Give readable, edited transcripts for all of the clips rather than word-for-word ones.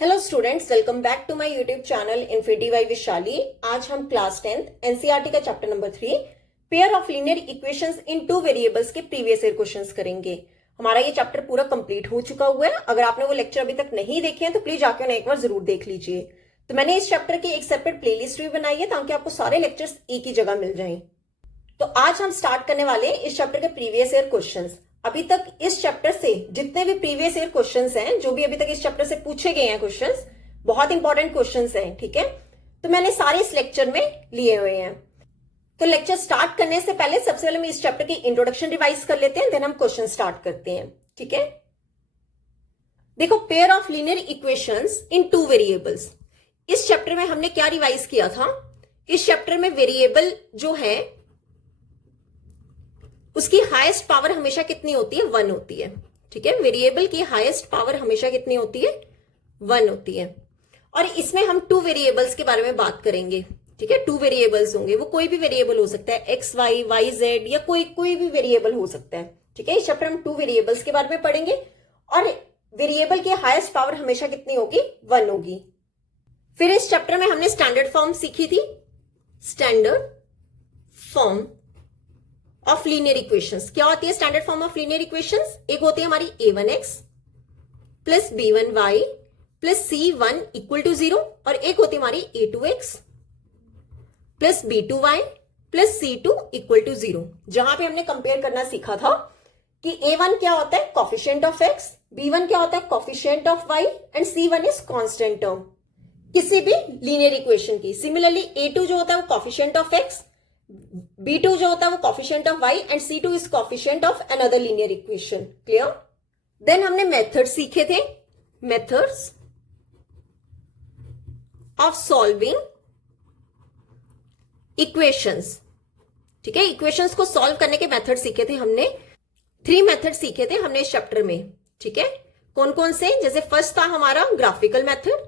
Hello students, welcome back to my YouTube channel infinity by Vishali. आज हम class 10th NCERT का chapter number 3 pair of linear equations in two variables के previous year questions करेंगे। हमारा ये chapter पूरा complete हो चुका हुआ है। अगर आपने वो लेक्चर अभी तक नहीं देखे हैं तो प्लीज जाके उन्हें एक बार जरूर देख लीजिए। तो मैंने इस चैप्टर की एक सेपरेट प्लेलिस्ट भी बनाई है ताकि आपको सारे लेक्चर्स एक ही जगह मिल जाएं। तो आज हम स्टार्ट करने वाले हैं इस चैप्टर के प्रीवियस ईयर क्वेश्चंस। अभी तक इस चैप्टर से जितने भी प्रीवियस ईयर क्वेश्चंस हैं, जो भी अभी तक इस चैप्टर से पूछे गए हैं क्वेश्चंस, बहुत इंपॉर्टेंट क्वेश्चंस हैं, ठीक है। तो मैंने सारे इस लेक्चर में लिए हुए हैं। तो लेक्चर स्टार्ट करने से पहले सबसे पहले हम इस चैप्टर की इंट्रोडक्शन रिवाइज कर लेते हैं, देन हम क्वेश्चन स्टार्ट करते हैं, ठीक है। देखो, pair of linear equations in two variables, इस चैप्टर में हमने क्या रिवाइज किया था। इस चैप्टर में वेरिएबल जो है उसकी हाईएस्ट पावर हमेशा कितनी होती है? 1 होती है, ठीक है। वेरिएबल की हाईएस्ट पावर हमेशा कितनी होती है? 1 होती है। और इसमें हम 2 वेरिएबल्स के बारे में बात करेंगे, ठीक है। 2 वेरिएबल्स होंगे, वो कोई भी वेरिएबल हो सकता है, एक्स वाई, वाई जेड, या कोई भी वेरिएबल हो सकता है, ठीक है। इस चैप्टर में 2 वेरिएबल्स के बारे में पढ़ेंगे और वेरिएबल की हाईएस्ट पावर हमेशा कितनी होगी? 1 होगी। फिर इस चैप्टर में हमने स्टैंडर्ड फॉर्म सीखी थी, standard form of linear equations. क्या होती है standard form of linear equations? एक होती है हमारी a1x plus b1y plus c1 equal to 0, और एक होती है हमारी a2x plus b2y plus c2 equal to 0, जहां पे हमने कंपेयर करना सीखा था कि a1 क्या होता है? कॉफिशिएंट ऑफ x, b1 क्या होता है? Coefficient of y, and c1 is constant term किसी भी लीनियर इक्वेशन की। सिमिलरली a2 जो होता है वो कॉफिशिएंट ऑफ x, b2 जो होता है वो coefficient of y, and c2 is coefficient of another linear equation. Clear? Then हमने मेथड सीखे थे, मेथड्स ऑफ सॉल्विंग इक्वेशंस, ठीक है। इक्वेशंस को सॉल्व करने के मेथड सीखे थे हमने। 3 मेथड सीखे थे हमने इस चैप्टर में, ठीक है। कौन कौन से? जैसे फर्स्ट था हमारा ग्राफिकल मेथड,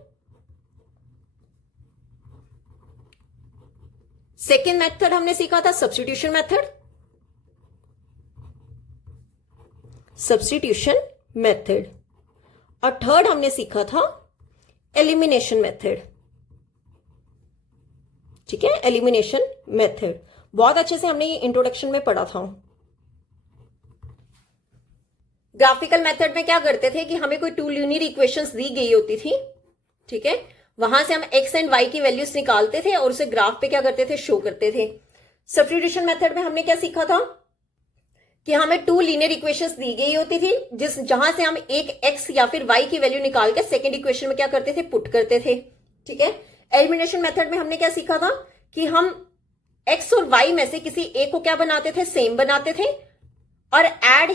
सेकेंड मेथड हमने सीखा था सब्स्टिट्यूशन मेथड, और थर्ड हमने सीखा था एलिमिनेशन मेथड, ठीक है। एलिमिनेशन मेथड बहुत अच्छे से हमने ये इंट्रोडक्शन में पढ़ा था। ग्राफिकल मेथड में क्या करते थे कि हमें कोई 2 लीनियर इक्वेशंस दी गई होती थी, ठीक है। वहां से हम x एंड y की वैल्यूज निकालते थे और उसे ग्राफ पे क्या करते थे? शो करते थे। सब्स्टिट्यूशन मेथड में हमने क्या सीखा था कि हमें 2 लीनियर इक्वेशंस दी गई होती थी, जहां से हम एक x या फिर y की वैल्यू निकाल के सेकेंड इक्वेशन में क्या करते थे? पुट करते थे, ठीक है। एलिमिनेशन मेथड में हमने क्या सीखा था कि हम x और y में से किसी एक को क्या बनाते थे? सेम बनाते थे, और ऐड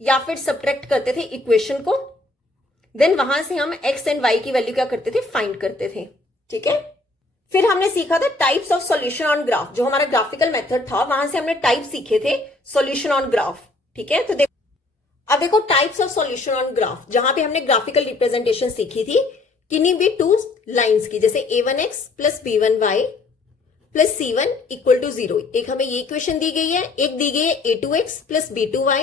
या फिर सब्ट्रैक्ट करते थे इक्वेशन को। देन वहां से हम x एंड y की वैल्यू क्या करते थे? फाइंड करते थे, ठीक है। फिर हमने सीखा था types of solution on graph. जो हमारा ग्राफिकल मेथड था वहां से हमने टाइप सीखे थे सॉल्यूशन ऑन ग्राफ, ठीक है। तो अब देखो types of solution on graph, जहां पे हमने ग्राफिकल रिप्रेजेंटेशन सीखी थी किन्हीं भी 2 लाइंस की, जैसे a1x plus b1y plus c1 equal to 0। एक हमें ये इक्वेशन दी गई है, एक दी गई है a2x plus b2y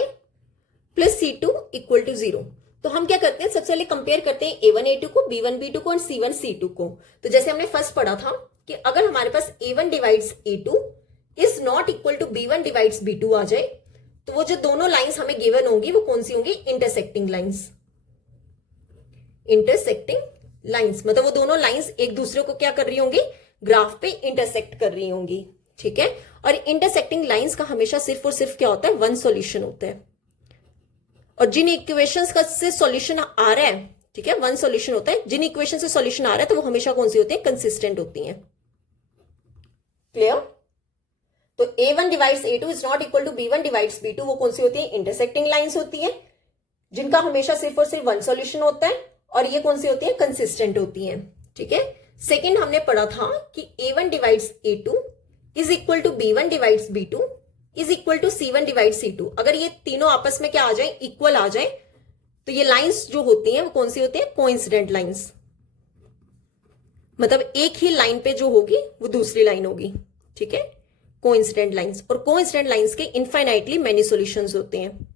plus c2 equal to 0। तो हम क्या करते हैं? सबसे पहले कंपेयर करते हैं a1 a2 को, b1 b2 को, और c1 c2 को। तो जैसे हमने फर्स्ट पढ़ा था कि अगर हमारे पास a1 divides a2 is not equal to b1 divides b2 आ जाए, तो वो जो दोनों लाइंस हमें गिवन होंगी वो कौन सी होंगी? Intersecting lines. इंटरसेक्टिंग लाइंस मतलब वो दोनों लाइंस एक दूसरे को क्या कर रही होंगी? ग्राफ पे इंटरसेक्ट कर रही होंगी, ठीक है। और इंटरसेक्टिंग लाइंस का हमेशा सिर्फ और सिर्फ क्या होता है? 1 सॉल्यूशन होता है। और जिन इक्वेशंस का से सॉल्यूशन आ रहा है, ठीक है, 1 सॉल्यूशन होता है। जिन इक्वेशन से सॉल्यूशन आ रहा है तो वो हमेशा कौन सी होती है? कंसिस्टेंट होती हैं। क्लियर? तो a1 divides a2 is not equal to b1 divides b2, वो कौन सी होती है? इंटरसेक्टिंग लाइंस होती है, जिनका हमेशा सिर्फ और सिर्फ 1 सॉल्यूशन होता है, और ये कौन सी होती है? कंसिस्टेंट होती है, ठीक है। सेकेंड हमने पढ़ा था कि a1 divides a2 is equal to b1 divides b2 is equal to c1 divide c2। अगर ये तीनों आपस में क्या आ जाए? इक्वल आ जाए, तो ये लाइंस जो होती हैं वो कौन सी होती है? Coincident lines. मतलब एक ही लाइन पे जो होगी वो दूसरी लाइन होगी, ठीक है, कोइंसिडेंट लाइंस। और कोइंसिडेंट लाइंस के इनफाइनाइटली मेनी सॉल्यूशंस होते हैं।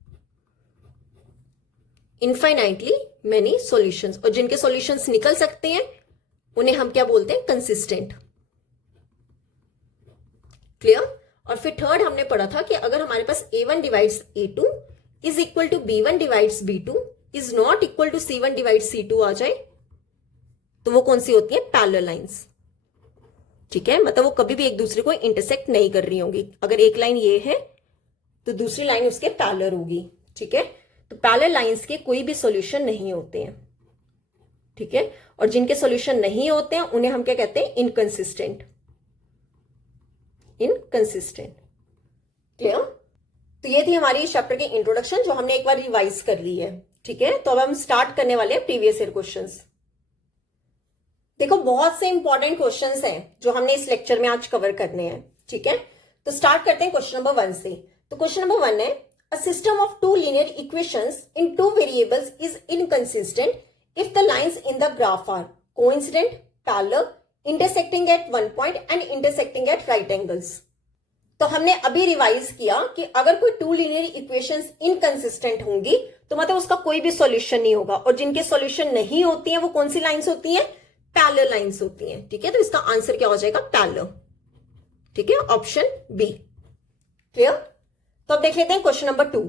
इनफाइनाइटली मेनी सॉल्यूशंस, और जिनके सॉल्यूशंस निकल सकते हैं उन्हें हम क्या बोलते हैं, कंसिस्टेंट। क्लियर। और फिर थर्ड हमने पढ़ा था कि अगर हमारे पास A1 divides A2 is equal to B1 divides B2 is not equal to C1 divides C2 आ जाए तो वो कौन सी होती है, पैरेलल लाइंस। ठीक है, मतलब वो कभी भी एक दूसरे को इंटरसेक्ट नहीं कर रही होंगी। अगर एक लाइन ये है तो दूसरी लाइन उसके पैरेलल होगी। ठीक है, तो पैरेलल लाइंस के कोई भी सॉल्यूशन नहीं होते हैं। ठीक है, और जिनके सॉल्यूशन नहीं होते हैं उन्हें हम क्या कहते हैं, इनकंसिस्टेंट। इनकंसिस्टेंट। क्लियर। तो ये थी हमारी इस चैप्टर की इंट्रोडक्शन जो हमने एक बार रिवाइज कर ली है। ठीक है, तो अब हम स्टार्ट करने वाले हैं प्रीवियस ईयर क्वेश्चंस। देखो बहुत से इंपॉर्टेंट क्वेश्चंस हैं जो हमने इस लेक्चर में आज कवर करने हैं। ठीक है, तो स्टार्ट करते हैं क्वेश्चन नंबर 1 से। तो क्वेश्चन नंबर 1 है, a system of two linear equations in two variables is inconsistent if the lines in the graph are coincident, parallel, intersecting at one point and intersecting at right angles. तो हमने अभी revise किया कि अगर कोई to linear equations inconsistent होंगी तो मतलब उसका कोई भी सॉल्यूशन नहीं होगा, और जिनके सॉल्यूशन नहीं होती हैं वो कौन सी लाइंस होती हैं, पैरेलल लाइंस होती हैं। ठीक है, तो इसका आंसर क्या हो जाएगा, पैरेलल। ठीक है, ऑप्शन बी। क्लियर। तो अब देख लेते हैं क्वेश्चन नंबर 2।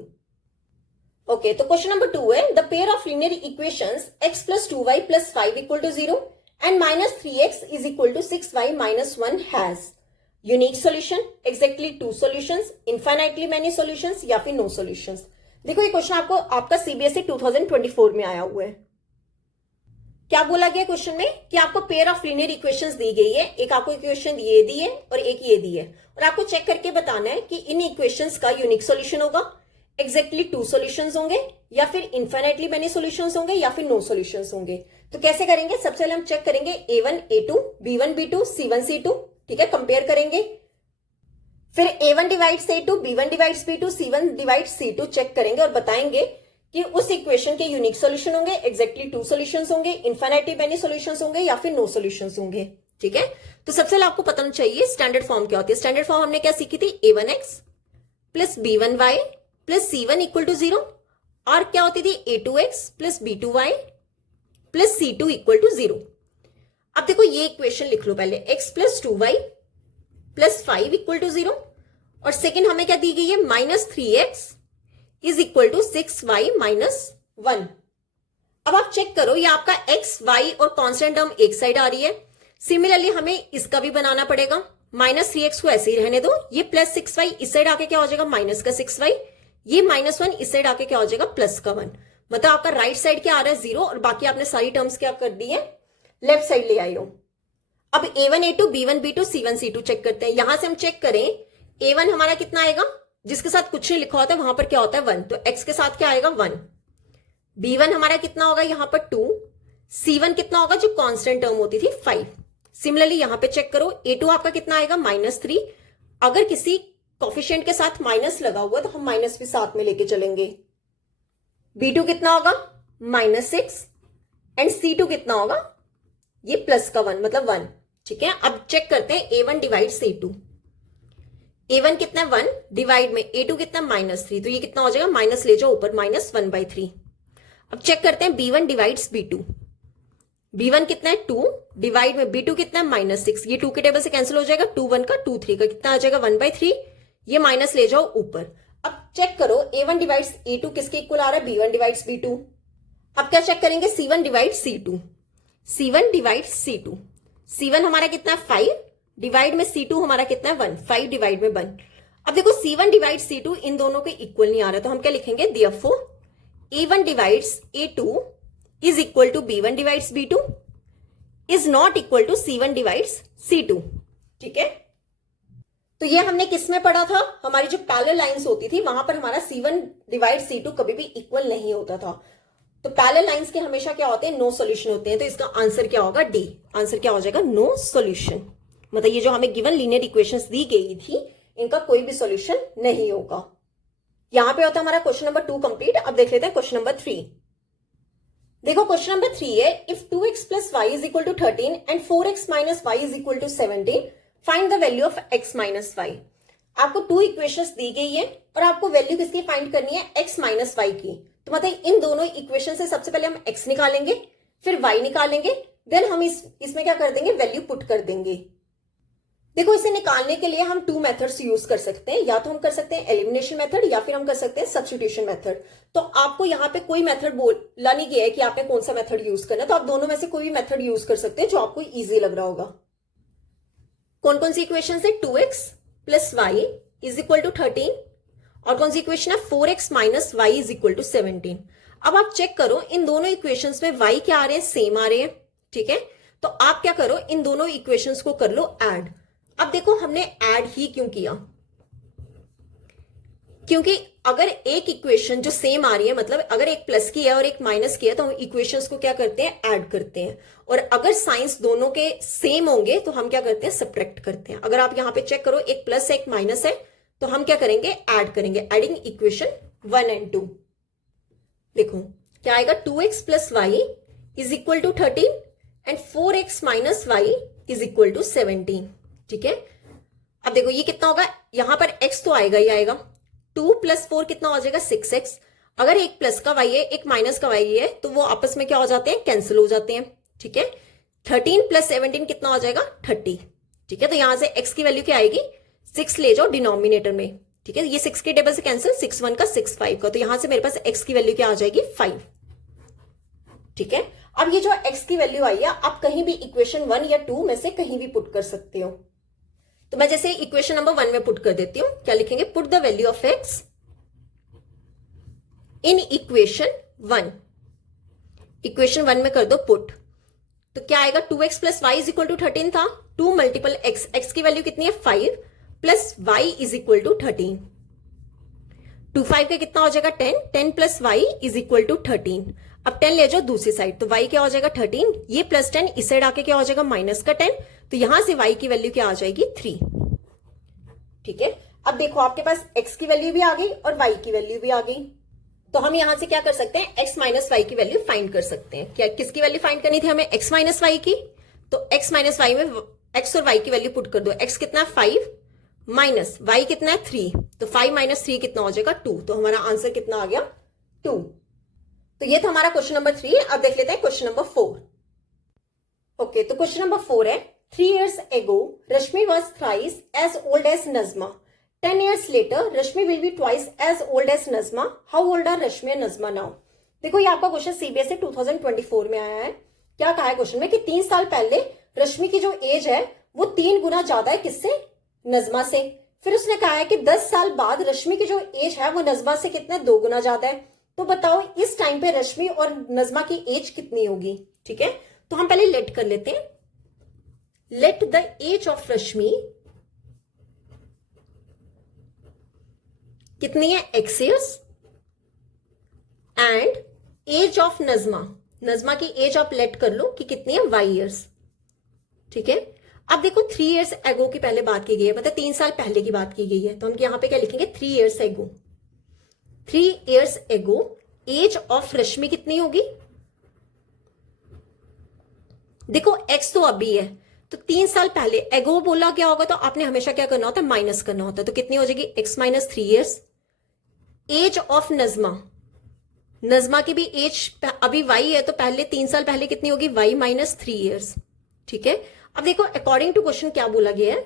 ओके, तो क्वेश्चन नंबर 2 है, the pair of linear equations x plus 2y plus 5 equal to 0 and minus 3x is equal to 6y minus 1 has unique solution, exactly two solutions, infinitely many solutions या फिर no solutions. देखो ये question आपका CBSE 2024 में आया हुआ है। क्या बोला गया क्वेश्चन में कि आपको पेयर ऑफ लीनियर इक्वेशंस दी गई है, एक आपको इक्वेशन ये दी है और एक ये दी है, और आपको चेक करके बताना है कि इन इक्वेशंस का यूनिक सॉल्यूशन होगा, एग्जैक्टली टू सॉल्यूशंस होंगे या फिर इनफाइनाइटली मेनी सॉल्यूशंस होंगे या फिर नो सॉल्यूशंस होंगे। तो कैसे करेंगे, सबसे पहले हम चेक करेंगे A1 A2 B1 B2 C1 C2। ठीक है, कंपेयर करेंगे। फिर A1 divides A2 B1 divides B2 C1 divides C2 check करेंगे और बताएंगे कि उस इक्वेशन के यूनिक सॉल्यूशन होंगे, एग्जैक्टली टू सॉल्यूशंस होंगे, इनफाइनाइटली मेनी सॉल्यूशंस होंगे या फिर नो सॉल्यूशंस होंगे। ठीक है, तो सबसे पहले आपको पता चाहिए स्टैंडर्ड फॉर्म क्या होती है। स्टैंडर्ड फॉर्म हमने क्या सीखी थी, A1x plus B1y plus C1 equal to 0, और क्या होती थी A2x plus B2y plus C2 equal to 0। अब देखो ये इक्वेशन लिख लो पहले, x plus 2y plus 5 equal to 0, और सेकेंड हमें क्या दी गई है, minus 3x is equal to 6y minus 1। अब आप चेक करो ये आपका x y और कांस्टेंट टर्म एक साइड आ रही है, सिमिलरली हमें इसका भी बनाना पड़ेगा। माइनस 3x को ऐसे ही रहने दो, ये प्लस 6y इस साइड आके क्या हो जाएगा, माइनस का 6y, ये माइनस 1 इस साइड आके क्या हो जाएगा, प्लस का 1। मतलब आपका राइट साइड क्या आ रहा है, 0, और बाकी आपने सारी टर्म्स क्या कर दी है, लेफ्ट साइड ले आई हो। अब A1 A2 B1 B2 C1 C2 check करते हैं। यहां से हम चेक करें, A1 हमारा कितना आएगा, जिसके साथ कुछ नहीं लिखा होता है वहां पर क्या होता है 1, तो x के साथ क्या आएगा 1। B1 हमारा कितना होगा यहां पर 2, C1 कितना होगा जो कांस्टेंट टर्म होती थी 5। सिमिलरली यहां पे चेक करो, A2 आपका कितना आएगा -3। अगर किसी कोफिशिएंट के साथ माइनस लगा हुआ तो हम माइनस भी साथ में लेके चलेंगे। B2 कितना होगा -6 एंड C2 कितना होगा, ये प्लस का 1 मतलब 1। ठीक है, अब चेक करते हैं A1 डिवाइड A2। A1 कितना 1 डिवाइड में A2 कितना -3, तो ये कितना हो जाएगा, माइनस ले जाओ ऊपर, -1/3। अब चेक करते हैं B1 डिवाइड्स B2। B1 कितना है 2 डिवाइड में B2 कितना है -6, ये 2 के टेबल से कैंसिल हो जाएगा, 2 1 का 2 3 का कितना आ जाएगा 1/3, ये माइनस ले जाओ ऊपर। अब चेक करो A1 डिवाइड्स A2 किसके इक्वल आ रहा है, B1 डिवाइड्स B2। अब क्या चेक करेंगे, C1 divides C2, C1 divides C2। C1 हमारा कितना है 5 डिवाइड में C2 हमारा कितना है 1, 5 डिवाइड में 1। अब देखो C1 डिवाइड C2 इन दोनों के इक्वल नहीं आ रहा, तो हम क्या लिखेंगे, therefore A1 divides A2 is equal to B1 divides B2 is not equal to C1 divides C2। ठीक है, तो ये हमने किस में पढ़ा था, हमारी जो पैरेलल लाइंस होती थी वहां पर हमारा C1 डिवाइड C2 कभी भी इक्वल नहीं होता था। तो पैरेलल लाइंस के हमेशा क्या होते हैं, नो सॉल्यूशन होते हैं। तो इसका आंसर क्या होगा, डी। आंसर क्या हो जाएगा, नो सॉल्यूशन। मतलब ये जो हमें गिवन लीनियर इक्वेशंस दी गई थी इनका कोई भी सॉल्यूशन नहीं होगा। यहां पे होता है हमारा क्वेश्चन नंबर 2 कंप्लीट। अब देख लेते हैं क्वेश्चन नंबर 3। देखो क्वेश्चन नंबर 3 है, if 2x plus y is equal to 13 and 4x minus y is equal to 17 find the value of x minus y। आपको 2 इक्वेशंस दी गई है और आपको वैल्यू किसकी फाइंड करनी है, x माइनस वाई की। तो मतलब इन दोनों इक्वेशन से सबसे पहले हम x निकालेंगे, फिर y निकालेंगे, देन हम इसमें क्या कर देंगे, वैल्यू पुट कर देंगे। देखो इसे निकालने के लिए हम 2 मेथड्स यूज कर सकते हैं, या तो हम कर सकते हैं एलिमिनेशन मेथड या फिर हम कर सकते हैं सब्स्टिट्यूशन मेथड। तो आपको यहाँ पे कोई मेथड बोला नहीं गया है कि आपने कौन सा मेथड यूज करना है, तो आप दोनों में से कोई भी मेथड यूज कर सकते हैं जो आपको इजी लग रहा होगा। कौन कौन सी इक्वेशन है, 2x plus Y is equal to 13 और कौन सी इक्वेशन है 4x minus y is equal to 17। अब आप चेक करो इन दोनों इक्वेशंस में y क्या आ रहे हैं, सेम आ रहे हैं, ठीक है। तो आप क्या करो, इन दोनों इक्वेशंस को कर लो ऐड। अब देखो हमने ऐड ही क्यों किया, क्योंकि अगर एक इक्वेशन जो सेम आ रही है, मतलब अगर एक प्लस की है और एक माइनस की है, तो हम इक्वेशंस को क्या करते हैं, ऐड करते हैं। और अगर साइंस दोनों के सेम होंगे तो हम क्या करते हैं, सब्ट्रैक्ट करते हैं। अगर आप यहां पे चेक करो, एक प्लस है एक माइनस है, तो हम क्या करेंगे, ऐड करेंगे, एडिंग इक्वेशन 1 और 2। देखो क्या आएगा, 2x plus Y is equal to 13 and 4x minus y is equal to 17, ठीक है। अब देखो ये कितना होगा, यहां पर x तो आएगा ही आएगा, 2 प्लस 4 कितना हो जाएगा, 6x। अगर एक प्लस का y है एक माइनस का y है तो वो आपस में क्या हो जाते हैं, कैंसिल हो जाते हैं, ठीक है। 13 प्लस 17 कितना हो जाएगा, 30, ठीक है। तो यहां से x की वैल्यू क्या आएगी, 6 ले जाओ डिनोमिनेटर में, ठीक है। ये 6 के टेबल से कैंसिल, 6 1 का 6 5 का, तो यहां से मेरे पास x की वैल्यू क्या आ जाएगी, 5, ठीक है। अब ये जो x की वैल्यू आई है आप कहीं भी इक्वेशन 1 या 2 में से कहीं भी पुट कर सकते हो। तो मैं जैसे इक्वेशन नंबर 1 में पुट कर देती हूं, क्या लिखेंगे, put the value of x in equation 1। Equation 1 में कर दो पुट, तो क्या आएगा, 2x plus Y is equal to 13 था, 2 मल्टीपल x, x की वैल्यू कितनी है 5 plus y is equal to 13, 2 5 का कितना हो जाएगा 10, 10 plus Y is equal to 13। अब 10 ले जाओ दूसरी साइड, तो y क्या हो जाएगा 13, ये प्लस 10 इस साइड आके क्या हो जाएगा माइनस का 10, तो यहां से y की वैल्यू क्या आ जाएगी 3, ठीक है। अब देखो आपके पास x की वैल्यू भी आ गई और y की वैल्यू भी आ गई, तो हम यहां से क्या कर सकते हैं, x माइनस वाई की वैल्यू फाइंड कर सकते हैं। क्या किसकी वैल्यू फाइंड करनी थी हमें, x माइनस वाई की, तो x माइनस वाई में x और y की वैल्यू पुट कर दो। x कितना है 5 माइनस y कितना है 3, तो 5 माइनस 3 कितना हो जाएगा 2, तो हमारा आंसर कितना आ गया 2। तो ये था हमारा क्वेश्चन नंबर 3। अब देख लेते हैं क्वेश्चन नंबर 4। ओके, तो क्वेश्चन नंबर 4 है, 3 years ago Rashmi was thrice as old as Nazma. 10 years later Rashmi will be twice as old as Nazma. How old are Rashmi and Nazma now? देखो ये आपका question CBSE 2024 में आया है। क्या कहा है क्वेश्चन में कि 3 साल पहले रश्मि की जो एज है वो 3 गुना ज्यादा है किससे, नजमा से। फिर उसने कहा है कि 10 साल बाद रश्मि की जो एज है वो नजमा से कितना 2 गुना ज्यादा है। तो बताओ इस टाइम पे रश्मि और नजमा की एज कितनी होगी, ठीक है। तो हम पहले लेट कर लेते हैं, let the age of Rashmi कितनी है x years and age of Najma, Najma की एज आप लेट कर लो कि कितनी है y years, ठीक है। अब देखो 3 years ago की पहले बात की गई है, मतलब 3 साल पहले की बात की गई है, तो हम यहां पे क्या लिखेंगे 3 years ago। 3 years ago age of Rashmi कितनी होगी, देखो x तो अभी है, तो 3 साल पहले एगो बोला क्या होगा, तो आपने हमेशा क्या करना होता है, माइनस करना होता है। तो कितनी हो जाएगी x minus 3 years। Age of Najma, Najma की भी एज अभी y है, तो पहले 3 साल पहले कितनी होगी y माइनस 3 years, ठीक है। अब देखो अकॉर्डिंग टू क्वेश्चन क्या बोला गया है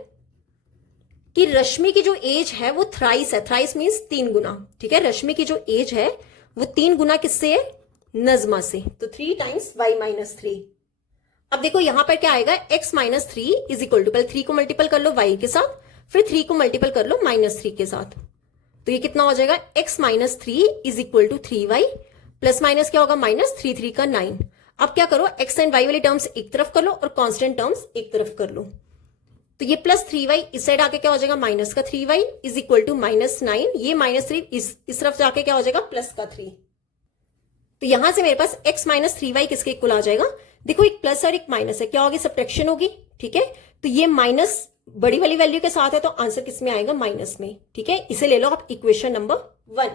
कि रश्मि की जो एज है वो थ्राइस है, थ्राइस मीन्स 3 गुना, ठीक है। रश्मि की जो एज है वो 3 गुना किससे है, नजमा से, तो 3 टाइम्स y माइनस 3। अब देखो यहां पर क्या आएगा, x minus 3 is equal to, पहले 3 को मल्टीपल कर लो y के साथ, फिर 3 को मल्टीपल कर लो माइनस 3 के साथ, तो ये कितना हो जाएगा x minus 3 is equal to 3y, plus minus क्या होगा माइनस 3 3 का 9। अब क्या करो, x एंड y वाली टर्म्स एक तरफ कर लो और कांस्टेंट टर्म्स एक तरफ कर लो, तो ये प्लस 3y इस साइड आके क्या हो जाएगा माइनस का 3y is equal to minus 9, ये माइनस 3 इस तरफ जाके क्या हो जाएगा प्लस का 3। तो यहां से मेरे पास x माइनस 3y किसके इक्वल आ जाएगा, देखो एक प्लस और एक माइनस है, क्या होगी सबट्रैक्शन होगी, ठीक है। तो ये माइनस बड़ी वाली वैल्यू के साथ है, तो आंसर किस में आएगा, माइनस में, ठीक है। इसे ले लो आप इक्वेशन नंबर 1।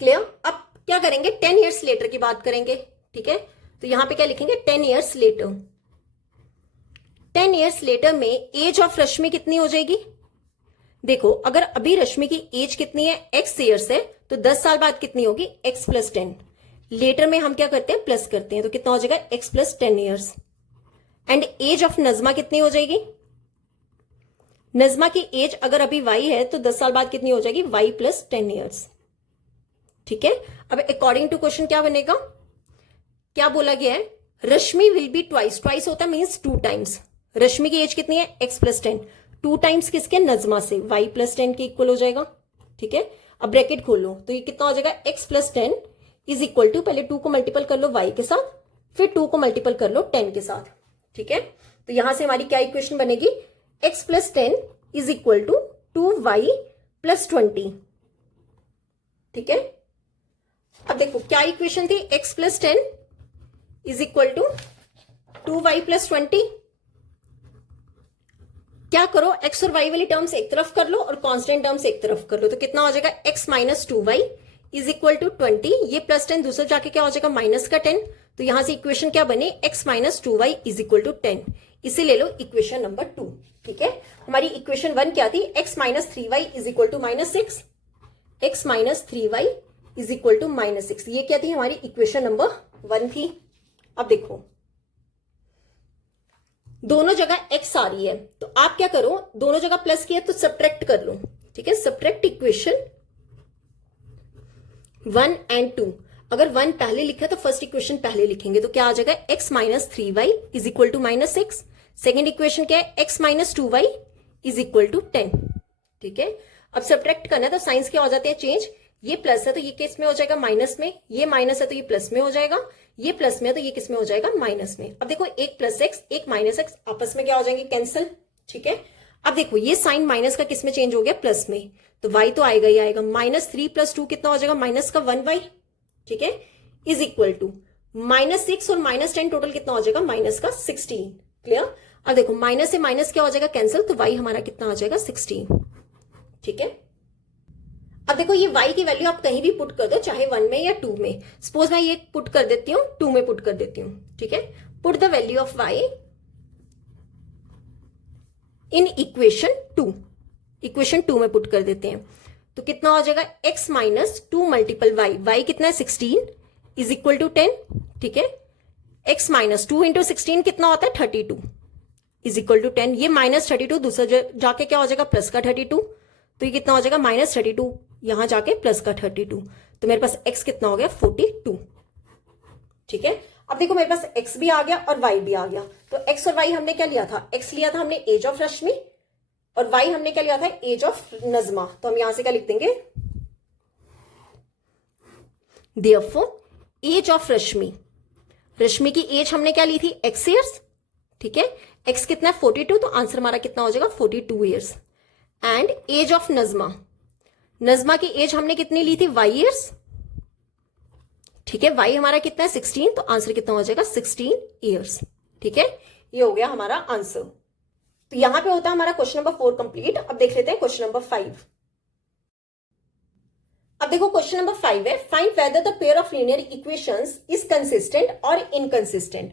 क्लियर। अब क्या करेंगे, 10 years लेटर की बात करेंगे, ठीक है। तो यहां पे क्या लिखेंगे 10 years लेटर। 10 years लेटर में एज ऑफ रश्मि कितनी हो जाएगी, देखो अगर अभी रश्मि की एज कितनी है, x ईयर्स है, तो 10 साल बाद कितनी होगी, x प्लस 10। लेटर में हम क्या करते हैं, प्लस करते हैं, तो कितना हो जाएगा, x plus 10 years. And age of Najma कितनी हो जाएगी, नजमा की एज अगर अभी y है तो 10 साल बाद कितनी हो जाएगी, y प्लस 10 ईयर्स। ठीक है, अब अकॉर्डिंग टू क्वेश्चन क्या बनेगा, क्या बोला गया है, रश्मि विल बी ट्वाइस, ट्वाइस होता है मीन्स 2 टाइम्स। रश्मि की एज कितनी है, x प्लस 10, 2 टाइम्स किसके, नजमा से, y प्लस 10 के इक्वल हो जाएगा। ठीक है, अब ब्रैकेट खोल लो तो ये कितना हो जाएगा, x plus 10 is equal to, पहले 2 को मल्टीपल कर लो y के साथ, फिर 2 को मल्टीपल कर लो 10 के साथ। ठीक है, तो यहां से हमारी क्या इक्वेशन बनेगी, x plus 10 is equal to 2y plus 20। ठीक है, अब देखो क्या इक्वेशन थी, x plus 10 is equal to 2y plus 20। क्या करो, x और y वाली टर्म्स एक तरफ कर लो और कांस्टेंट टर्म्स एक तरफ कर लो, तो कितना हो जाएगा, x minus 2y is equal to 20। ये प्लस 10 दूसरा जाके क्या हो जाएगा, माइनस का 10, तो यहां से इक्वेशन क्या बने, x minus 2y is equal to 10। इसे ले लो इक्वेशन नंबर 2। ठीक है, हमारी इक्वेशन 1 क्या थी, x minus 3y is equal to minus 6, x minus 3y is equal to minus 6। ये क्या थी, हमारी इक्वेशन नंबर 1 थी। अब देखो दोनों जगह x आ रही है, तो आप क्या करो, दोनों जगह प्लस किया तो सब्ट्रैक्ट कर लो। ठीक है, सब्ट्रैक्ट इक्वेशन 1 एंड 2। अगर 1 पहले लिखा तो फर्स्ट इक्वेशन पहले लिखेंगे, तो क्या आ जाएगा, x minus 3y is equal to minus 6। Second equation क्या है, x minus 2y is equal to 10। ठीक है, अब सब्ट्रैक्ट करना है तो साइंस क्या हो जाते हैं चेंज, ये प्लस है तो ये किस में हो जाएगा, माइनस में, ये माइनस है तो ये प्लस में हो जाएगा, ये प्लस में है तो ये किस में हो जाएगा, माइनस में। अब देखो एक प्लस एक्स एक माइनस एक्स आपस में क्या हो जाएंगे, कैंसिल। ठीक है, अब देखो ये साइन माइनस का किस में चेंज हो गया, प्लस में, तो y तो आएगा ही आएगा, माइनस 3 प्लस 2 कितना हो जाएगा, माइनस का 1y। ठीक है, इज इक्वल टू माइनस 6 और माइनस 10 टोटल कितना हो जाएगा, माइनस का 16। क्लियर, अब देखो माइनस से माइनस क्या हो जाएगा, कैंसिल, तो y हमारा कितना आ जाएगा, 16। ठीक है, अब देखो ये y की वैल्यू आप कहीं भी पुट कर दो, चाहे 1 में या 2 में। सपोज मैं ये पुट कर देती हूँ, 2 में पुट कर देती हूँ। ठीक है, put the value of y in equation 2, equation 2 में पुट कर देते हैं, तो कितना हो जाएगा, x माइनस 2 मल्टीपल y कितना है, 16 इज इक्वल टू 10। ठीक है, x माइनस 2 इंटू 16 कितना होता है, 32 इज इक्वल टू 10। ये माइनस 32 दूसरा जाके क्या हो जाएगा, प्लस का 32, तो ये कितना हो जाएगा, माइनस 32 यहां जाके प्लस का 32, तो मेरे पास x कितना हो गया, 42। ठीक है, अब देखो मेरे पास x भी आ गया और y भी आ गया, तो x और y हमने क्या लिया था, x लिया था हमने एज ऑफ रश्मि, और y हमने क्या लिया था, एज ऑफ नजमा। तो हम यहां से क्या लिख देंगे, देयरफॉर एज ऑफ रश्मि, रश्मि की एज हमने क्या ली थी, x ईयर्स। ठीक है, x कितना है, 42, तो आंसर हमारा कितना हो जाएगा, 42 years. And age of Najma, Najma की एज हमने कितनी ली थी, y ईयर्स। ठीक है, y हमारा कितना है, 16, तो आंसर कितना हो जाएगा, 16 ईयर्स। ठीक है, ये हो गया हमारा आंसर। तो यहां पे होता है हमारा क्वेश्चन नंबर 4 कंप्लीट। अब देख लेते हैं क्वेश्चन नंबर 5। अब देखो क्वेश्चन नंबर 5 है, find whether the pair of linear equations is consistent और इनकंसिस्टेंट।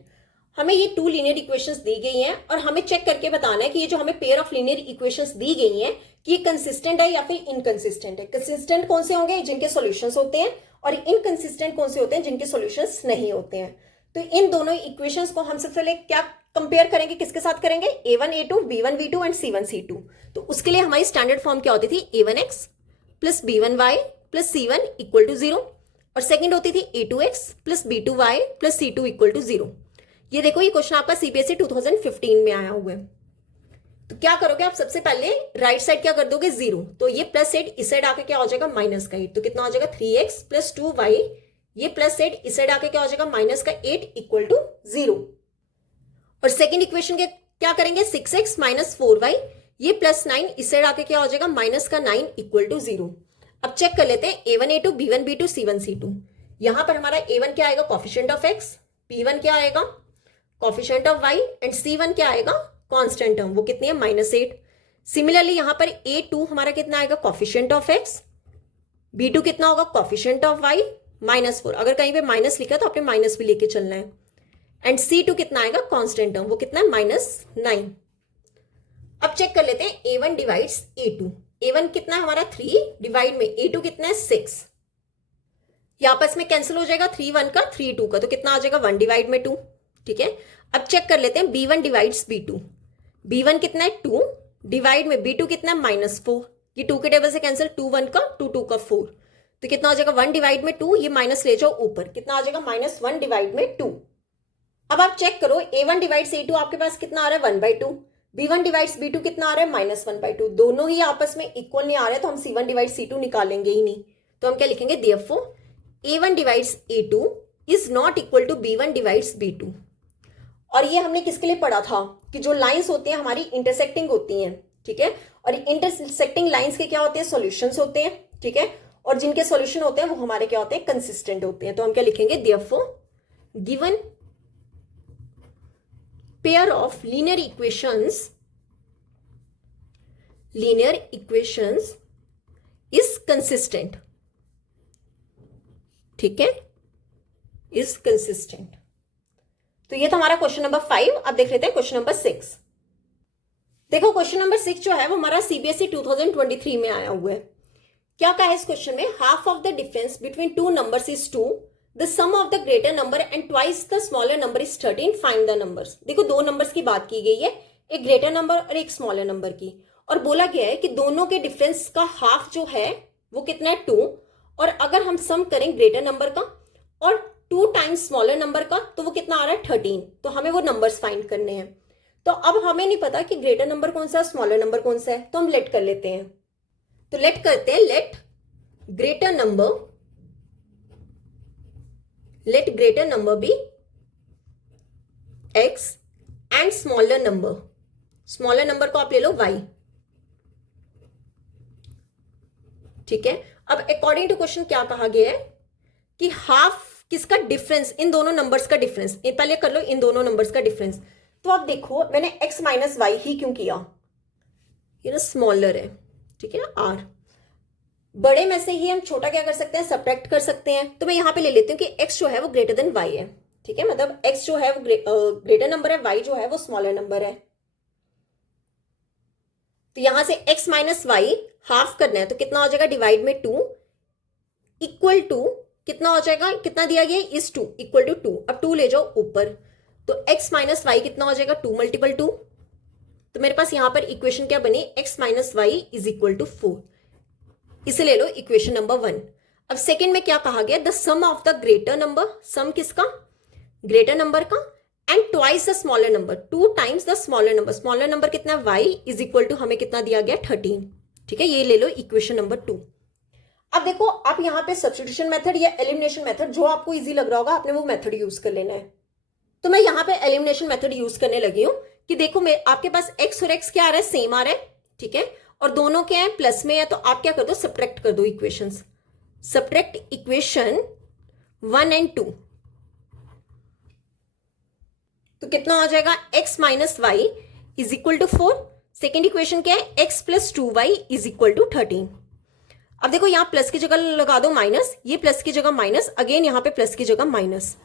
हमें ये 2 लीनियर इक्वेशंस दी गई हैं और हमें चेक करके बताना है कि ये जो हमें पेयर ऑफ लीनियर इक्वेशंस दी गई हैं कि ये कंसिस्टेंट है या फिर इनकंसिस्टेंट है। कंसिस्टेंट कौन से होंगे, जिनके सॉल्यूशंस होते हैं, और इनकंसिस्टेंट कौन से होते हैं, जिनके सॉल्यूशंस नहीं होते हैं। तो इन दोनों इक्वेशंस को हम सबसे पहले क्या कंपेयर करेंगे, किसके साथ करेंगे, a1 a2 b1 b2 and c1 c2। तो उसके लिए हमारी स्टैंडर्ड फॉर्म क्या होती थी, a1x plus b1y plus c1 equal to 0, और सेकेंड होती थी a2x plus b2y plus c2 equal to 0। ये देखो ये क्वेश्चन आपका सीबीएसई 2015 में आया हुआ है। तो क्या करोगे आप, सबसे पहले राइट साइड क्या कर दोगे, 0, तो ये प्लस 8 इस साइड आके क्या हो जाएगा, माइनस का 8, तो कितना हो जाएगा 3x प्लस 2y, ये प्लस 8 इस साइड आके क्या हो जाएगा, माइनस का 8 इक्वल टू 0। और सेकेंड इक्वेशन के क्या करेंगे, 6x माइनस 4y, ये प्लस 9 इस साइड आके क्या हो जाएगा, माइनस का 9 इक्वल टू 0। अब चेक कर लेते हैं a1 a2 b1 b2 c1 c2। यहां पर हमारा a1 क्या आएगा, कॉफिशिएंट ऑफ x, b1 क्या आएगा, coefficient of y, and c1 क्या आएगा, कांस्टेंट टर्म, वो कितनी है, -8। सिमिलरली यहां पर a2 हमारा कितना आएगा, कॉफिशिएंट ऑफ x, b2 कितना होगा, कॉफिशिएंट ऑफ y, -4। अगर कहीं पे माइनस लिखा तो आपने माइनस भी लेके चलना है। एंड c2 कितना आएगा, कांस्टेंट टर्म, वो कितना है, -9। अब चेक कर लेते हैं a1 डिवाइड्स a2। A1 कितना है हमारा 3 डिवाइड में A2 कितना है 6, ये आपस में कैंसिल हो जाएगा 3 1 का 3 2 का, तो कितना आ जाएगा 1 डिवाइड में 2। ठीक है, अब चेक कर लेते हैं B1 डिवाइड्स B2, B1 कितना है 2 डिवाइड में B2 कितना है -4, ये 2 के टेबल से कैंसिल, 2 1 का 2 2 का 4, तो कितना आ जाएगा 1 डिवाइड में 2, ये माइनस ले जाओ ऊपर, कितना आ जाएगा -1 डिवाइड में 2। अब आप चेक करो A1 डिवाइड्स A2 आपके पास कितना आ रहा है 1/2, B1 डिवाइड्स B2 कितना आ रहा है -1/2, दोनों ही आपस में इक्वल नहीं आ रहे, तो हम C1 डिवाइड C2 निकालेंगे ही नहीं, तो हम क्या लिखेंगे therefore A1 divides A2 is not equal to B1 divides B2। और ये हमने किसके लिए पढ़ा था कि जो लाइंस होती हैं हमारी इंटरसेक्टिंग होती हैं, ठीक है, और इंटरसेक्टिंग लाइंस के क्या होते हैं सॉल्यूशंस होते हैं, ठीक है, और जिनके सॉल्यूशन होते हैं वो हमारे क्या होते हैं कंसिस्टेंट होते हैं, तो हम क्या लिखेंगे therefore given pair of linear equations is consistent, ठीक है, इज कंसिस्टेंट। तो ये था हमारा क्वेश्चन नंबर 5। अब देख लेते हैं क्वेश्चन नंबर 6। देखो क्वेश्चन नंबर 6 जो है वो हमारा सीबीएसई 2023 में आया हुआ है। क्या कहा है इस क्वेश्चन में, half of the difference between two numbers is 2, the sum of the greater number and twice the smaller number is 13, find the numbers. देखो दो नंबर्स की बात की गई है, एक ग्रेटर नंबर और एक स्मॉलर नंबर की, और बोला गया है कि दोनों के डिफरेंस का हाफ जो है वो कितना है 2, और अगर हम सम करें ग्रेटर नंबर का और 2 टाइम्स स्मॉलर नंबर का तो वो कितना आ रहा है 13, तो हमें वो नंबर्स फाइंड करने हैं। तो अब हमें नहीं पता कि ग्रेटर नंबर कौन सा है स्मॉलर नंबर कौन सा है, तो हम लेट कर लेते हैं। तो लेट करते हैं, let greater number be x and smaller number को आप ले लो y, ठीक है। अब अकॉर्डिंग टू क्वेश्चन क्या कहा गया है कि हाफ किसका डिफरेंस, इन दोनों नंबर्स का डिफरेंस, पहले कर लो इन दोनों नंबर्स का डिफरेंस। तो आप देखो मैंने x माइनस वाई ही क्यों किया, ये ना स्मॉलर है, ठीक है, r बड़े में से ही हम छोटा क्या कर सकते हैं सब्ट्रैक्ट कर सकते हैं, तो मैं यहां पे ले लेती हूँ कि x जो है वो ग्रेटर देन y है, ठीक है, मतलब x जो है वो ग्रेटर नंबर है, y जो है वो स्मॉलर नंबर है। तो यहां से x माइनस वाई हाफ करना है, तो कितना हो जाएगा डिवाइड में 2 इक्वल टू कितना हो जाएगा, कितना दिया गया इज 2 इक्वल टू 2, अब 2 ले जाओ ऊपर, तो x माइनस वाई कितना हो जाएगा 2 मल्टीपल 2, तो मेरे पास यहां पर इक्वेशन क्या बनी x minus y is equal to 4, इसे ले लो इक्वेशन नंबर 1। अब सेकंड में क्या कहा गया, the sum of the greater number, sum किसका ग्रेटर नंबर का, and twice the smaller number, 2 times the smaller number कितना है y इज इक्वल टू हमें कितना दिया गया 13, ठीक है, ये ले लो इक्वेशन नंबर 2। अब देखो आप यहाँ पे सब्स्टिट्यूशन मेथड या एलिमिनेशन मेथड जो आपको इजी लग रहा होगा आपने वो मेथड यूज कर लेना है। तो मैं यहाँ पे एलिमिनेशन मेथड यूज करने लगी हूँ कि देखो मैं आपके पास x और x क्या आ रहा है सेम आ रहा है, ठीक है, और दोनों क्या है प्लस में है, तो आप क्या कर दो सब्ट्रैक्ट कर दो इक्वेशंस, सब्ट्रैक्ट इक्वेशन 1 एंड 2, तो कितना हो जाएगा x minus y is equal to 4, second equation क्या है x plus 2y is equal to 13। अब देखो यहां प्लस की जगह लगा दो माइनस, ये प्लस की जगह माइनस, अगेन यहां पे प्लस की जगह माइनस,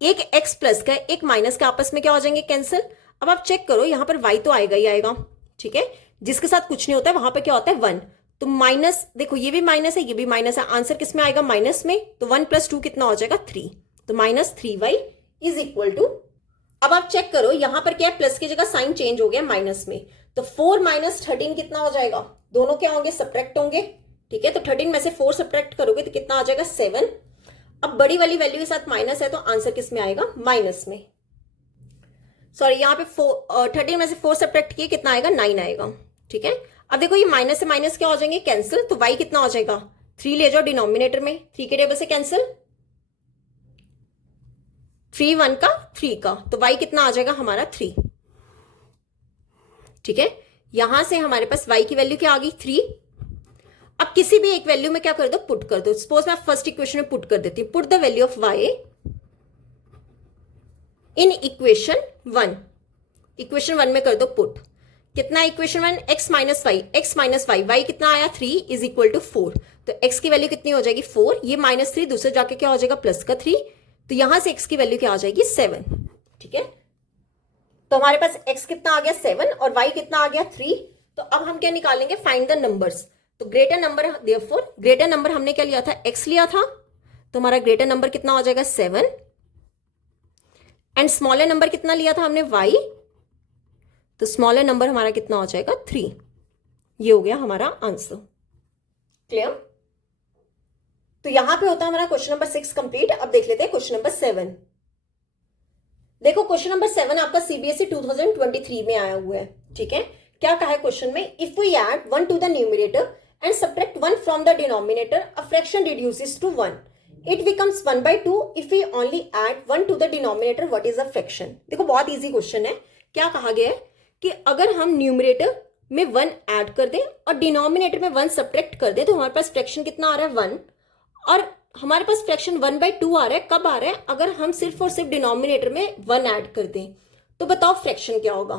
एक x प्लस का एक माइनस का आपस में क्या हो जाएंगे कैंसिल। अब आप चेक करो यहां पर y तो आएगा ही आएगा, ठीक है, जिसके साथ कुछ नहीं होता है वहां पर क्या होता है 1, तो माइनस, देखो ये भी माइनस है ये भी माइनस है, आंसर किस में आएगा माइनस में, तो 1 प्लस 2 कितना हो जाएगा 3, तो minus 3y is equal to, अब आप चेक करो यहां पर क्या है प्लस की जगह साइन चेंज हो गया माइनस में, तो 4 माइनस 13 कितना हो जाएगा, दोनों क्या होंगे सब्ट्रैक्ट होंगे, ठीक है, तो 13 में से 4 सब्ट्रैक्ट करोगे तो कितना आ जाएगा 7। अब बड़ी वाली वैल्यू के साथ माइनस है तो आंसर किस में आएगा माइनस में, सॉरी यहाँ पे 13 में से 4 सब्ट्रैक्ट किए कितना आएगा 9 आएगा, ठीक है। अब देखो ये माइनस से माइनस क्या हो जाएंगे कैंसिल, तो y कितना हो जाएगा 3 ले जाओ डिनोमिनेटर में, 3 के टेबल से कैंसिल, 3 1 का 3 का, तो y कितना आ जाएगा हमारा 3, ठीक है। यहां से हमारे पास y की वैल्यू क्या आ गई 3। अब किसी भी एक वैल्यू में क्या कर दो पुट कर दो, सपोज मैं फर्स्ट इक्वेशन में पुट कर देती हूं, put the value of y in equation 1, equation 1 में कर दो पुट, कितना equation 1 x minus y, y कितना आया 3 इज इक्वल टू 4, तो x की वैल्यू कितनी हो जाएगी 4, ये -3 दूसरे जाके क्या हो जाएगा प्लस का 3, तो यहां से x की वैल्यू क्या आ जाएगी 7, ठीक है। तो हमारे पास x कितना आ गया 7 और y कितना आ गया 3, तो अब हम क्या निकालेंगे, फाइंड द नंबर्स। तो greater number, therefore greater number हमने क्या लिया था, x लिया था, तो हमारा ग्रेटर नंबर कितना हो जाएगा 7, एंड स्मॉलर नंबर कितना लिया था हमने y, तो स्मॉलर नंबर हमारा कितना हो जाएगा 3। ये हो गया हमारा आंसर। क्लियर? तो यहां पे होता है हमारा क्वेश्चन नंबर 6 कंप्लीट। अब देख लेते हैं क्वेश्चन नंबर 7। देखो क्वेश्चन नंबर 7 आपका सीबीएसई 2023 में आया हुआ है। ठीक है, क्या कहा है क्वेश्चन में, if we add 1 to the numerator and subtract 1 from the denominator, a fraction reduces to 1, it becomes 1/2 if we only add 1 to the denominator, what is a fraction. देखो बहुत इजी क्वेश्चन है। क्या कहा गया है कि अगर हम न्यूमरेटर में 1 ऐड कर दें और डिनोमिनेटर में 1 सब्ट्रैक्ट कर दें, तो हमारे पास फ्रैक्शन कितना आ रहा है 1, और हमारे पास फ्रैक्शन 1/2 आ रहा है। कब आ रहा है, अगर हम सिर्फ और सिर्फ डिनोमिनेटर में 1 ऐड कर दें। तो बताओ फ्रैक्शन क्या होगा।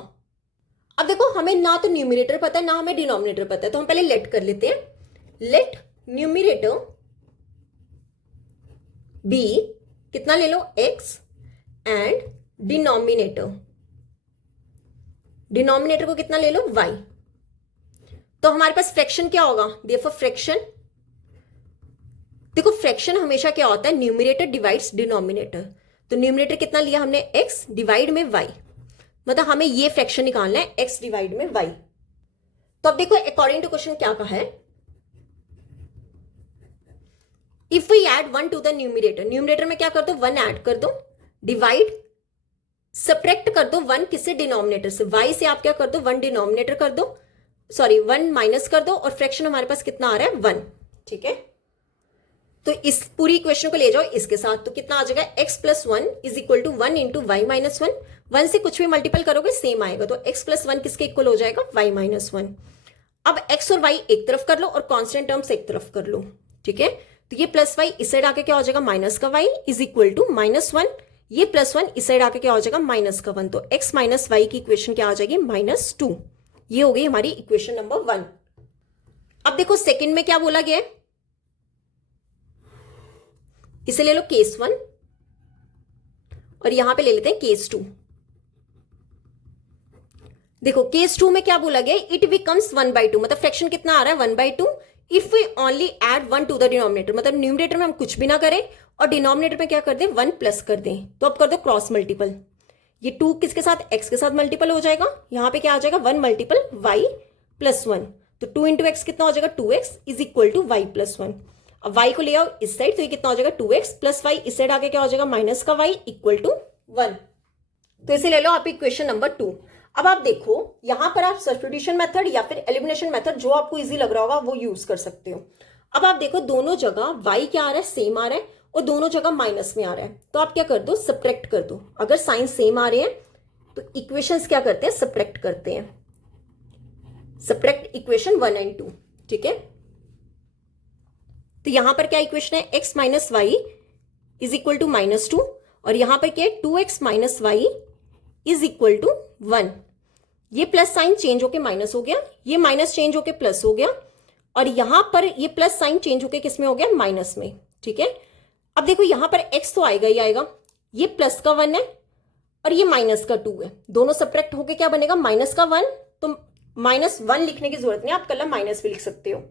अब देखो हमें ना तो न्यूमरेटर पता है ना हमें डिनोमिनेटर पता है, तो हम पहले लेट कर लेते हैं। लेट न्यूमरेटर बी, कितना ले लो x, एंड डिनोमिनेटर को कितना ले लो y। तो हमारे पास फ्रैक्शन क्या होगा, देयरफॉर फ्रैक्शन, देखो फ्रैक्शन हमेशा क्या होता है, न्यूमरेटर डिवाइड्स डिनोमिनेटर। तो न्यूमरेटर कितना लिया हमने x डिवाइड में y, मतलब हमें ये फ्रैक्शन निकालना है x डिवाइड में y। तो अब देखो अकॉर्डिंग टू क्वेश्चन क्या कहा है, if we add 1 to the numerator, numerator में क्या कर दो 1 ऐड कर दो, डिवाइड सब्ट्रैक्ट कर दो 1 किससे, डिनोमिनेटर से। y से आप क्या कर दो 1 डिनोमिनेटर कर दो, सॉरी 1 माइनस कर दो, और फ्रैक्शन हमारे पास कितना आ रहा है 1। ठीक है, तो इस पूरी इक्वेशन को ले जाओ इसके साथ, तो कितना आ जाएगा x plus 1 is equal to 1 into y minus 1। 1 से कुछ भी मल्टीपल करोगे सेम आएगा, तो x प्लस 1 किसके इक्वल हो जाएगा, y माइनस 1। अब x और y एक तरफ कर लो और कांस्टेंट टर्म्स एक तरफ कर लो। ठीक है, तो ये प्लस y इस साइड आके क्या हो जाएगा माइनस का y is equal to minus 1, ये प्लस 1 इस साइड आके क्या हो जाएगा माइनस का 1, तो x माइनस वाई की इक्वेशन क्या आ जाएगी -2। ये हो गई हमारी इक्वेशन नंबर 1। अब देखो सेकंड में क्या बोला गया है, इसे ले लो केस 1 और यहां पे ले लेते हैं केस 2। देखो केस 2 में क्या बोला गया, इट बिकम्स 1/2, मतलब फ्रैक्शन कितना आ रहा है 1/2 if we only add 1 to the denominator, मतलब न्यूमरेटर में हम कुछ भी ना करें और डिनोमिनेटर में क्या कर दें 1 प्लस कर दें। तो अब कर दो क्रॉस मल्टीपल, ये 2 किसके साथ, x के साथ मल्टीपल हो जाएगा, यहां पे क्या आ जाएगा 1 मल्टीपल y प्लस 1, तो 2 इंटू एक्स कितना हो जाएगा 2x is equal to y plus 1। अब y को ले आओ इस साइड, तो ये कितना हो जाएगा 2x प्लस y, इस साइड आके क्या हो जाएगा माइनस का y इक्वल टू 1। तो इसे ले लो आप इक्वेशन नंबर 2। अब आप देखो यहां पर आप सब्स्टिट्यूशन मेथड या फिर एलिमिनेशन मेथड जो आपको इजी लग रहा होगा वो यूज कर सकते हो। अब आप देखो दोनों जगह y क्या आ रहा है, सेम आ रहा है, और दोनों जगह माइनस में आ रहा है, तो आप क्या कर दो सब्ट्रैक्ट कर दो। अगर साइन सेम आ रहे हैं तो इक्वेशंस क्या करते हैं, सब्ट्रैक्ट करते हैं, सब्ट्रैक्ट इक्वेशन 1 एंड 2। ठीक है, तो यहां पर क्या इक्वेशन है, x minus y is equal to -2, और यहां पर क्या है 2x minus y is equal to 1। ये प्लस साइन चेंज होके माइनस हो गया, ये माइनस चेंज होके प्लस हो गया, और यहां पर ये प्लस साइन चेंज होके किस में हो गया, माइनस में। ठीक है, अब देखो यहां पर x तो आएगा ही आएगा, ये प्लस का 1 है और ये माइनस का 2 है, दोनों सब्ट्रैक्ट होके क्या बनेगा माइनस का 1, तो -1 लिखने की जरूरत नहीं, आप कल माइनस भी लिख सकते हो।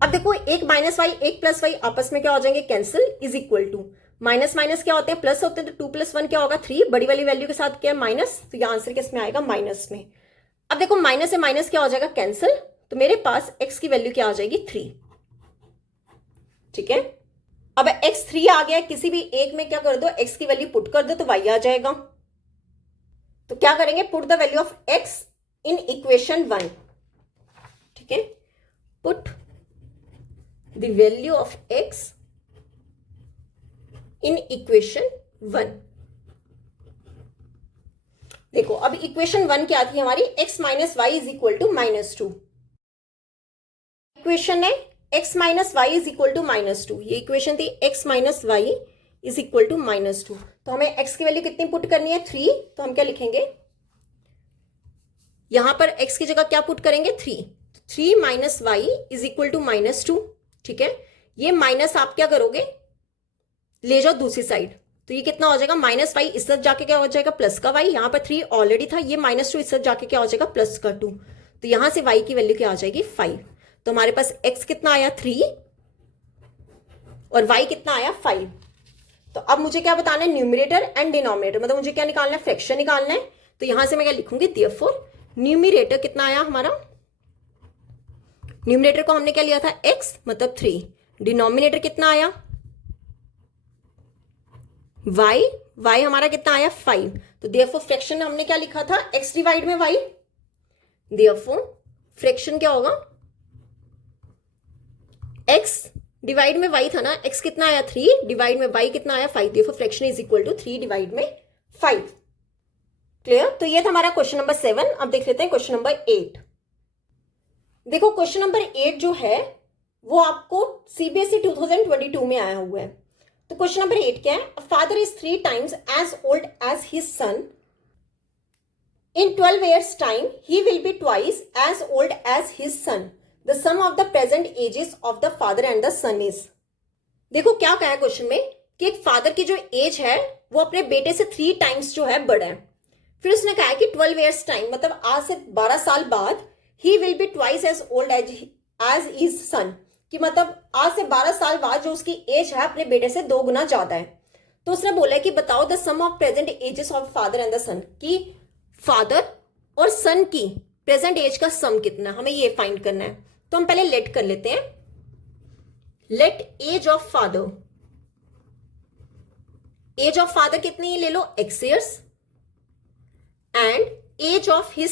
अब देखो एक माइनस वाई एक प्लस वाई आपस में क्या हो जाएंगे, cancel, is equal to minus minus क्या होते हैं, प्लस होते हैं, तो 2 + 1 क्या होगा 3, बड़ी वाली वैल्यू के साथ क्या है माइनस, तो यह आंसर किसमें आएगा माइनस में। अब देखो माइनस से माइनस क्या हो जाएगा कैंसिल, तो मेरे पास x की वैल्यू क्या आ जाएगी 3। ठीक है, अब x 3 आ गया, किसी भी एक में क्या कर दो x की वैल्यू पुट कर दो तो y आ जाएगा। तो क्या करेंगे, put the value of x in equation 1। ठीक है, put the value of x in equation 1। देखो अब इक्वेशन 1 क्या थी हमारी, x minus y is equal to -2। Equation है x minus y is equal to -2, ये इक्वेशन थी x minus y is equal to -2। तो हमें x की वैल्यू कितनी पुट करनी है 3, तो हम क्या लिखेंगे, यहां पर x की जगह क्या पुट करेंगे 3, 3 minus y is equal to -2। ठीक है, ये माइनस आप क्या करोगे ले जाओ दूसरी साइड, तो ये कितना हो जाएगा -y, इस तरफ जाके क्या हो जाएगा प्लस का y, यहां पर 3 ऑलरेडी था, ये -2 इस तरफ जाके क्या हो जाएगा प्लस का 2, तो यहां से y की वैल्यू क्या आ जाएगी 5। तो हमारे पास x कितना आया 3 और y कितना आया 5। तो अब मुझे क्या बताना है, न्यूमरेटर एंड डिनोमिनेटर, मतलब मुझे क्या निकालना है, फ्रैक्शन निकालना है। तो यहां से मैं क्या लिखूंगी, देयरफॉर न्यूमरेटर कितना आया हमारा, न्यूमरेटर को हमने क्या लिया था x मतलब 3, डिनोमिनेटर कितना आया y हमारा कितना आया 5। तो देयरफॉर फ्रैक्शन हमने क्या लिखा था, x डिवाइड में y, देयरफॉर फ्रैक्शन क्या होगा, x डिवाइड में y था ना, x कितना आया 3 डिवाइड में y कितना आया 5, therefore fraction is equal to 3 divide में 5। क्लियर। तो ये था हमारा क्वेश्चन नंबर 7। अब देख लेते हैं क्वेश्चन नंबर 8। देखो क्वेश्चन नंबर 8 जो है वो आपको सीबीएसई 2022 में आया हुआ है। तो क्वेश्चन नंबर 8 क्या है, father is 3 times as old as his son. In 12 years time he will be twice as old as his son. The sum of the present ages of the father and the son is. देखो क्या कहा है question में कि एक father की जो as है वो अपने बेटे से 3 times जो है बड़ा है। फिर उसने कहा है कि 12 years time मतलब आज से 12 साल बाद he will be twice as old as his son, कि मतलब आज से 12 साल बाद जो उसकी एज है अपने बेटे से 2 गुना ज्यादा है। तो उसने बोला है कि बताओ the sum of present ages of father and the son, कि फादर और सन की प्रेजेंट एज का सम कितना, हमें ये फाइंड करना है। तो हम पहले लेट कर लेते हैं, let age of father, age of father कितनी है ले लो x years, and age of his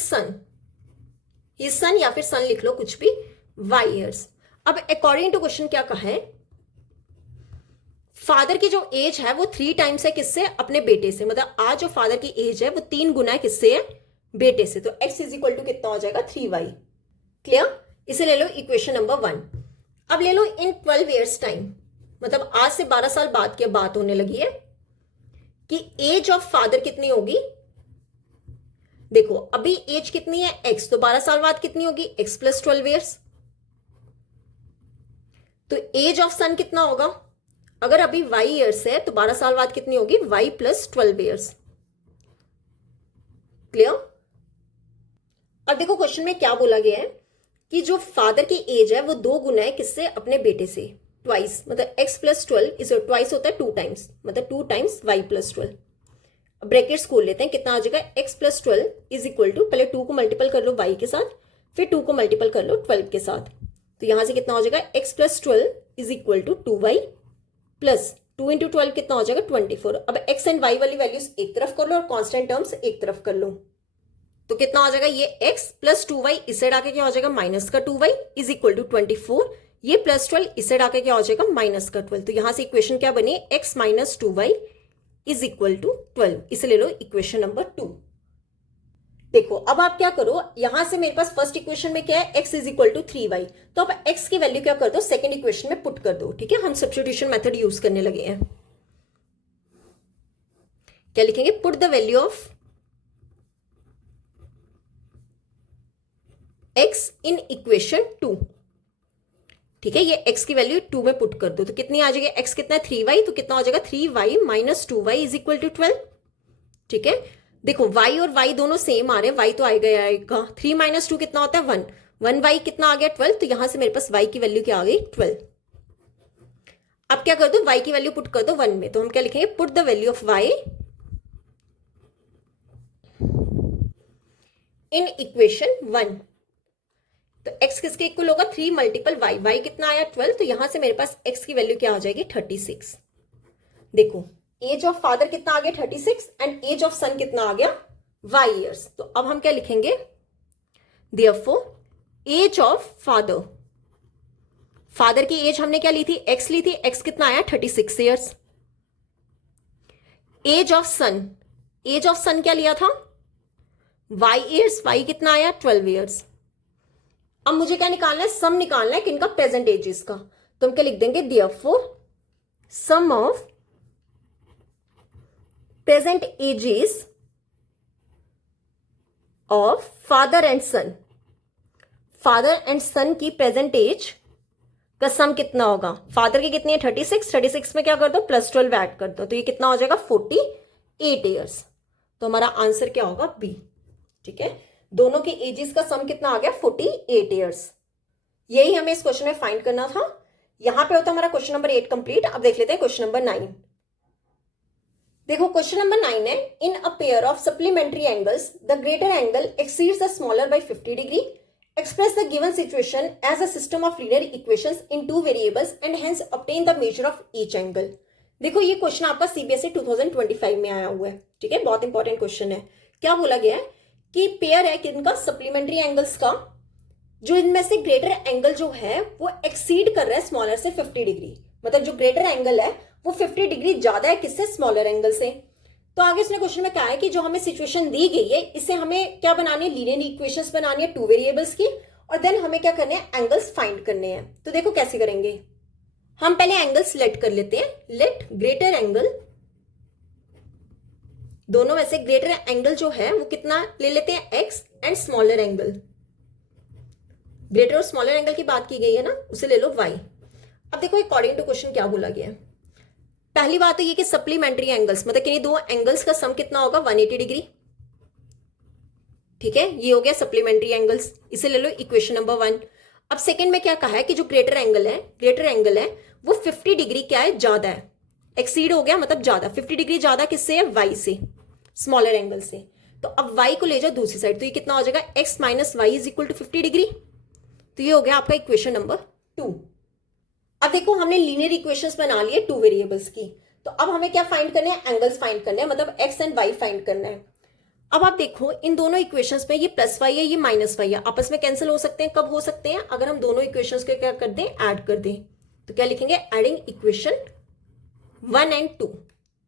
son या फिर सन लिख लो कुछ भी, y years। अब अकॉर्डिंग टू क्वेश्चन क्या कहा है, फादर की जो एज है वो 3 times है किससे, अपने बेटे से, मतलब आज जो फादर की एज है वो 3 गुना है किससे है, बेटे से। तो x इज इक्वल टू कितना हो जाएगा 3y। क्लियर। इसे ले लो इक्वेशन नंबर 1। अब ले लो इन 12 years टाइम, मतलब आज से 12 साल बाद की बात होने लगी है कि एज ऑफ फादर कितनी होगी। देखो अभी एज कितनी है x, तो 12 साल बाद कितनी होगी x प्लस 12 years। तो एज ऑफ सन कितना होगा, अगर अभी y years है तो 12 साल बाद कितनी होगी y प्लस 12 years। क्लियर। अब देखो क्वेश्चन में क्या बोला गया है कि जो फादर की एज है वो 2 गुना है किससे, अपने बेटे से, ट्वाइस, मतलब x प्लस 12 इस ट्वाइस होता है 2 times, मतलब 2 times y प्लस 12। अब ब्रैकेट्स खोल लेते हैं, कितना आ जाएगा x plus 12 is equal to, पहले 2 को मल्टीपल कर लो y के साथ, फिर 2 को मल्टीपल कर लो 12 के साथ। तो यहां से कितना हो जाएगा x plus 12 is equal to 2y plus 2 into 12 कितना हो जाएगा 24। अब x एंड y वाली वैल्यूज एक तरफ कर लो और कांस्टेंट टर्म्स एक तरफ कर लो। तो कितना हो जाएगा, ये x प्लस 2y इस साइड आके क्या हो जाएगा माइनस का 2y इज इक्वल टू 24, ये प्लस 12 इस साइड आके क्या हो जाएगा माइनस का 12। तो यहां से इक्वेशन क्या बनी, x minus 2y is equal to 12। इसे ले लो इक्वेशन नंबर 2। देखो अब आप क्या करो, यहां से मेरे पास फर्स्ट इक्वेशन में क्या है, x is equal to 3y। तो अब x की वैल्यू क्या कर दो, सेकेंड इक्वेशन में पुट कर दो। ठीक है, हम सब्स्टिट्यूशन मेथड यूज करने लगे हैं। क्या लिखेंगे, put the value of x in equation 2। ठीक है, ये x की वैल्यू 2 में पुट कर दो। तो कितनी आ जाएगी, x कितना है 3y, तो कितना हो जाएगा 3y minus 2y is equal to 12। ठीक है, देखो y और y दोनों सेम आ रहे हैं, y तो आएगा 3 माइनस 2 कितना होता है 1, 1y कितना आ गया 12। तो यहां से मेरे पास y की वैल्यू क्या आ गई 12। अब क्या कर दो, y की वैल्यू पुट कर दो 1 में। तो हम क्या लिखेंगे, put the value of y in equation 1। तो x किसके इक्वल होगा, 3 मल्टीपल y, y कितना आया 12। तो यहां से मेरे पास x की वैल्यू क्या आ जाएगी 36। देखो एज ऑफ फादर कितना आ गया 36 एंड एज ऑफ सन कितना आ गया y years। तो अब हम क्या लिखेंगे, therefore age of father, father की एज हमने क्या ली थी, x ली थी, x कितना आया 36 years। Age of son, age of son क्या लिया था y years, y कितना आया 12 years। अब मुझे क्या निकालना है, सम निकालना है किनका, प्रेजेंट एजेस का। तो हम क्या लिख देंगे, therefore sum of present ages of father and son, father and son की प्रेजेंट एज का सम कितना होगा। फादर की कितनी है 36, 36 में क्या कर दो प्लस 12 ऐड कर दो, तो ये कितना हो जाएगा 48 years। तो हमारा आंसर क्या होगा बी। ठीक है, दोनों की एजेस का सम कितना आ गया 48 ईयर्स। यही हमें इस क्वेश्चन में फाइंड करना था। यहां पे होता हमारा क्वेश्चन नंबर 8 कंप्लीट। अब देख लेते हैं क्वेश्चन नंबर 9। देखो क्वेश्चन नंबर 9 है, in a pair of supplementary angles the greater angle exceeds the smaller by 50 degree. Express the given situation as a system of linear equations in two variables and hence obtain the measure of each angle. देखो ये question आपका CBSE 2025 में आया हुआ है, ठीक है, बहुत इंपॉर्टेंट क्वेश्चन है। क्या बोला गया है कि पेयर है किनका, सप्लीमेंट्री एंगल्स का, जो इनमें से ग्रेटर एंगल जो है वो एक्सीड कर रहा है स्मॉलर से 50 डिग्री। मतलब जो ग्रेटर एंगल है वो 50 डिग्री ज्यादा है किससे, स्मॉलर एंगल से। तो आगे इसने क्वेश्चन में कहा है कि जो हमें सिचुएशन दी गई है इससे हमें क्या बनानी है, लीनियर इक्वेशंस बनानी है टू वेरिएबल्स की, और देन हमें क्या करने हैं, एंगल्स फाइंड करने हैं। तो देखो कैसे करेंगे, हम पहले एंगल सिलेक्ट कर लेते हैं। लेट ग्रेटर एंगल, दोनों में से ग्रेटर एंगल जो है वो कितना ले लेते हैं, x, and smaller angle, greater और स्मॉलर एंगल की बात की गई है ना, उसे ले लो वाई। अब देखो अकॉर्डिंग टू क्वेश्चन क्या बोला गया है। पहली बात तो ये कि सप्लीमेंट्री एंगल्स मतलब कि दो एंगल्स का सम कितना होगा, 180 डिग्री, ठीक है, ये हो गया सप्लीमेंट्री एंगल्स, इसे ले लो इक्वेशन नंबर 1। अब सेकंड में क्या कहा है कि जो ग्रेटर एंगल है वो 50 डिग्री क्या है, ज्यादा है, एक्सीड हो गया मतलब ज्यादा, 50 डिग्री ज्यादा किससे है, वाई से, स्मॉलर एंगल से। तो अब वाई को ले जाओ दूसरी साइड, तो ये कितना हो जाएगा, x minus y is equal to 50 degree. तो ये हो गया आपका इक्वेशन नंबर 2। अब देखो हमने लीनियर इक्वेशंस बना लिए टू वेरिएबल्स की, तो अब हमें क्या फाइंड करने हैं, एंगल्स फाइंड करने हैं, मतलब एक्स एंड वाई फाइंड करना है। अब आप देखो इन दोनों इक्वेशंस में ये प्लस वाई है, ये माइनस वाई है, आपस में कैंसिल हो सकते हैं। कब हो सकते हैं, अगर हम दोनों इक्वेशंस को क्या कर दें, ऐड कर दें। तो क्या लिखेंगे, एडिंग इक्वेशन 1 एंड 2।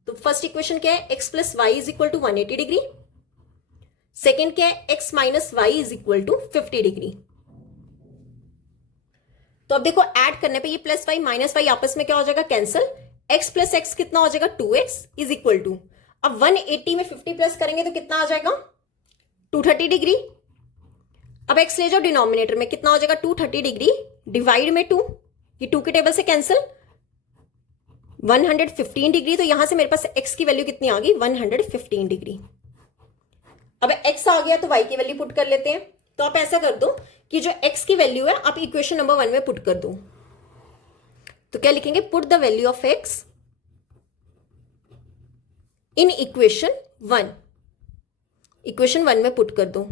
तो फर्स्ट इक्वेशन क्या है, x plus Y is equal to 180 degree. Second क्या है, x minus y is equal to 50 degree. तो अब देखो ऐड करने पे ये प्लस वाई माइनस वाई आपस में क्या हो जाएगा, कैंसिल। एक्स प्लस एक्स कितना हो जाएगा, 2x इज इक्वल टू, अब 180 में 50 प्लस करेंगे तो कितना आ जाएगा, 230 डिग्री। अब x ले जाओ डिनोमिनेटर में, कितना हो जाएगा, 230 डिग्री डिवाइड में 2, ये 2 के टेबल से कैंसिल, 115 डिग्री। तो यहां से मेरे पास x की वैल्यू कितनी आ गई, 115 डिग्री। अब x आ गया तो y की वैल्यू पुट कर लेते हैं। तो आप ऐसा कर दो कि जो x की वैल्यू है आप इक्वेशन नंबर 1 में पुट कर दो। तो क्या लिखेंगे, put the value of x in equation 1, equation 1 में पुट कर दो।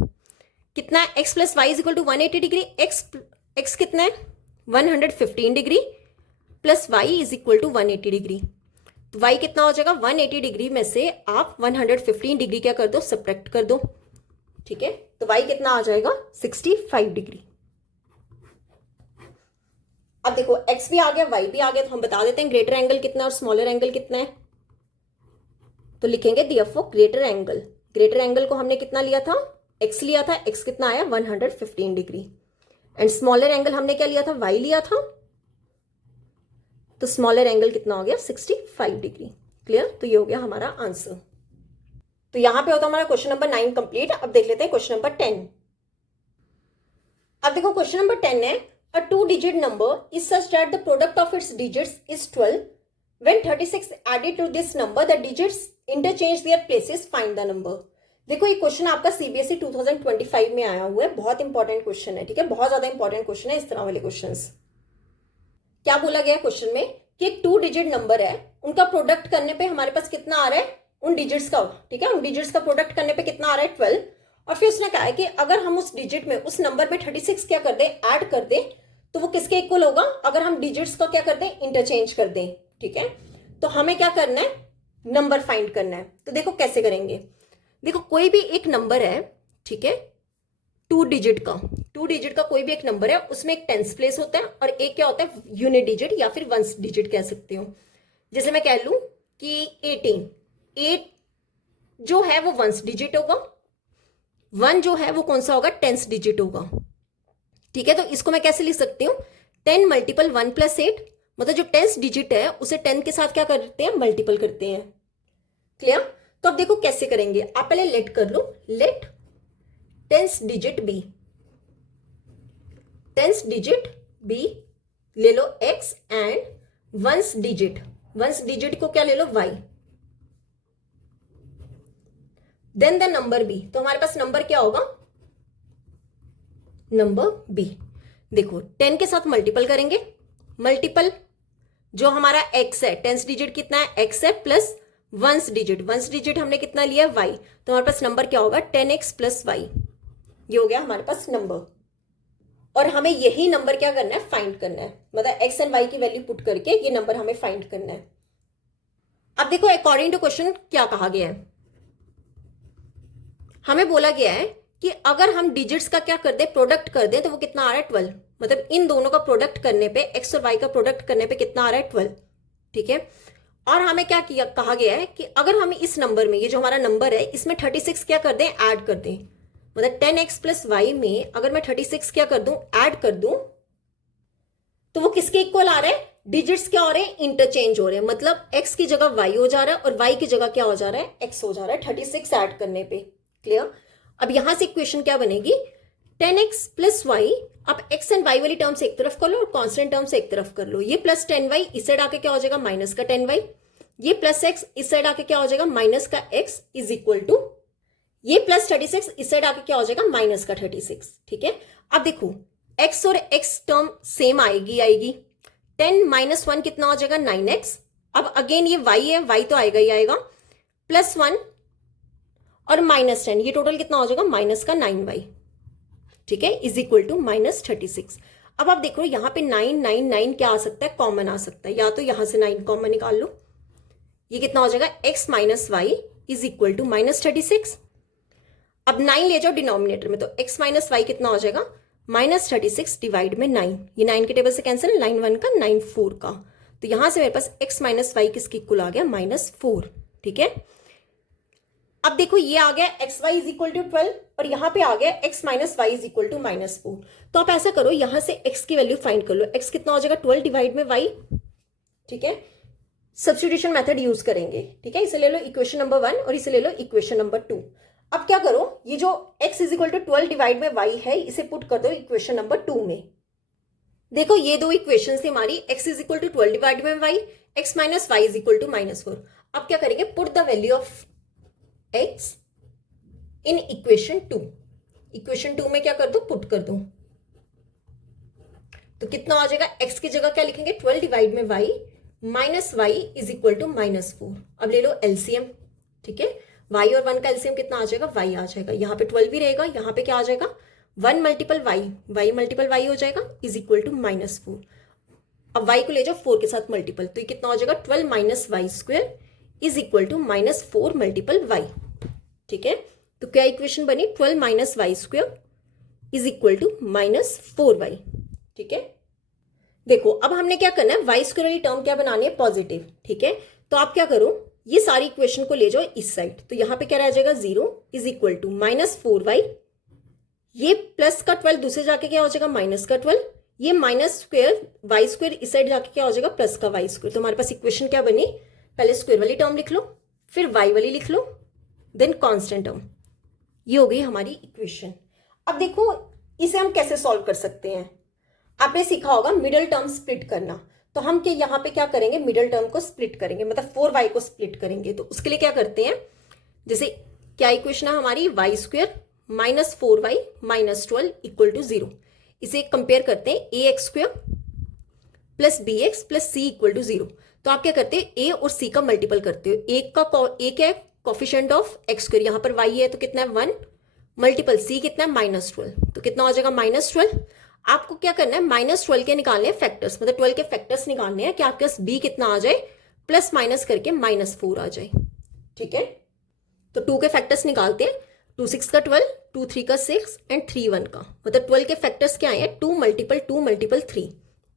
कितना है, x plus Y is equal to 180 degree, x कितना है 115 degree plus y is equal to 180 degree. तो y कितना हो जाएगा, 180 डिग्री में से आप 115 डिग्री क्या कर दो, सब्ट्रैक्ट कर दो, ठीक है। तो y कितना आ जाएगा, 65 डिग्री। अब देखो x भी आ गया, y भी आ गया, तो हम बता देते हैं ग्रेटर एंगल कितना है और स्मॉलर एंगल कितना है। तो लिखेंगे देयरफॉर ग्रेटर एंगल को हमने कितना लिया था, x लिया था, x कितना आया 115 डिग्री, एंड स्मॉलर एंगल हमने क्या लिया था, y लिया था, तो स्मॉलर एंगल कितना हो गया, 65 डिग्री। क्लियर, तो ये हो गया हमारा आंसर। तो यहां पे होता हमारा क्वेश्चन नंबर 9 कंप्लीट। अब देख लेते हैं क्वेश्चन नंबर 10। अब देखो क्वेश्चन नंबर 10 है, अ 2-digit number is such that the product of its digits is 12. When 36 added to this number, the digits interchange their places. Find the number. देखो ये question आपका सीबीएसई 2025 में आया हुआ है, बहुत इंपॉर्टेंट क्वेश्चन है, ठीक है, बहुत ज्यादा इंपॉर्टेंट क्वेश्चन है इस तरह वाले क्वेश्चंस। क्या बोला गया क्वेश्चन में कि एक 2-digit नंबर है, उनका प्रोडक्ट करने पे हमारे पास कितना आ रहा है, उन डिजिट्स का, ठीक है, उन डिजिट्स का प्रोडक्ट करने पे कितना आ रहा है, 12। और फिर उसने कहा है कि अगर हम उस डिजिट में, उस नंबर में 36 क्या कर दें, ऐड कर दें, तो वो किसके इक्वल होगा, अगर हम डिजिट्स को क्या कर दें, इंटरचेंज कर दें, ठीक है। तो हमें क्या करना है, नंबर फाइंड करना है। तो देखो कैसे करेंगे, देखो कोई भी एक नंबर है, ठीक है, 2 डिजिट का कोई भी एक नंबर है, उसमें एक टेंस प्लेस होता है और एक क्या होता है, यूनिट डिजिट या फिर वंस डिजिट कह सकते हो। जैसे मैं कह लूं कि 18, 8 जो है वो वंस डिजिट होगा, 1 जो है वो कौन सा होगा, टेंस डिजिट होगा, ठीक है। तो इसको मैं कैसे लिख सकती हूँ, 10 मल्टीपल 1 प्लस 8, मतलब जो टेंस डिजिट है उसे 10 के साथ क्या करते हैं, मल्टीपल करते हैं। क्लियर। तो अब देखो कैसे करेंगे, आप पहले लेट कर लो, लेट टेंस डिजिट बी ले लो x एंड वंस डिजिट को क्या ले लो, y। Then the number be, तो हमारे पास नंबर क्या होगा, नंबर बी। देखो 10 के साथ मल्टीपल करेंगे, मल्टीपल जो हमारा x है, 10th डिजिट कितना है x है, प्लस 1st डिजिट हमने कितना लिया y, तो हमारे पास नंबर क्या होगा 10x प्लस y। ये हो गया हमारे पास नंबर। और हमें यही नंबर क्या करना है, फाइंड करना है, मतलब x एंड y की वैल्यू पुट करके ये नंबर हमें फाइंड करना है। अब देखो अकॉर्डिंग टू क्वेश्चन क्या कहा गया है, हमें बोला गया है कि अगर हम डिजिट्स का क्या कर दे, प्रोडक्ट कर दे, तो वो कितना आ रहा है 12। मतलब इन दोनों का प्रोडक्ट करने पे, x और y का प्रोडक्ट करने पे कितना आ रहा है 12। ठीक है। और हमें क्या किया, कहा गया है कि अगर हम इस नंबर में, ये जो हमारा नंबर है, इसमें 36 क्या कर दें, ऐड कर दें। मतलब 10x प्लस वाई में अगर मैं 36 क्या कर दूं, ऐड कर दूं, तो वो किसके इक्वल आ रहा है, डिजिट्स क्या हो रहे हैं, इंटरचेंज हो रहे हैं। मतलब x की जगह y हो जा रहा है और y की जगह क्या हो जा रहा है, x हो जा रहा है 36 ऐड करने पे। क्लियर। अब यहां से इक्वेशन क्या बनेगी, 10x प्लस वाई। अब x एंड y वाली टर्म्स एक तरफ कर लो और कांस्टेंट टर्म्स एक तरफ कर लो। ये प्लस 10y इस साइड आके क्या हो जाएगा, माइनस का 10y। ये प्लस x इस साइड आके क्या हो जाएगा, माइनस का x इज इक्वल टू ये प्लस 36 इस साइड आके क्या हो जाएगा, माइनस का 36। ठीक है। अब देखो x और x टर्म सेम आएगी। 10 माइनस 1 कितना हो जाएगा, 9x। अब अगेन ये y है, y तो आएगा ही आएगा, प्लस 1 और माइनस 10, ये टोटल कितना हो जाएगा, माइनस का 9y। ठीक है, इज इक्वल टू माइनस 36। अब आप देखो यहां पे 9 9 9 क्या आ सकता है, कॉमन आ सकता है, या तो यहां से 9 कॉमन निकाल लो, ये कितना हो जाएगा, x minus y is equal to minus 36। अब 9 ले जाओ डिनोमिनेटर में, तो x माइनस वाई कितना हो जाएगा, माइनस 36 डिवाइड में 9। ये 9 के टेबल से कैंसिल, 9 1 का 9 4 का, तो यहां से मेरे पास x माइनस वाई किसकी इक्वल आ गया, माइनस 4। ठीक है। अब देखो ये आ गया x y is equal to 12 और यहां पे आ गया x minus y is equal to minus 4। तो आप ऐसा करो, यहां से x की वैल्यू फाइंड कर लो, x कितना हो जाएगा, 12 डिवाइड में y। ठीक है, सब्स्टिट्यूशन मेथड यूज करेंगे। ठीक है, इसे ले लो इक्वेशन नंबर 1 और इसे ले लो इक्वेशन नंबर 2। अब क्या करो, ये जो x is equal to 12 divide में y है, इसे पुट कर दो इक्वेशन नंबर 2 में। देखो ये दो इक्वेशन थी हमारी, x is equal to 12 divide में y, x minus y is equal to minus 4। अब क्या करेंगे, put the value of x in equation 2। Equation 2 में क्या कर दो, पुट कर दो, तो कितना आ जाएगा, x की जगह क्या लिखेंगे, 12 डिवाइड में y minus y is equal to minus 4। अब ले लो एलसीएम। ठीक है, y और 1 का एलसीएम कितना आ जाएगा, y आ जाएगा, यहाँ पे 12 भी रहेगा, यहाँ पे क्या आ जाएगा, 1 मल्टीपल y मल्टीपल y हो जाएगा इज इक्वल टू माइनस 4। अब y को ले जाओ 4 के साथ मल्टीपल, तो ये कितना हो जाएगा, 12 minus y square is equal to minus 4 multiple y। ठीक है, तो क्या इक्वेशन बनी, 12 minus y square is equal to minus 4y। ठीक है, देखो अब हमने क्या करना है, वाई स्क्वायर वाली टर्म क्या बनानी है, पॉजिटिव। ठीक है, तो आप क्या करो, ये सारी इक्वेशन को ले जाओ इस साइड, तो यहां पे क्या रह जाएगा, 0 is equal to minus 4y। ये प्लस का 12 दूसरे जाके क्या हो जाएगा, माइनस का 12। ये माइनस स्क्वायर वाई स्क्वायर इस साइड जाके क्या हो जाएगा, प्लस का वाई स्क्वायर। तो हमारे पास इक्वेशन क्या बनी, पहले स्क्वायर वाली टर्म लिख लो, फिर वाई वाली लिख लो, देन कांस्टेंट टर्म। ये हो गई हमारी इक्वेशन। अब देखो इसे हम कैसे सॉल्व कर सकते हैं, आपने सीखा होगा मिडिल टर्म स्प्लिट करना। तो हम क्या यहाँ पे क्या करेंगे, मिडिल टर्म को स्प्लिट करेंगे, मतलब 4y को स्प्लिट करेंगे। तो उसके लिए क्या करते हैं, जैसे क्या इक्वेशन है हमारी, Y square minus 4y minus 12 equal to 0। इसे कंपेयर करते हैं, A X square plus B X plus C equal to 0। तो आप क्या करते हैं, ए और सी का मल्टीपल करते हो। एक है कोफिशिएंट ऑफ एक्स स्क्वायर, यहाँ पर y है तो कितना है 1 मल्टीपल सी कितना है माइनस 12, तो कितना हो जाएगा माइनस 12। आपको क्या करना है, माइनस 12 के निकालने हैं फैक्टर्स, मतलब 12 के फैक्टर्स निकालने हैं कि आपके पास b कितना आ जाए, प्लस माइनस करके माइनस 4 आ जाए। ठीक है, तो 2 के फैक्टर्स निकालते हैं, 2 6 का 12, 2 3 का 6 एंड 3 1 का, मतलब 12 के फैक्टर्स क्या आए, 2 मल्टीपल 3।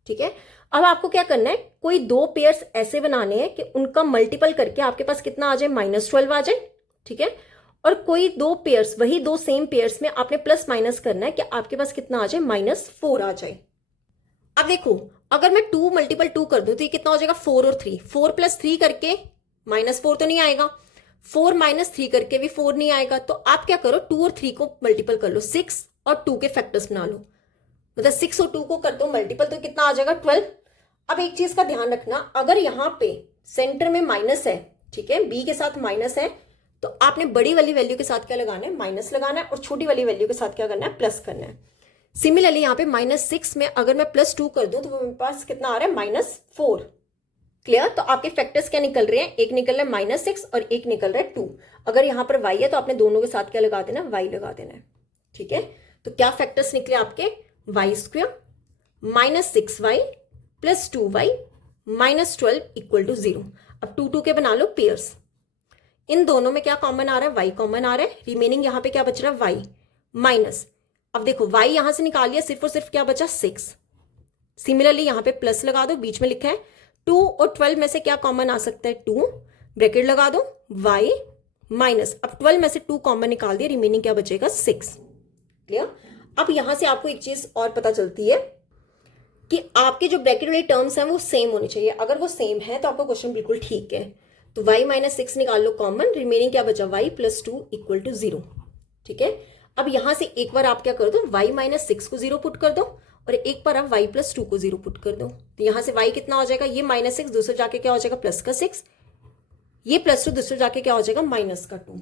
ठीक है, अब आपको क्या करना है, कोई दो पेयर्स ऐसे बनाने हैं कि उनका मल्टीपल करके आपके पास कितना आ जाए, माइनस 12 आ जाए। ठीक है, और कोई दो पेयर्स, वही दो सेम पेयर्स में आपने प्लस माइनस करना है कि आपके पास कितना आ जाए, माइनस 4 आ जाए। अब देखो अगर मैं 2 मल्टीपल 2 कर दूं तो ये कितना हो जाएगा, 4 और 3, 4 प्लस 3 करके माइनस 4 तो नहीं आएगा, 4 माइनस 3 करके भी 4 नहीं आएगा। तो आप क्या करो, 2 और 3 को मल्टीपल कर लो, 6 और 2 के फैक्टर्स बना लो, मतलब 6 और 2 को कर दो मल्टीपल, तो कितना आ जाएगा 12। अब एक चीज का ध्यान रखना, अगर यहाँ पे सेंटर में माइनस है, ठीक है, बी के साथ माइनस है, तो आपने बड़ी वाली वैल्यू के साथ क्या लगाना है, माइनस लगाना है, और छोटी वाली वैल्यू के साथ क्या करना है, प्लस करना है। सिमिलरली यहाँ पे -6 में अगर मैं +2 कर दूं तो वो मेरे पास कितना आ रहा है -4। क्लियर? तो आपके फैक्टर्स क्या निकल रहे हैं, एक निकल रहा है -6 और एक निकल रहा है 2। अगर यहाँ पर y है तो आपने दोनों के साथ क्या लगा देना, y लगा देना है। ठीक है, तो क्या फैक्टर्स निकले आपके, y स्क्वायर -6y + 2y -12 = 0। अब 2 के बना लो पेयर्स। इन दोनों में क्या कॉमन आ रहा है, y कॉमन आ रहा है। रिमेनिंग यहाँ पे क्या बच रहा है, y माइनस। अब देखो y यहां से निकाल लिया, सिर्फ और सिर्फ क्या बचा, 6। सिमिलरली यहाँ पे प्लस लगा दो, बीच में लिखा है 2 और 12 में से क्या कॉमन आ सकता है, 2, ब्रैकेट लगा दो, y माइनस। अब 12 में से 2 कॉमन निकाल दिया, रिमेनिंग क्या बचेगा, 6। क्लियर? अब यहां से आपको एक चीज और पता चलती है कि आपके जो ब्रैकेट वाली टर्म्स हैं वो सेम होनी चाहिए। अगर वो सेम है तो आपका क्वेश्चन बिल्कुल ठीक है। तो y -6 निकाल लो कॉमन, रिमेनिंग क्या बचा, y + 2 = 0। ठीक है, अब यहां से एक बार आप क्या कर दो, y -6 को 0 पुट कर दो और एक बार आप y + 2 को 0 पुट कर दो। तो यहां से y कितना हो जाएगा, ये -6 दूसरे जाके क्या हो जाएगा, +6, ये +2 दूसरे जाके क्या हो जाएगा, -2।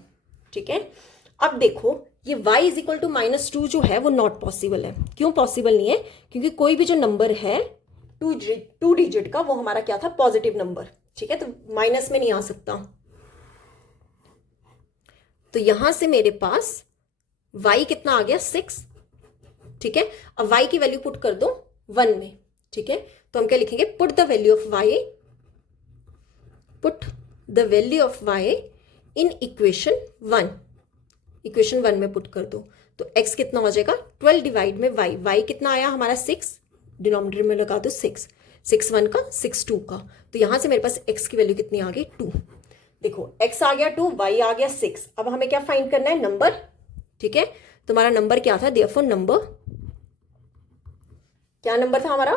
ठीक है, अब देखो ये y = -2 जो है वो नॉट पॉसिबल है। क्यों पॉसिबल नहीं है, क्योंकि कोई भी जो नंबर है 2 डिजिट का वो हमारा क्या था, पॉजिटिव नंबर। ठीक है, तो माइनस में नहीं आ सकता। तो यहां से मेरे पास y कितना आ गया, 6। ठीक है, अब y की वैल्यू पुट कर दो 1 में। ठीक है, तो हम क्या लिखेंगे, put the value of y in equation 1। Equation 1 में पुट कर दो तो x कितना हो जाएगा, 12 डिवाइड में y कितना आया हमारा 6, डिनोमिनेटर में लगा दो 6, 6 1 का 6 2 का। तो यहां से मेरे पास x की वैल्यू कितनी आ गई, 2। देखो x आ गया 2, y आ गया 6। अब हमें क्या फाइंड करना है, नंबर। ठीक है, तो हमारा नंबर क्या था, देयरफॉर नंबर, क्या नंबर था हमारा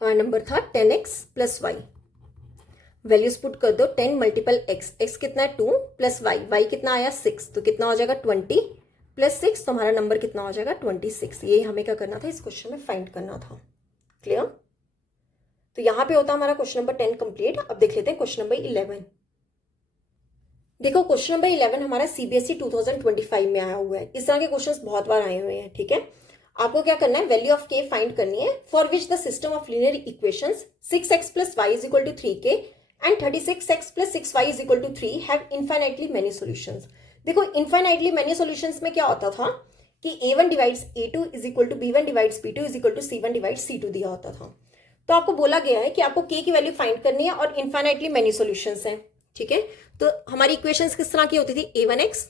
नंबर था 10x + y। वैल्यूज पुट कर दो, 10 × x कितना है 2 + y कितना आया 6, तो कितना हो जाएगा 20 + 6, तो हमारा नंबर कितना हो जाएगा 26। ये हमें क्या करना था, इस क्वेश्चन में फाइंड करना था। क्लियर? तो यहां पे होता हमारा क्वेश्चन नंबर 10 कंप्लीट। अब देख लेते हैं क्वेश्चन नंबर 11। देखो क्वेश्चन नंबर 11 हमारा CBSE 2025 में आया हुआ है। इस तरह के क्वेश्चंस बहुत बार आए हुए हैं। ठीक है, आपको क्या करना है, वैल्यू ऑफ k फाइंड करनी है, for which the system of linear equations 6x + y = 3k and 36x + 6y = 3 have infinitely many solutions। देखो इनफाइनाइटली मैनी सॉल्यूशंस में क्या होता था कि a1 divides a2 = b1 divides b2 = c1 divides c2 दिया होता था। तो आपको बोला गया है कि आपको k की वैल्यू फाइंड करनी है और इनफाइनाइटली मैनी सॉल्यूशंस हैं। ठीक है, तो हमारी इक्वेशंस किस तरह की होती थी, a1x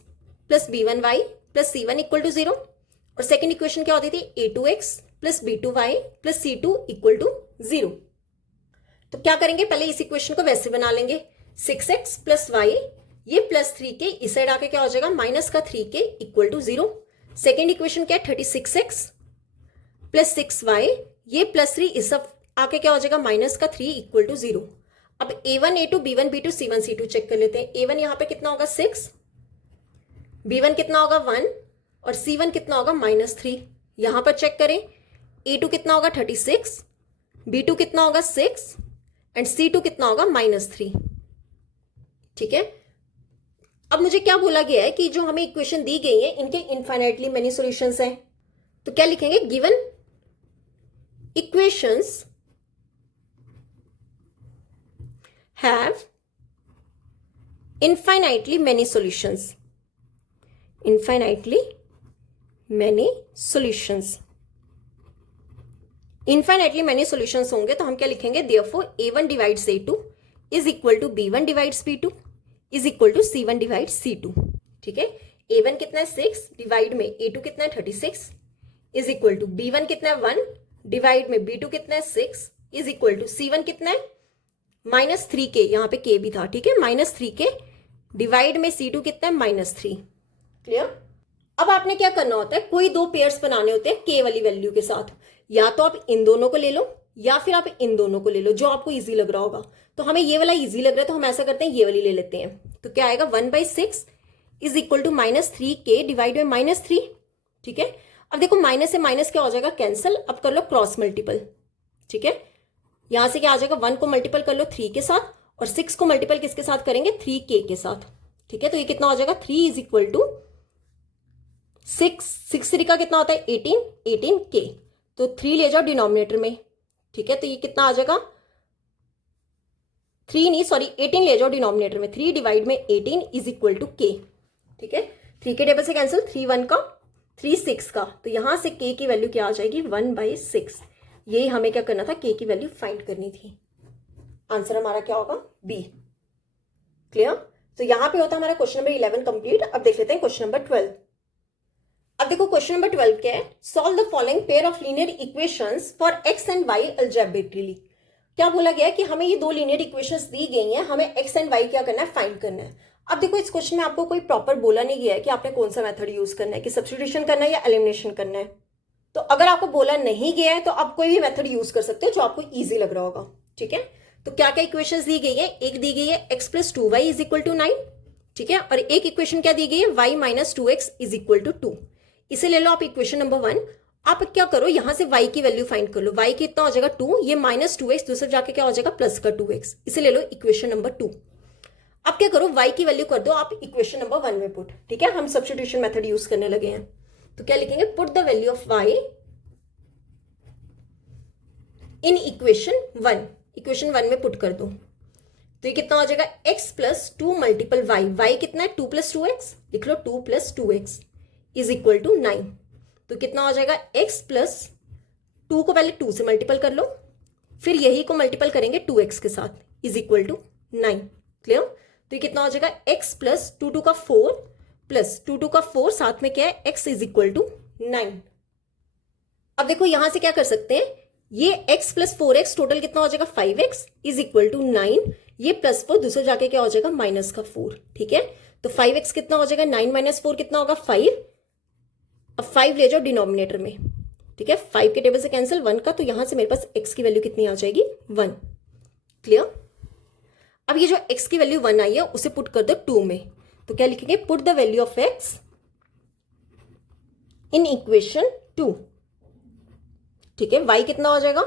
+ b1y + c1 = 0 और सेकेंड इक्वेशन क्या होती थी, a2x + b2y + c2 = 0। तो क्या करेंगे, पहले इस इक्वेशन को वैसे बना लेंगे, 6x + y ये +3k इस साइड आके क्या हो जाएगा, -3k = 0। सेकेंड इक्वेशन क्या है, 36x + 6y ये +3 इस सब आके क्या हो जाएगा, -3 = 0। अब a1 a2 b1 b2 c1 c2 check कर लेते हैं। a1 यहां पे कितना होगा 6, b1 कितना होगा 1 और c1 कितना होगा -3। यहां पर चेक करें, a2 कितना होगा 36, b2 कितना होगा 6 एंड c2 कितना होगा -3। ठीक है, अब मुझे क्या बोला गया है कि जो हमें इक्वेशन दी गई है इनके इनफाइनाइटली मेनी सॉल्यूशंस हैं। तो क्या लिखेंगे, given equations have infinitely many solutions, infinitely many solutions. Infinitely many solutions होंगे तो हम क्या लिखेंगे, therefore a1 divides a2 = b1 divides b2 = c1 divides c2। ठीक है, a1 कितना है 6 डिवाइड में a2 कितना है 36 b1 कितना है 1 डिवाइड में b2 कितना है 6 c1 कितना है -3k, यहां पे k भी था। ठीक है, -3k डिवाइड में c2 कितना है -3। क्लियर? अब आपने क्या करना होता है, कोई दो पेयर्स बनाने होते हैं k वाली वैल्यू के साथ। या तो आप इन दोनों को ले लो या फिर आप इन दोनों को ले लो, जो आपको इजी लग रहा होगा। तो हमें ये वाला इजी लग रहा है तो हम ऐसा करते हैं, ये वाली ले लेते हैं। तो क्या आएगा, 1/6 = -3k डिवाइड में -3। ठीक है, अब देखो माइनस से माइनस क्या हो जाएगा, कैंसिल। अब कर लो क्रॉस मल्टीपल। ठीक है, यहां से क्या आ जाएगा, 1 को मल्टीपल कर लो 3 के साथ और 6 को मल्टीपल किसके साथ करेंगे, 3k के साथ। ठीक है, तो ये कितना हो जाएगा, 3 = 6 3 का कितना होता है 18, 18k। तो 3 ले जाओ डिनोमिनेटर में, ठीक है, तो ये कितना आ जाएगा 3 नहीं सॉरी 18 ले जाओ डिनोमिनेटर में, 3 डिवाइड में 18 इज इक्वल टू k। ठीक है, 3 के टेबल से कैंसिल, 3 1 का 3 6 का, तो यहां से k की वैल्यू क्या आ जाएगी 1/6। यही हमें क्या करना था, k की वैल्यू फाइंड करनी थी। आंसर हमारा क्या होगा बी। क्लियर। तो यहां पे होता है हमारा क्वेश्चन नंबर 11 कंप्लीट। अब देख लेते हैं क्वेश्चन नंबर 12। अब देखो क्वेश्चन नंबर 12 क्या है, solve the following pair of linear equations for x and y algebraically. क्या बोला गया है कि हमें ये दो लीनियर इक्वेशंस दी गई हैं, हमें x एंड y क्या करना है, फाइंड करना है। अब देखो इस क्वेश्चन में आपको कोई प्रॉपर बोला नहीं गया है कि आपने कौन सा मेथड यूज करना है, कि सब्स्टिट्यूशन करना है या एलिमिनेशन करना है। तो अगर आपको बोला नहीं गया है तो आप कोई भी मेथड यूज कर सकते हो जो आपको ईजी लग रहा होगा। ठीक है, तो क्या क्या इक्वेशंस दी गई है, एक दी गई है x + 2y = 9, ठीक है, और एक इक्वेशन क्या दी गई है y - 2x = 2। इसे ले लो आप इक्वेशन नंबर 1। आप क्या करो, यहां से y की वैल्यू फाइंड कर लो, y कितना हो जाएगा 2, ये -2x दूसरे जाके क्या हो जाएगा +2x। इसे ले लो इक्वेशन नंबर 2। अब क्या करो, y की वैल्यू कर दो आप इक्वेशन नंबर 1 में पुट। ठीक है, हम सब्स्टिट्यूशन मेथड यूज करने लगे हैं, तो क्या लिखेंगे, put the value of y in equation 1। Equation 1 में पुट कर दो, तो ये कितना हो जाएगा x + 2 × y। y कितना है 2 + 2x, लिख लो 2 + 2x = 9। तो कितना हो जाएगा x + 2 को पहले 2 से मल्टीपल कर लो, फिर यही को मल्टीपल करेंगे 2x के साथ = 9। क्लियर। तो ये कितना हो जाएगा x + 2 2 का 4 + 2 2 का 4 साथ में क्या है x = 9। अब देखो यहां से क्या कर सकते हैं, ये x + 4x टोटल कितना हो जाएगा 5x = 9। ये +4 दूसरे जाके क्या हो जाएगा -4। ठीक है, तो 5x कितना हो जाएगा 9 - 4 कितना होगा 5। अब 5 ले जाओ डिनोमिनेटर में, ठीक है, 5 के टेबल से कैंसिल 1 का, तो यहां से मेरे पास x की वैल्यू कितनी आ जाएगी 1। क्लियर। अब ये जो x की वैल्यू 1 आई है उसे पुट कर दो 2 में, तो क्या लिखेंगे, put the value of x in equation 2। ठीक है, y कितना हो जाएगा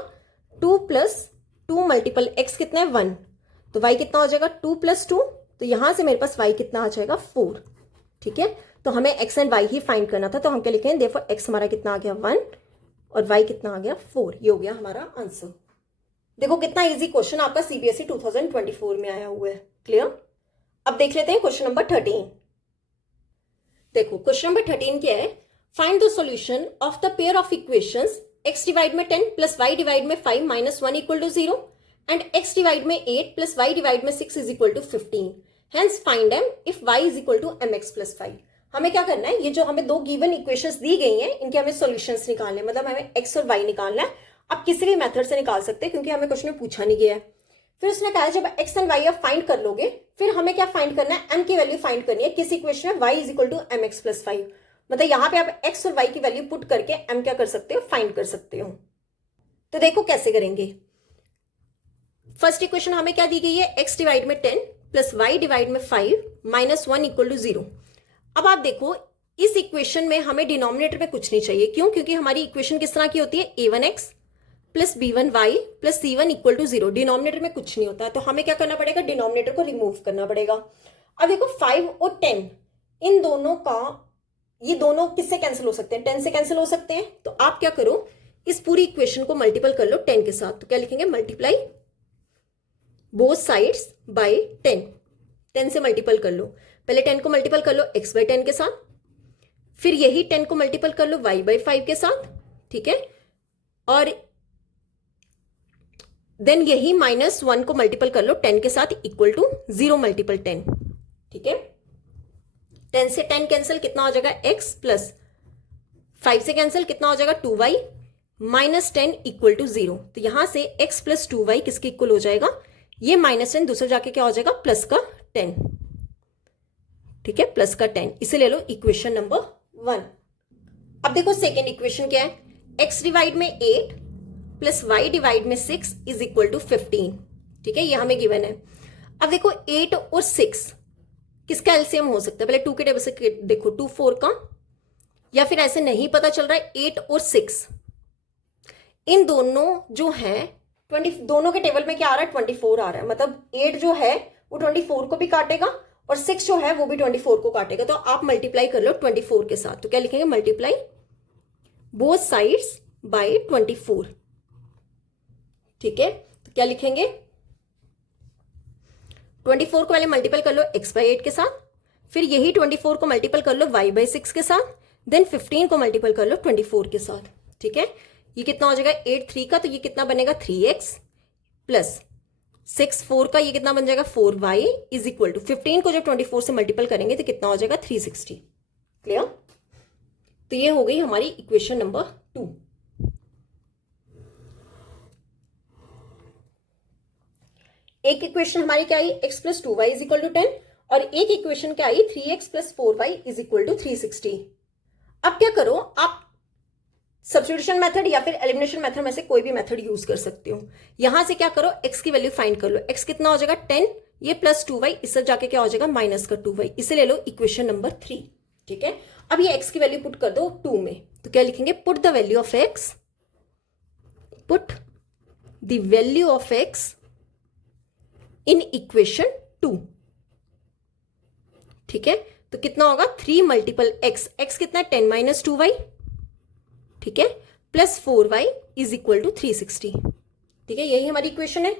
2 + 2 × x कितना है 1, तो y कितना हो जाएगा 2 + 2, तो यहां से मेरे पास y कितना आ जाएगा 4। ठीक है, तो हमें x and y he find करना था, तो हम क्या लिखेंगे, देखो x हमारा कितना आ गया 1 और y कितना आ गया 4। ये हो गया हमारा आंसर। देखो कितना इजी क्वेश्चन आपका सीबीएसई 2024 में आया हुआ है। क्लियर। अब देख लेते हैं क्वेश्चन नंबर 13। देखो क्वेश्चन नंबर 13 क्या है, find the solution of the pair of equations x divide में 10 + y डिवाइड में 5 - 1 = 0 एंड x डिवाइड में 8 + y डिवाइड में 6 = 15। Hence find m if y = mx + 5। हमें क्या करना है, ये जो हमें दो गिवन इक्वेशंस दी गई हैं इनके हमें सॉल्यूशंस निकालने हैं, मतलब हमें x और y निकालना है। आप किसी भी मेथड से निकाल सकते हैं क्योंकि हमें क्वेश्चन में पूछा नहीं गया है। फिर उसने कहा जब x एंड y आप फाइंड कर लोगे, फिर हमें क्या फाइंड करना है, m की वैल्यू फाइंड करनी है किस इक्वेशन में, y = mx + 5। मतलब यहां पे आप x और y की वैल्यू पुट करके m क्या कर सकते हो, फाइंड कर सकते हो। तो देखो कैसे करेंगे। फर्स्ट इक्वेशन हमें क्या दी गई है, x डिवाइड में 10 + y डिवाइड में 5 - 1 = 0। अब आप देखो इस इक्वेशन में हमें डिनोमिनेटर में कुछ नहीं चाहिए, क्यों, क्योंकि हमारी इक्वेशन किस तरह की होती है, a1x + b1y + c1 = 0। डिनोमिनेटर में कुछ नहीं होता है, तो हमें क्या करना पड़ेगा, डिनोमिनेटर को रिमूव करना पड़ेगा। अब देखो 5 और 10 इन दोनों का, ये दोनों किससे कैंसिल हो सकते हैं, 10 से कैंसिल हो सकते हैं। तो आप क्या करो, इस पूरी इक्वेशन को मल्टीपल कर लो 10 के साथ, तो क्या लिखेंगे, मल्टीप्लाई बोथ साइड्स बाय 10। 10 से मल्टीपल कर लो, पहले 10 को मल्टीपल कर लो x/10 के साथ, फिर यही 10 को मल्टीपल कर लो y/5 के साथ। ठीक है, और देन यही -1 को मल्टीपल कर लो 10 के साथ = 0 × 10। ठीक है, 10 से 10 कैंसिल, कितना हो जाएगा x + 5 से कैंसिल, कितना हो जाएगा 2y -10 = 0। तो यहां से x + 2y किसके इक्वल हो जाएगा, ये -10 दूसरे जाके क्या हो जाएगा +10। ठीक है, +10। इसे ले लो इक्वेशन नंबर 1। अब देखो सेकेंड इक्वेशन क्या है, x डिवाइड में 8 + y डिवाइड में 6 = 15। ठीक है, ये हमें गिवन है। अब देखो 8 और 6 किसका एलसीएम हो सकता है, पहले 2 के टेबल से देखो 2 4 का, या फिर ऐसे नहीं पता चल रहा है 8 और 6 इन दोनों जो है 20, दोनों के टेबल में क्या आ रहा है 24 आ रहा है, मतलब 8 जो है वो 24 को भी काटेगा और 6 जो है वो भी 24 को काटेगा, तो आप मल्टीप्लाई कर लो 24 के साथ। तो क्या लिखेंगे, मल्टीप्लाई बोथ साइड्स बाय 24। ठीक है, तो क्या लिखेंगे, 24 को पहले मल्टीपल कर लो x/8 के साथ, फिर यही 24 को मल्टीपल कर लो y/6 के साथ, देन 15 को मल्टीपल कर लो 24 के साथ। ठीक है, ये कितना हो जाएगा 8 3 का, तो ये कितना बनेगा 3x प्लस 6 4 का, ये कितना बन जाएगा 4y इज इक्वल टू 15 को जब 24 से मल्टीपल करेंगे तो कितना हो जाएगा 360। क्लियर? तो ये हो गई हमारी इक्वेशन नंबर 2। एक इक्वेशन हमारी क्या आई, x plus 2y is equal to 10, और एक इक्वेशन क्या आई 3x plus 4y is equal to 360। अब क्या करो, आप सब्स्टिट्यूशन मेथड या फिर एलिमिनेशन मेथड में से कोई भी मेथड यूज कर सकते हो। यहां से क्या करो, x की वैल्यू फाइंड कर लो। x कितना हो जाएगा 10, ये प्लस 2y, इससे जाके क्या हो जाएगा माइनस का 2y, इसे ले लो इक्वेशन नंबर 3। ठीक है, अब ये x की वैल्यू पुट कर दो 2 में, तो क्या लिखेंगे, put the value of x, put the value of x in equation 2। ठीक है, तो कितना होगा 3 मल्टीपल x, x कितना है 10 माइनस 2y, ठीक है, plus 4y is equal to 360। ठीक है, यही हमारी इक्वेशन है।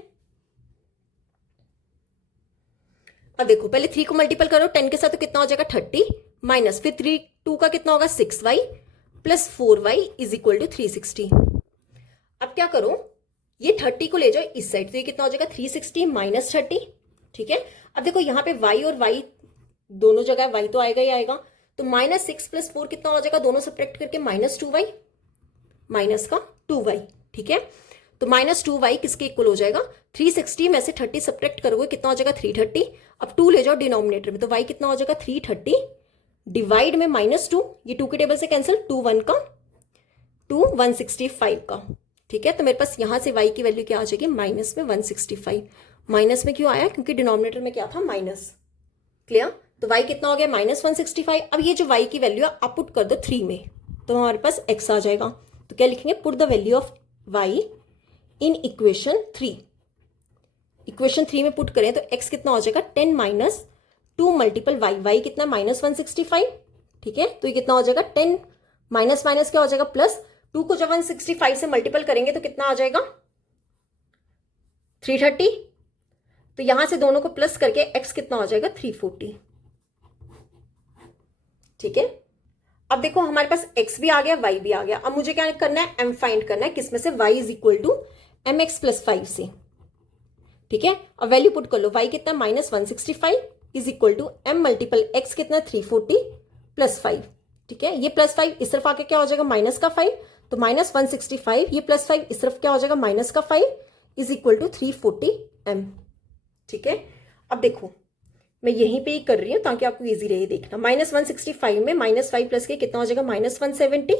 अब देखो, पहले 3 को मल्टीपल करो 10 के साथ, तो कितना हो जाएगा 30 माइनस, फिर 2 का कितना होगा 6y plus 4y is equal to 360। अब क्या करो, ये 30 को ले जाओ इस साइड, तो ये कितना हो जाएगा 360 माइनस 30। ठीक है, अब देखो यहाँ पे y और y दोनों जगह y तो आएगा ही आएगा, तो माइनस 6 प्लस 4 कितना हो जाएगा, दोनों सब्ट्रैक्ट करके माइनस 2y, माइनस का 2y। ठीक है, तो माइनस 2y किसके इक्वल हो जाएगा, 360 में से 30 सब्ट्रैक्ट करोगे कितना हो जाएगा 330। अब 2 ले जाओ डिनोमिनेटर में, तो y कितना हो जाएगा 330 डिवाइड में माइनस 2, ये 2 के टेबल से कैंसिल, 2 1 का 2 165 का। ठीक है, तो मेरे पास यहां से y की वैल्यू क्या आ जाएगी, माइनस में 165। माइनस में क्यों आया, क्योंकि डिनोमिनेटर में क्या था माइनस। क्लियर? तो y कितना हो गया माइनस 165। अब ये जो y की वैल्यू है आप पुट कर दो 3 में, तो हमारे पास x आ जाएगा। तो क्या लिखेंगे, put the value of y in equation 3। Equation 3 में पुट करें तो x कितना हो जाएगा 10 माइनस 2 मल्टीपल y कितना माइनस 165। ठीक है, तो ये कितना हो जाएगा 10 माइनस माइनस क्या हो जाएगा प्लस, 2 को जब 165 से मल्टीपल करेंगे तो कितना आ जाएगा 330। तो यहां से दोनों को प्लस करके x कितना हो जाएगा 340। ठीक है, अब देखो हमारे पास x भी आ गया y भी आ गया। अब मुझे क्या करना है, m फाइंड करना है, किसमें से, y is equal to mx plus 5 से। ठीक है, अब वैल्यू पुट कर लो, y कितना minus 165 is equal to m multiple x कितना 340 प्लस 5। ठीक है, ये प्लस 5 इस तरफ आके क्या हो जाएगा माइनस का 5, तो माइनस 165, ये प्लस 5 इस तरफ क्या हो जाएगा माइनस का 5 इज इक्वल टू 340 m। ठीक है, अब देखो मैं यहीं पे ही कर रही हूं ताकि आपको इजी रहे देखना। माइनस 165 में माइनस 5 प्लस के कितना हो जाएगा minus 170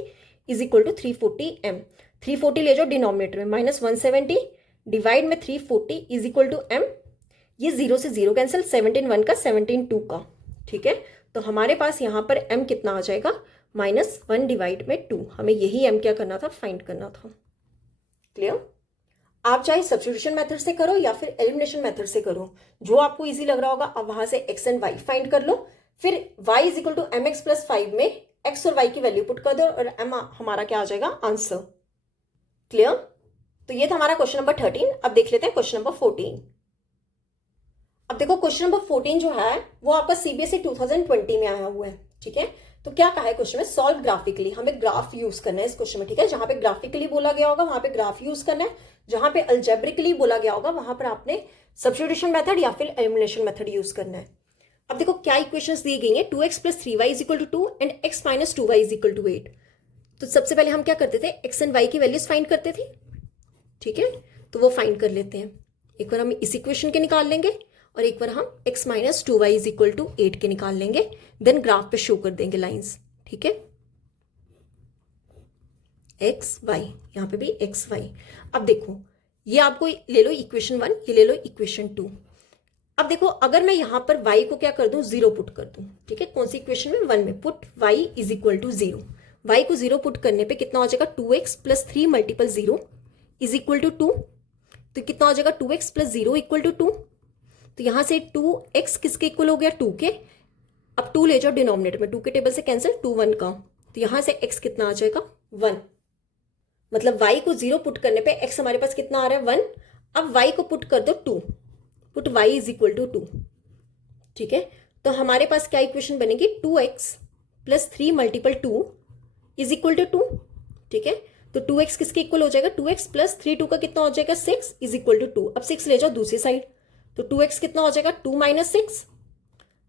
is equal to 340 m। 340 ले जाओ डिनोमिनेटर में, माइनस 170 डिवाइड में 340 इज इक्वल टू m। ये 0 से 0 कैंसिल, 17 1 का 17 2 का। ठीक है, तो हमारे पास यहाँ पर m कितना आ जाएगा माइनस 1 डिवाइड में 2। हमें यही m क्या करना था, फाइंड करना था। क्लियर? आप चाहे सब्स्टिट्यूशन मेथड से करो या फिर एलिमिनेशन मेथड से करो, जो आपको इजी लग रहा होगा। अब वहां से x एंड y फाइंड कर लो, फिर y is equal to mx plus 5 में x और y की वैल्यू पुट कर दो और m हमारा क्या आ जाएगा आंसर। क्लियर? तो ये था हमारा क्वेश्चन नंबर 13। अब देख लेते हैं क्वेश्चन नंबर 14। अब देखो क्वेश्चन नंबर 14 जो है वो आपका CBSE 2020 में आया हुआ है। ठीक है, तो क्या कहा है क्वेश्चन में, सॉल्व ग्राफिकली। हमें ग्राफ यूज करना है इस क्वेश्चन में। ठीक है, जहां पे ग्राफिकली बोला गया होगा वहां पे ग्राफ यूज करना है, जहां पे अल्जेब्रिकली बोला गया होगा वहां पर आपने सब्स्टिट्यूशन मेथड या फिर एलिमिनेशन मेथड यूज करना है। अब देखो क्या इक्वेशंस दी गई हैं, 2x plus 3y is equal to 2 and x minus 2y is equal to 8। तो सबसे पहले हम क्या करते थे, x एंड y की वैल्यूज फाइंड करते थे। ठीक है, तो वो फाइंड कर लेते हैं। एक बार हम इस इक्वेशन के निकाल लेंगे और एक बार हम x minus 2y is equal to 8 के निकाल लेंगे, देन ग्राफ पे शो कर देंगे लाइंस। ठीक है, x y, यहाँ पे भी x y। अब देखो ये आपको ले लो इक्वेशन 1, ये ले लो इक्वेशन 2। अब देखो अगर मैं यहां पर y को क्या कर दूं, 0 पुट कर दूं। ठीक है, कौन सी इक्वेशन में, 1 में, put y is equal to 0। y को 0 पुट करने पे कितना हो जाएगा 2x plus 3 multiple 0 is equal to 2। तो कितना हो जाएगा 2x प्लस 0 इक्वल टू 2। तो यहां से 2x किसके इक्वल हो गया, 2 के। अब 2 ले जाओ डिनोमिनेटर में, 2 के टेबल से कैंसिल, 2 1 का, तो यहां से x कितना आ जाएगा 1। मतलब y को 0 पुट करने पे x हमारे पास कितना आ रहा है 1। अब y को पुट कर दो 2, put y is equal to 2। ठीक है, तो हमारे पास क्या इक्वेशन बनेगी, 2x plus 3 multiple 2 is equal to 2। ठीक है, तो 2x किसके इक्वल हो जाएगा, 2x प्लस 3 2 का कितना हो जाएगा 6 इज इक्वल टू 2। अब 6 ले जाओ दूसरी साइड, तो 2x कितना हो जाएगा 2 माइनस 6,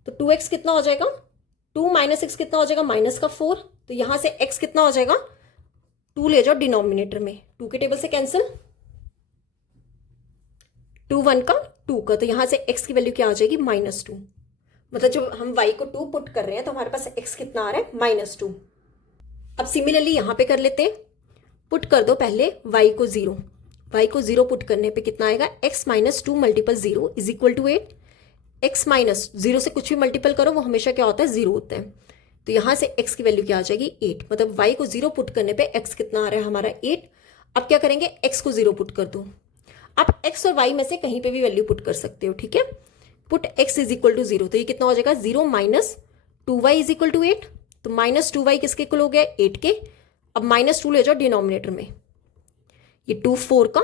तो 2x कितना हो जाएगा 2 माइनस 6 कितना हो जाएगा माइनस का 4। तो यहां से x कितना हो जाएगा, 2 ले जाओ डिनोमिनेटर में, 2 के टेबल से कैंसिल, 2 1 का 2 का, तो यहां से x की वैल्यू क्या आ जाएगी -2। मतलब जब हम y को 2 पुट कर रहे हैं तो हमारे पास x कितना आ रहा है -2। अब सिमिलरली यहां पे कर लेते हैं, पुट कर दो पहले y को 0, y को 0 पुट करने पे कितना आएगा, x minus 2 multiple 0 is equal to 8। x minus 0 से कुछ भी मल्टीपल करो वो हमेशा क्या होता है 0 होता है, तो यहां से x की वैल्यू क्या आ जाएगी 8। मतलब y को 0 पुट करने पे x कितना आ रहा है हमारा 8। अब क्या करेंगे, x को 0 पुट कर दो, आप x और y में से कहीं पे भी वैल्यू पुट कर सकते हो। ठीक है, put x is equal to 0, तो ये कितना हो जाएगा 0 minus 2y is equal to 8। तो माइनस 2y किसके इक्वल हो गया 8 के। अब -2 ले जाओ डिनोमिनेटर में, ये 2 4 का,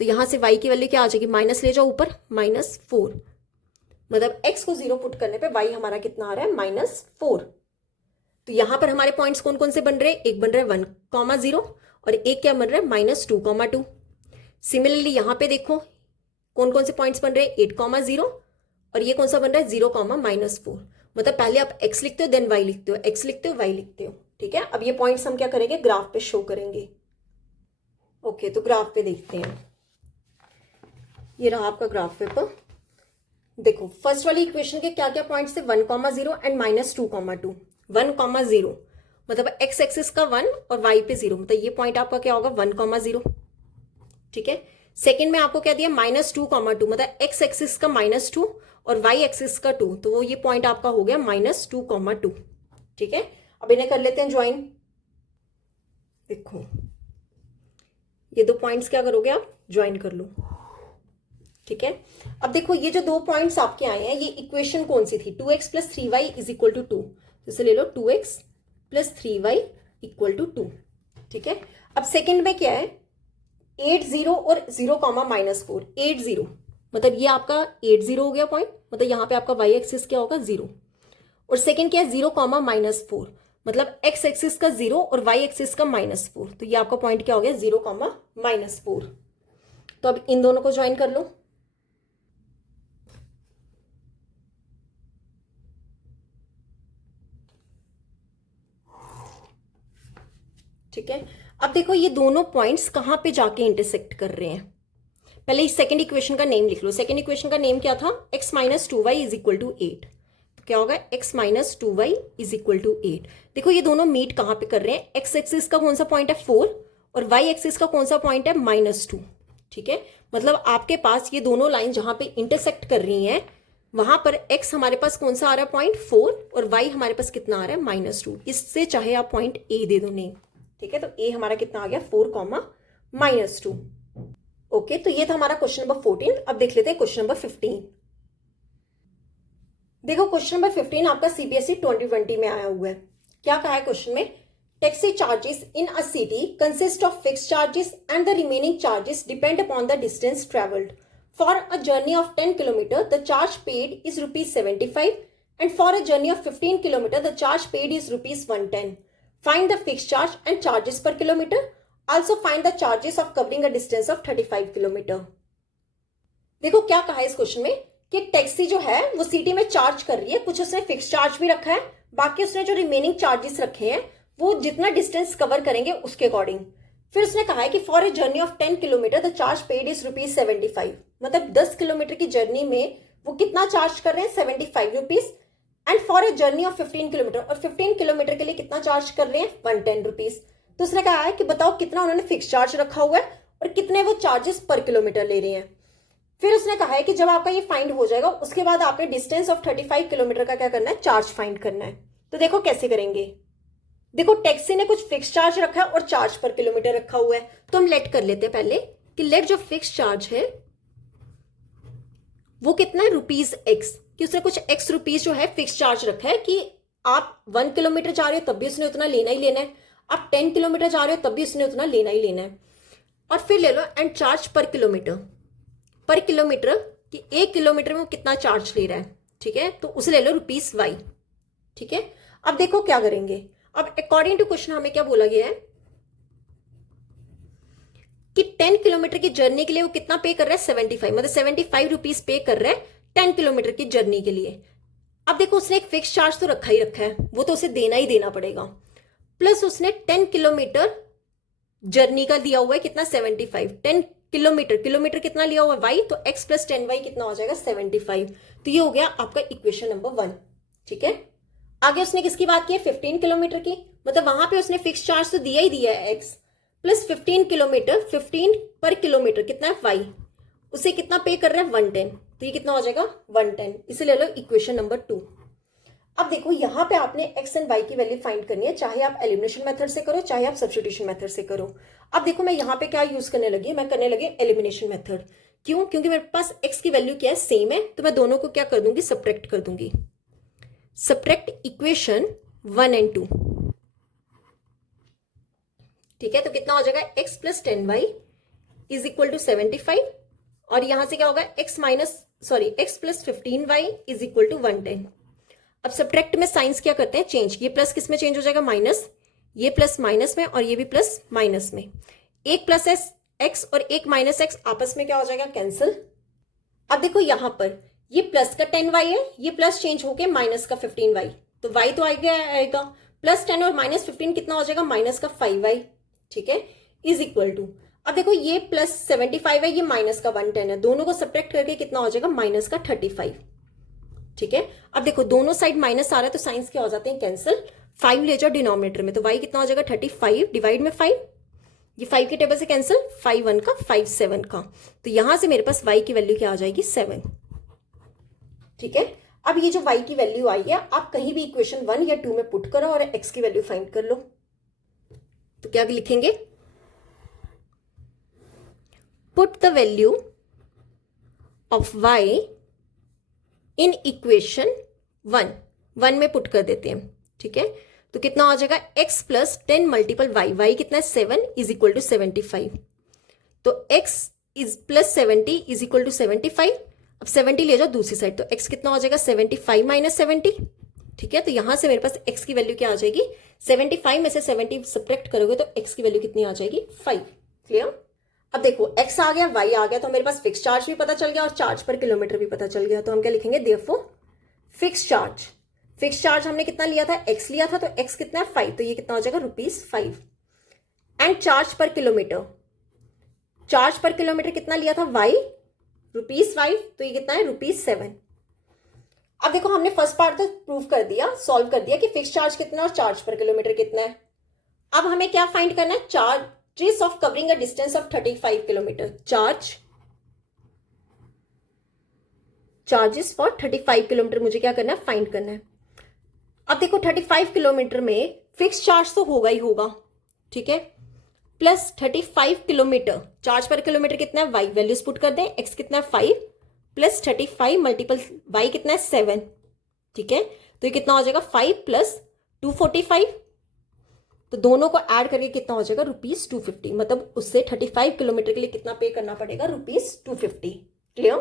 तो यहां से y की वैल्यू क्या आ जाएगी, माइनस ले जाओ ऊपर -4। मतलब x को 0 पुट करने पे y हमारा कितना आ रहा है -4। तो यहां पर हमारे पॉइंट्स कौन कौन से बन रहे हैं, एक बन रहा है 1,0 और एक क्या बन रहा है -2,2। सिमिलरली यहां पे देखो कौन कौन से पॉइंट्स बन रहे हैं, 8,0 और ये कौन सा बन रहा है 0,-4। मतलब पहले आप x लिखते हो देन y लिखते हो, x लिखते हो y लिखते हो। ठीक है, अब ये पॉइंट्स हम क्या करेंगे, ग्राफ पे शो करेंगे। ओके, तो ग्राफ पे देखते हैं, ये रहा आपका ग्राफ पेपर। देखो फर्स्ट वाली इक्वेशन के क्या क्या पॉइंट्स थे, 1,0 एंड -2,2। 1,0 मतलब x एक्सिस का 1 और y पे 0, मतलब ये पॉइंट आपका क्या होगा 1,0। ठीक है, सेकंड में आपको क्या दिया -2,2, मतलब x एक्सिस का -2 और y एक्सिस का 2, तो वो ये पॉइंट आपका हो गया -2,2। ठीक है, अब इन्हें कर लेते हैं ज्वाइन। देखो ये दो पॉइंट्स क्या करोगे आप, ज्वाइन कर लो। ठीक है, अब देखो ये जो 2 पॉइंट्स आपके आए हैं, ये इक्वेशन कौन सी थी, 2x plus 3y is equal to 2, जैसे ले लो 2x plus 3y equal to 2। ठीक है, अब सेकंड में क्या है 8,0 और 0,-4, 80 मतलब ये आपका 80 हो गया पॉइंट, मतलब यहाँ पे आपका y एक्सिस क्या होगा 0, और सेकंड क्या है 0,-4, मतलब x एक्सिस का 0 और y एक्सिस का -4, तो ये आपका पॉइंट क्या हो गया 0,-4। तो अब इन दोनों को ज्वाइन कर लो। ठीक है, अब देखो ये दोनों पॉइंट्स कहां पे जाके इंटरसेक्ट कर रहे हैं। पहले इस सेकंड इक्वेशन का नेम लिख लो, सेकंड इक्वेशन का नेम क्या था, x minus 2y is equal to 8। तो क्या होगा x minus 2y is equal to 8। देखो ये दोनों मीट कहां पे कर रहे हैं, x एक्सिस का कौन सा पॉइंट है 4 और y एक्सिस का कौन सा पॉइंट है -2। ठीक है, मतलब आपके पास ये दोनों लाइन जहां पे इंटरसेक्ट कर रही हैं वहां पर x हमारे पास कौन सा आ रहा है पॉइंट 4 और y हमारे पास कितना आ रहा है -2। इससे चाहे आप पॉइंट a दे दो नेम। ठीक है, तो a हमारा कितना आ गया 4,-2। ओके, तो ये था हमारा क्वेश्चन नंबर 14। अब देख लेते हैं क्वेश्चन नंबर 15। देखो क्वेश्चन नंबर 15 आपका सीबीएसई 2020 में आया हुआ है। क्या कहा है क्वेश्चन में, taxi charges in a city consist of fixed charges and the remaining charges depend upon the distance travelled. For a journey of 10 kilometre the charge paid is ₹75 and for a journey of 15 kilometer the charge paid is ₹110. Find the fixed charge and charges per kilometer. Also find the charges of covering a distance of 35 kilometer. देखो क्या कहा है इस question में कि taxi जो है वो सिटी में चार्ज कर रही है, कुछ उसने फिक्स चार्ज भी रखा है, बाकी उसने जो रिमेनिंग चार्जेस रखे हैं वो जितना डिस्टेंस कवर करेंगे उसके अकॉर्डिंग। फिर उसने कहा है कि for a journey of 10 kilometre the charge paid is ₹75, मतलब 10 किलोमीटर की जर्नी में वो कितना चार्ज कर रहे हैं ₹75 and for a journey of 15 kilometre, और 15 किलोमीटर के लिए कितना चार्ज कर रहे हैं ₹110। तो उसने कहा है कि बताओ कितना उन्होंने फिक्स चार्ज रखा हुआ है और कितने वो चार्जेस पर किलोमीटर ले रहे हैं। फिर उसने कहा है कि जब आपका ये फाइंड हो जाएगा उसके बाद आपने डिस्टेंस ऑफ 35 किलोमीटर का क्या करना है, चार्ज फाइंड करना है। तो देखो कैसे करेंगे। देखो टैक्सी ने कुछ फिक्स चार्ज रखा है और चार्ज पर किलोमीटर रखा हुआ है, तो हम लेट कर लेते हैं पहले कि लेट जो फिक्स चार्ज है वो कितना है रुपीज एक्स, कि उसने कुछ एक्स रुपीज जो है फिक्स चार्ज रखा है कि आप 1 किलोमीटर जा रहे हो तब भी उसने उतना लेना ही लेना है, आप 10 किलोमीटर जा रहे हो तब भी उसने उतना लेना ही लेना है। और फिर ले लो एंड चार्ज पर किलोमीटर, पर किलोमीटर कि 1 किलोमीटर में वो कितना चार्ज ले रहा है, ठीक है, तो उसे ले लो रुपीज वाई, ठीक है। अब देखो क्या करेंगे, अब अकॉर्डिंग टू क्वेश्चन हमें क्या बोला गया है कि 10 किलोमीटर की जर्नी के लिए वो कितना पे कर रहा है 75, मतलब 75 रुपीज पे कर रहा है 10 किलोमीटर की जर्नी के लिए। अब देखो उसने एक फिक्स चार्ज तो रखा ही रखा है, वो तो उसे देना ही देना पड़ेगा, प्लस उसने 10 किलोमीटर जर्नी का दिया हुआ है कितना 75, 10 किलोमीटर, किलोमीटर कितना लिया हुआ है वाई, तो x प्लस 10y कितना हो जाएगा 75। तो ये हो गया आपका इक्वेशन नंबर 1, ठीक है। आगे उसने किसकी बात की है 15 किलोमीटर की, मतलब वहां पे उसने फिक्स चार्ज तो दिया ही दिया है x प्लस 15 किलोमीटर, 15 पर किलोमीटर कितना है y, उसे कितना पे कर रहा है 110, तो ये कितना हो जाएगा 110, इसे ले लो इक्वेशन नंबर 2। अब देखो यहां पे आपने x एंड y की वैल्यू फाइंड करनी है, चाहे आप एलिमिनेशन मेथड से करो चाहे आप सब्स्टिट्यूशन मेथड से करो। अब देखो मैं यहां पे क्या यूज करने लगी, मैं करने लगी एलिमिनेशन मेथड। क्यों? क्योंकि मेरे पास x की वैल्यू क्या है सेम है, तो मैं दोनों को क्या कर दूंगी सब्ट्रैक्ट कर दूंगी। सब्ट्रैक्ट इक्वेशन 1 एंड 2, ठीक है, तो कितना हो जाएगा x plus 10y is equal to 75, और यहां से क्या होगा x plus 15y is equal to 110। अब सब्ट्रैक्ट में साइंस क्या करते हैं चेंज, ये प्लस किस में चेंज हो जाएगा माइनस, ये प्लस माइनस में, और ये भी प्लस माइनस में, एक प्लस एक्स और एक माइनस एक्स आपस में क्या हो जाएगा कैंसिल। अब देखो यहां पर ये प्लस का 10y है, ये प्लस चेंज होके माइनस का 15y, तो y तो आएगा प्लस 10 और माइनस 15 कितना हो जाएगा माइनस का 5y, ठीक है, इज इक्वल टू, अब देखो ये प्लस 75 है, ये माइनस का 110 है, दोनों को सब्ट्रैक्ट करके कितना हो जाएगा माइनस का 35, ठीक है। अब देखो दोनों साइड माइनस आ रहा है तो साइंस क्या हो जाते हैं कैंसिल, 5 ले जाओ डिनोमिनेटर में, तो y कितना हो जाएगा 35 डिवाइड में 5, ये 5 के टेबल से कैंसिल, 5 1 का 5 7 का, तो यहां से मेरे पास y की वैल्यू क्या आ जाएगी 7, ठीक है। अब ये जो y की वैल्यू आई है आप कहीं भी इक्वेशन 1 या 2 में पुट करो और x की वैल्यू फाइंड कर लो, तो क्या लिखेंगे, put the value of y in equation 1 में पुट कर देते हैं, ठीक है, तो कितना हो जाएगा x प्लस 10 मल्टीपल y कितना है 7 इज इक्वल टू 75, तो x is plus 70 is equal to 75, अब 70 ले जाओ दूसरी साइड, तो x कितना हो जाएगा 75 माइनस 70, ठीक है, तो यहां से मेरे पास x की वैल्यू क्या आ जाएगी 75 में से 70 सब्ट्रैक्ट करोगे तो x की वैल्यू कितनी आ जाएगी 5, क्लियर। अब देखो x आ गया y आ गया, तो मेरे पास फिक्स चार्ज भी पता चल गया और चार्ज पर किलोमीटर भी पता चल गया, तो हम क्या लिखेंगे देयरफॉर फिक्स चार्ज हमने कितना लिया था x लिया था, तो x कितना है 5, तो ये कितना हो जाएगा ₹5, एंड चार्ज पर किलोमीटर कितना लिया था y, ₹5, तो ये कितना है ₹7। अब देखो हमने फर्स्ट पार्ट तो प्रूव कर दिया, सॉल्व कर दिया कि फिक्स चार्ज कितना और चार्ज पर किलोमीटर कितना है। अब हमें क्या फाइंड करना है, charges of covering a distance of 35 kilometre, charges for 35 kilometre मुझे क्या करना है फाइंड करना है। अब देखो 35 किलोमीटर में फिक्स चार्ज तो होगा ही होगा, ठीक है, प्लस 35 किलोमीटर चार्ज पर किलोमीटर कितना है y, वैल्यूज पुट कर दें, x कितना है 5 प्लस 35 मल्टीपल y कितना है 7, ठीक है, तो ये कितना हो जाएगा 5 प्लस 245, तो दोनों को ऐड करके कितना हो जाएगा ₹250, मतलब उससे 35 किलोमीटर के लिए कितना पे करना पड़ेगा ₹250, क्लियर।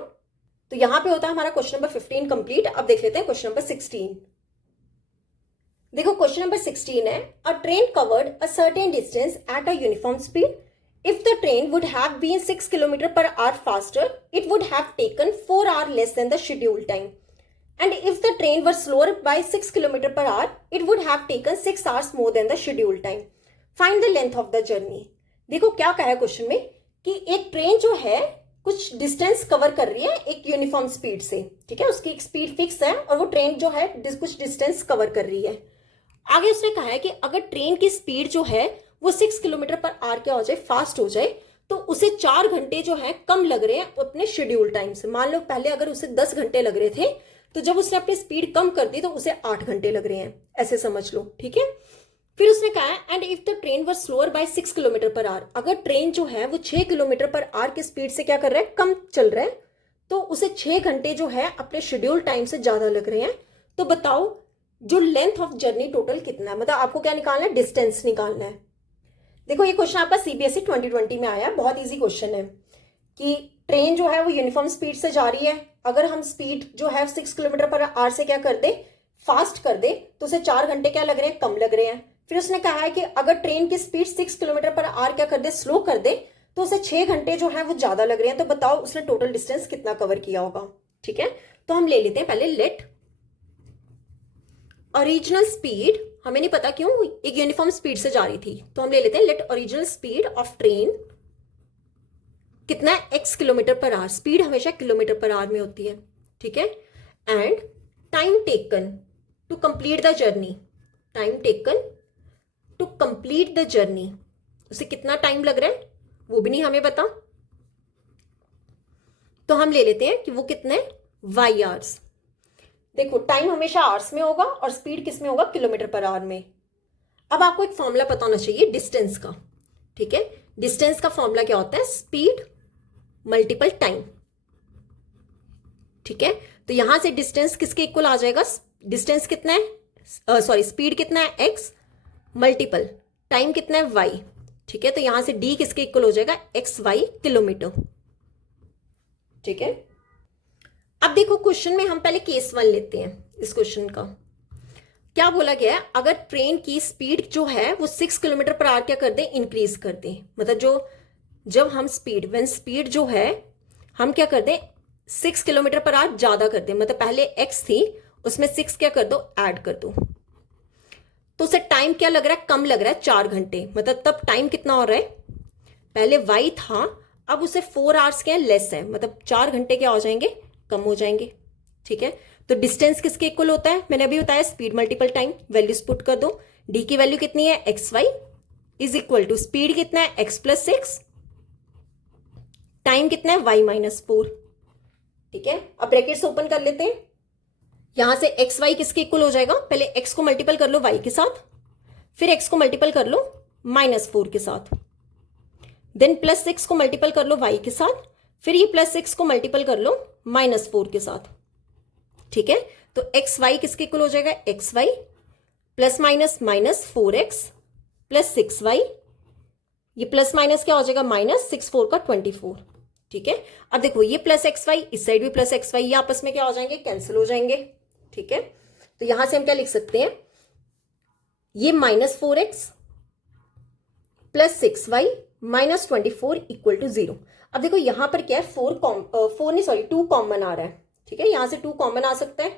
तो यहां पे होता है हमारा क्वेश्चन नंबर 15 कंप्लीट। अब देख लेते हैं क्वेश्चन नंबर 16। देखो क्वेश्चन नंबर 16 है, अ train covered a certain distance at a uniform speed, if the train would have been 6 km per hour faster, it would have taken 4 hours less than the scheduled time, and if the train were slower by 6 km per hour, it would have taken 6 hours more than the scheduled time. Find the length of the journey. देखो क्या कहा है question में कि एक train जो है कुछ डिस्टेंस कवर कर रही है एक यूनिफॉर्म स्पीड से, ठीक है, उसकी एक स्पीड फिक्स है और वो ट्रेन जो है कुछ डिस्टेंस कवर कर रही है। आगे उसने कहा है कि अगर ट्रेन की स्पीड जो है वो 6 किलोमीटर पर आवर क्या हो जाए फास्ट हो जाए, तो उसे 4 घंटे जो है कम लग रहे हैं अपने शेड्यूल टाइम से। मान लो पहले अगर उसे 10 घंटे लग रहे थे, तो जब उसने अपनी स्पीड कम कर दी तो उसे 8 घंटे लग रहे हैं, ऐसे समझ लो, ठीक है। फिर उसने कहा है and if the train were slower by 6 kilometre per hour, अगर ट्रेन जो है वो 6 किलोमीटर पर आवर की स्पीड से क्या कर रहा है कम चल रहा है, तो उसे 6 घंटे जो है अपने शेड्यूल टाइम से ज्यादा लग रहे हैं। तो बताओ जो लेंथ ऑफ जर्नी टोटल कितना है, मतलब आपको क्या निकालना है, डिस्टेंस निकालना है। देखो ये क्वेश्चन आपका सीबीएसई 2020 में आया, बहुत इजी क्वेश्चन है कि ट्रेन जो है वो यूनिफॉर्म स्पीड से जा रही है, अगर हम स्पीड जो है 6 किलोमीटर पर आवर से क्या कर दे, फास्ट कर दे, तो उसे 4 घंटे क्या लग रहे हैं, कम लग रहे हैं। फिर उसने कहा है कि अगर ट्रेन की स्पीड 6 किलोमीटर पर आवर क्या कर दे, स्लो कर दे, तो उसे 6 घंटे जो है वो ज्यादा लग रहे हैं। तो बताओ उसने टोटल डिस्टेंस कितना कवर किया होगा। ठीक है, तो हम ले लेते हैं पहले लेट ओरिजिनल स्पीड, हमें नहीं पता क्यों एक यूनिफॉर्म स्पीड से जा रही थी, तो हम ले लेते हैं let original speed of train कितना है, x kilometre per hour, speed हमेशा किलोमीटर पर आवर में होती है। ठीक है, and time taken to complete the journey, time taken to complete the journey, उसे कितना टाइम लग रहा है वो भी नहीं हमें पता, तो हम ले लेते हैं कि वो कितने y आवर्स। देखो टाइम हमेशा आवर्स में होगा और स्पीड किस में होगा, किलोमीटर पर आवर में। अब आपको एक फॉर्मूला पता होना चाहिए डिस्टेंस का। ठीक है, डिस्टेंस का फॉर्मूला क्या होता है, स्पीड मल्टीपल टाइम। ठीक है, तो यहां से डिस्टेंस किसके इक्वल आ जाएगा, डिस्टेंस कितना है, सॉरी स्पीड कितना है x मल्टीपल टाइम कितना है y। ठीक है, तो यहां से d किसके इक्वल हो जाएगा, xy किलोमीटर। ठीक है, अब देखो क्वेश्चन में हम पहले केस 1 लेते हैं। इस क्वेश्चन का क्या बोला गया है, अगर ट्रेन की स्पीड जो है वो 6 किलोमीटर पर आवर क्या कर दे, इंक्रीज कर दे, मतलब जब हम व्हेन स्पीड जो है हम क्या कर दें 6 किलोमीटर पर आवर ज्यादा कर दें, मतलब पहले x थी उसमें 6 क्या कर दो, ऐड कर दो, तो उसे टाइम क्या लग रहा है, कम लग रहा है 4 घंटे, मतलब तब टाइम कितना हो रहा है, पहले y था अब उसे 4 आवर्स क्या लेस है, मतलब 4 घंटे क्या हो जाएंगे, कम हो जाएंगे। ठीक है, तो डिस्टेंस किसके इक्वल होता है, मैंने अभी बताया speed multiple time, values put कर दो, d की वैल्यू कितनी है, xy is equal to speed कितना है, x प्लस 6, टाइम कितना है, y माइनस 4। ठीक है, अब ब्रैकेट्स ओपन कर लेते हैं, यहां से एक्स वाई किसके इक्वल हो जाएगा, पहले x को मल्टीपल कर लो y के साथ, फिर x को मल्टीपल कर लो -4 के साथ, देन +6 को मल्टीपल कर लो y के साथ, फिर ये +6 को मल्टीपल कर लो -4 के साथ। ठीक है, तो एक्स वाई किसके इक्वल हो जाएगा, x y plus minus -4x plus 6y, ये प्लस माइनस क्या हो जाएगा, -6 4 का 24। ठीक है, अब देखो ये प्लस एक्स वाई, इस साइड भी प्लस एक्स वाई, ये आपस में क्या हो जाएंगे, कैंसिल हो जाएंगे। ठीक है, तो यहां से हम क्या लिख सकते हैं, ये -4x plus 6y -24 equal to 0। अब देखो यहां पर क्या है, 2 कॉमन आ रहा है। ठीक है, यहां से 2 कॉमन आ सकता है,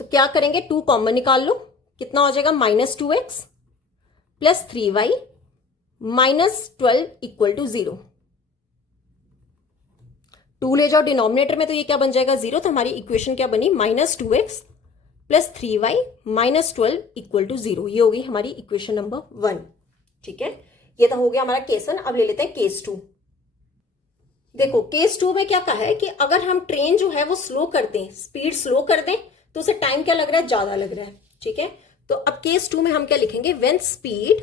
तो क्या करेंगे, 2 कॉमन निकाल लो, कितना हो जाएगा, -2x plus 3y -12 equal to 0। 2 ले जाओ डिनोमिनेटर में तो ये क्या बन जाएगा, 0, तो हमारी इक्वेशन क्या बनी, -2x plus 3y -12 equal to 0। ये होगी हमारी इक्वेशन नंबर 1। ठीक है, ये तो हो गया हमारा केस 1। अब ले लेते हैं केस 2। देखो केस 2 में क्या कहा है कि अगर हम ट्रेन जो है वो स्लो कर दें, स्पीड स्लो कर दें, तो उसे टाइम क्या लग रहा है, ज्यादा लग रहा है। ठीक है, तो अब केस 2 में हम क्या लिखेंगे, व्हेन स्पीड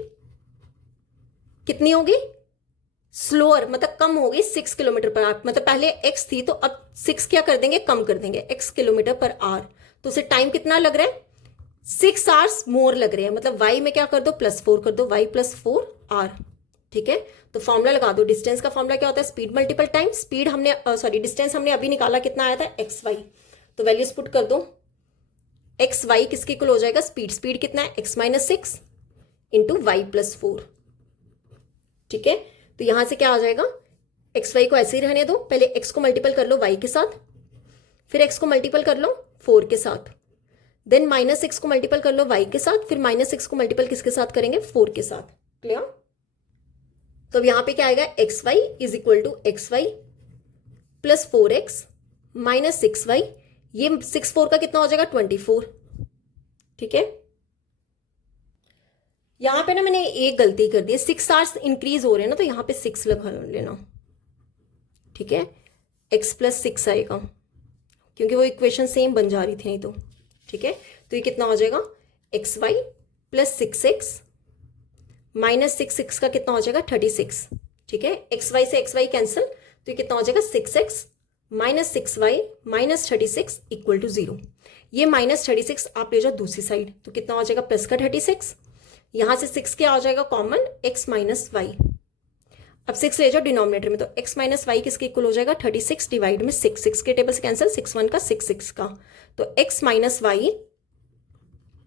कितनी होगी, स्लोअर मतलब कम होगी 6 किलोमीटर पर आवर, मतलब पहले x थी तो अब 6 क्या कर देंगे, कम कर देंगे, x किलोमीटर पर आवर, तो उसे टाइम कितना लग रहा है, 6 आवर्स मोर लग रहे हैं, मतलब y में क्या कर दो, +4 कर दो, y +4 r। ठीक है, तो फॉर्मूला लगा दो, डिस्टेंस का फॉर्मूला क्या होता है, स्पीड मल्टीपल टाइम, स्पीड हमने डिस्टेंस हमने अभी निकाला, कितना आया था, xy, तो वैल्यूज पुट कर दो, xy किसके इक्वल हो जाएगा, स्पीड कितना है, x -6 इंटू y +4। ठीक है, तो यहां से क्या आ जाएगा, एक्स वाई को ऐसे ही रहने दो, पहले x को मल्टीपल कर लो y के साथ, फिर x को मल्टीपल कर लो 4 के साथ, देन -6 को मल्टीपल कर लो y के साथ, फिर -6 को मल्टीपल किसके साथ करेंगे, 4 के साथ। क्लियर, तो अब यहां पे क्या आएगा, x y is equal to x y plus 4x -6y, ये 6 4 का कितना हो जाएगा, 24। ठीक है, यहां पे ना मैंने एक गलती कर दी है, 6 आवर्स इंक्रीज हो रहे हैं ना, तो यहां पे 6 लगा लेना। ठीक है, x प्लस 6 आएगा, क्योंकि वो इक्वेशन सेम बन जा रही थी नहीं तो। ठीक है, तो ये कितना हो जाएगा, एक्स वाई प्लस 6x -6 का कितना हो जाएगा, 36। ठीक है, एक्स वाई से एक्स वाई कैंसिल, तो ये कितना हो जाएगा, 6x minus 6y minus 36 equal to 0। ये माइनस 36 आप ले जाओ दूसरी साइड, तो कितना हो जाएगा प्लस का 36। यहां से 6 क्या आ जाएगा कॉमन, x माइनस वाई। अब 6 ले जाओ डिनोमिनेटर में, तो x माइनस वाई किसके इक्वल हो जाएगा 36 डिवाइड में 6, 6 के टेबल से कैंसिल, 6 1 का 6 6 का, तो x माइनस वाई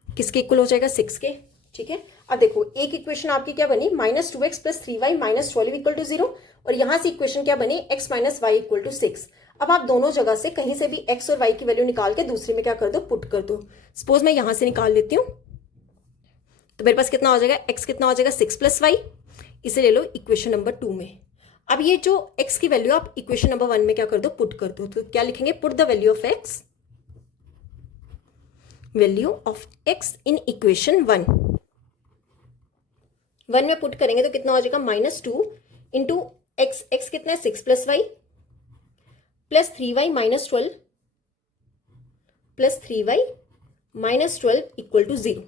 किसके इक्वल हो जाएगा 6 के। ठीक है, अब देखो एक इक्वेशन आपकी क्या बनी, minus 2x plus 3y minus 12 equal to 0, और यहां से इक्वेशन क्या बनी x minus y equal to 6। अब आप दोनों जगह से कहीं से भी x और y की वैल्यू निकाल के दूसरे में क्या कर दो, पुट कर दो। सपोज मैं यहां से निकाल लेती हूं, तो मेरे पास कितना हो जाएगा, x कितना हो जाएगा 6 प्लस वाई, इसे ले लो इक्वेशन नंबर 2 में। अब ये जो x की वैल्यू आप इक्वेशन नंबर 1 में क्या कर दो, पुट कर दो। तो क्या लिखेंगे, put the value of x, value of x in equation 1 में पुट करेंगे तो कितना हो जाएगा, माइनस 2 इंटू एक्स, एक्स कितना है 6 plus y plus 3y minus 12 plus 3y minus 12 equal to 0।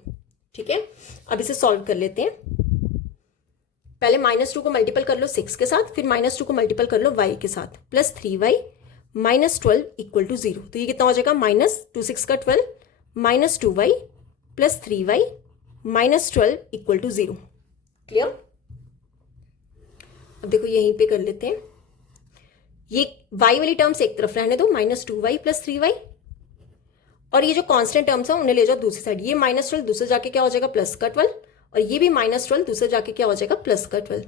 ठीक है, अब इसे सॉल्व कर लेते हैं। पहले माइनस 2 को मल्टीपल कर लो 6 के साथ, फिर माइनस 2 को मल्टीपल कर लो y के साथ, plus 3y minus 12 equal to 0। तो ये कितना हो जाएगा, माइनस 2 6 का 12 minus 2y plus 3y minus 12 equal to 0। Clear. अब देखो यहीं पे कर लेते हैं, ये y वाली टर्म्स एक तरफ रहने दो, माइनस 2y प्लस 3y, और ये जो कांस्टेंट टर्म्स है उन्हें ले जाओ दूसरी साइड। ये माइनस 12 दूसरे जाके क्या हो जाएगा प्लस का 12, और ये भी माइनस 12 दूसरे जाके क्या हो जाएगा प्लस का 12।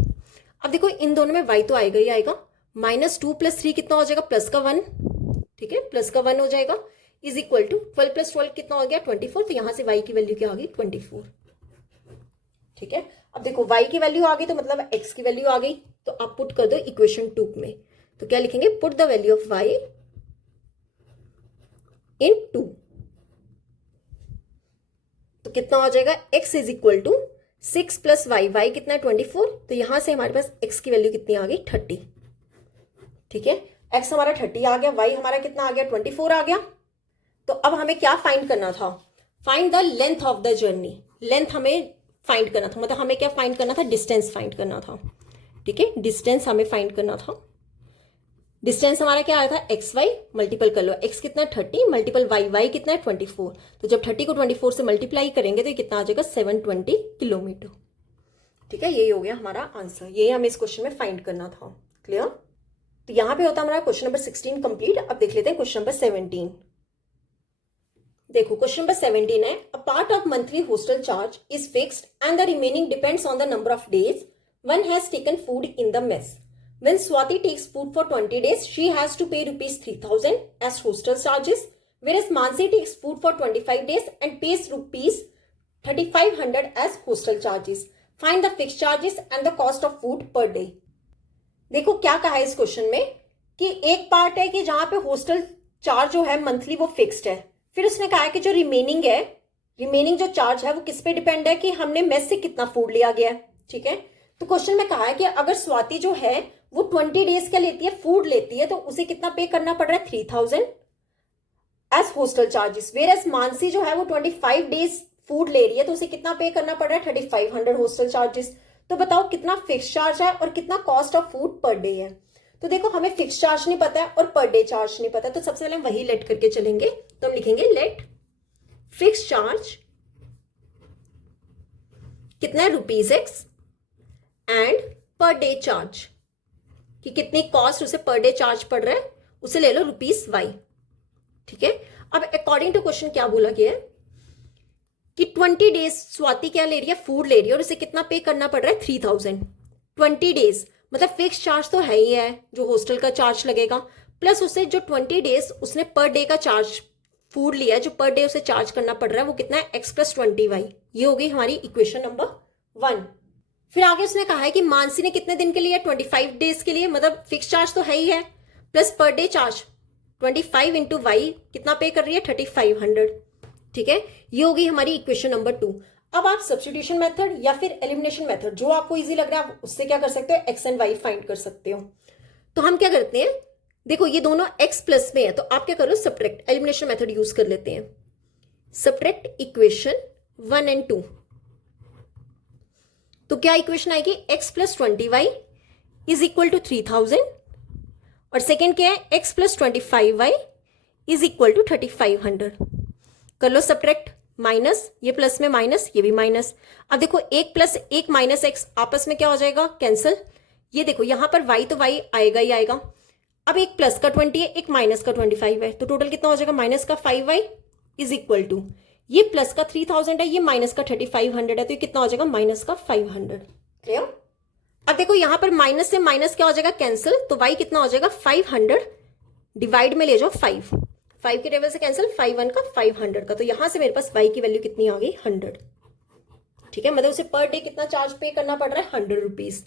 अब देखो इन दोनों में y तो आएगा ही आएगा, माइनस 2 प्लस 3 कितना हो जाएगा प्लस का 1। ठीक है, प्लस का 1 हो जाएगा, इज इक्वल टू 12 प्लस 12 कितना हो गया 24। तो यहां से y की वैल्यू क्या आ गई 24। ठीक है, अब देखो y की वैल्यू आ गई तो मतलब x की वैल्यू आ गई, तो आप पुट कर दो इक्वेशन 2 में। तो क्या लिखेंगे, put the value of y in 2। तो कितना हो जाएगा, x is equal to 6 plus y, y कितना है 24, तो यहां से हमारे पास x की वैल्यू कितनी आ गई 30। ठीक है, x हमारा 30 आ गया, y हमारा कितना आ गया 24 आ गया। तो अब हमें क्या फाइंड करना था, find the length of the journey. Length हमें फाइंड करना था, मतलब हमें क्या फाइंड करना था, डिस्टेंस फाइंड करना था। ठीक है, डिस्टेंस हमें फाइंड करना था। डिस्टेंस हमारा क्या आया था, एक्स वाई मल्टीपल कर लो, एक्स कितना 30 मल्टीपल वाई, वाई कितना है 24। तो जब 30 को 24 से मल्टीप्लाई करेंगे तो ये कितना आ जाएगा 720 किलोमीटर। ठीक है, यही हो गया हमारा आंसर, यही हमें इस क्वेश्चन में फाइंड करना था। क्लियर। तो यहां पे होता हमारा क्वेश्चन नंबर 16 कंप्लीट। अब देख लेते हैं क्वेश्चन नंबर 17। देखो क्वेश्चन नंबर 17 है, a part of monthly hostel charge is fixed and the remaining depends on the number of days one has taken food in the mess. When Swati takes food for 20 days, she has to pay rupees 3000 as hostel charges, whereas Mansi takes food for 25 days and pays rupees 3500 as hostel charges. Find the fixed charges and the cost of food per day. देखो क्या कहा है इस question में कि एक part है कि जहां पे हॉस्टल चार्ज जो है मंथली वो फिक्स्ड है, फिर उसने कहा है कि जो रिमेनिंग है, रिमेनिंग जो चार्ज है वो किस पे डिपेंड है कि हमने मेस से कितना फूड लिया गया है। ठीक है, तो क्वेश्चन में कहा है कि अगर स्वाति जो है वो 20 डेज का लेती है, फूड लेती है, तो उसे कितना पे करना पड़ रहा है 3000 as hostel charges, whereas Mansi जो है वो 25 डेज फूड ले रही है तो उसे कितना पे करना पड़ रहा है 3500 हॉस्टल चार्जेस। तो बताओ कितना फिक्स चार्ज है और कितना cost of food per day है। तो देखो हमें फिक्स चार्ज नहीं पता है और पर डे चार्ज नहीं पता है, तो सबसे पहले हम वही लेट करके चलेंगे। तो हम लिखेंगे लेट फिक्स चार्ज कितना है rupees x and per day charge कि कितनी कॉस्ट उसे पर डे चार्ज पड़ रहा है उसे ले लो रुपीज वाई। ठीक है, अब अकॉर्डिंग टू क्वेश्चन क्या बोला गया है कि 20 डेज स्वाति क्या ले रही है, फूड ले रही है, और उसे कितना पे करना पड़ रहा है 3000। 20 डेज मतलब फिक्स चार्ज तो है ही है जो हॉस्टल का चार्ज लगेगा, प्लस उसे जो 20 डेज उसने पर डे का चार्ज फूड लिया है, जो पर डे उसे चार्ज करना पड़ रहा है वो कितना है एक्स प्लस 20 वाई। ये हो गई हमारी इक्वेशन नंबर 1। फिर आगे उसने कहा है कि मानसी ने कितने दिन के लिए 25 डेज के लिए, मतलब फिक्स चार्ज तो है ही है, plus per day charge 25 into Y कितना पे कर रही है 3500। ठीक है, ये होगी हमारी इक्वेशन नंबर 2। अब आप सब्स्टिट्यूशन मेथड या फिर एलिमिनेशन मेथड जो आपको इजी लग रहा है उससे क्या कर सकते हो, एक्स एंड वाई फाइंड कर सकते हो। तो हम क्या करते हैं, देखो ये दोनों एक्स प्लस में है तो आप क्या करो सब्ट्रैक्ट, एलिमिनेशन मेथड यूज कर लेते हैं। सब्ट्रैक्ट इक्वेशन 1 एंड 2, तो क्या इक्वेशन आएगी x plus 20y is equal to 3000 और सेकेंड क्या है, x plus 25y is equal to 3500। कर लो सब्ट्रैक्ट, माइनस, ये प्लस में माइनस, ये भी माइनस। अब देखो एक प्लस एक माइनस एक्स आपस में क्या हो जाएगा, कैंसिल। ये देखो यहाँ पर y तो y आएगा ही आएगा। अब एक प्लस का 20 है, एक माइनस का 25 है, तो टोटल कितना हो जाएगा, माइनस का 5y इज इक्वल टू ये प्लस का 3000 है, ये माइनस का 3500 है, तो ये कितना हो जाएगा, माइनस का 500। क्लियर। अब देखो यहां पर माइनस से माइनस क्या हो जाएगा, कैंसिल, तो y कितना हो जाएगा 500, डिवाइड में ले जाओ 5 के टेबल से कैंसिल, 5 1 का 500 का, तो यहां से मेरे पास y की वैल्यू कितनी आ गई, 100। ठीक है, मतलब उसे पर डे कितना चार्ज पे करना पड़ रहा है, 100 रुपीज।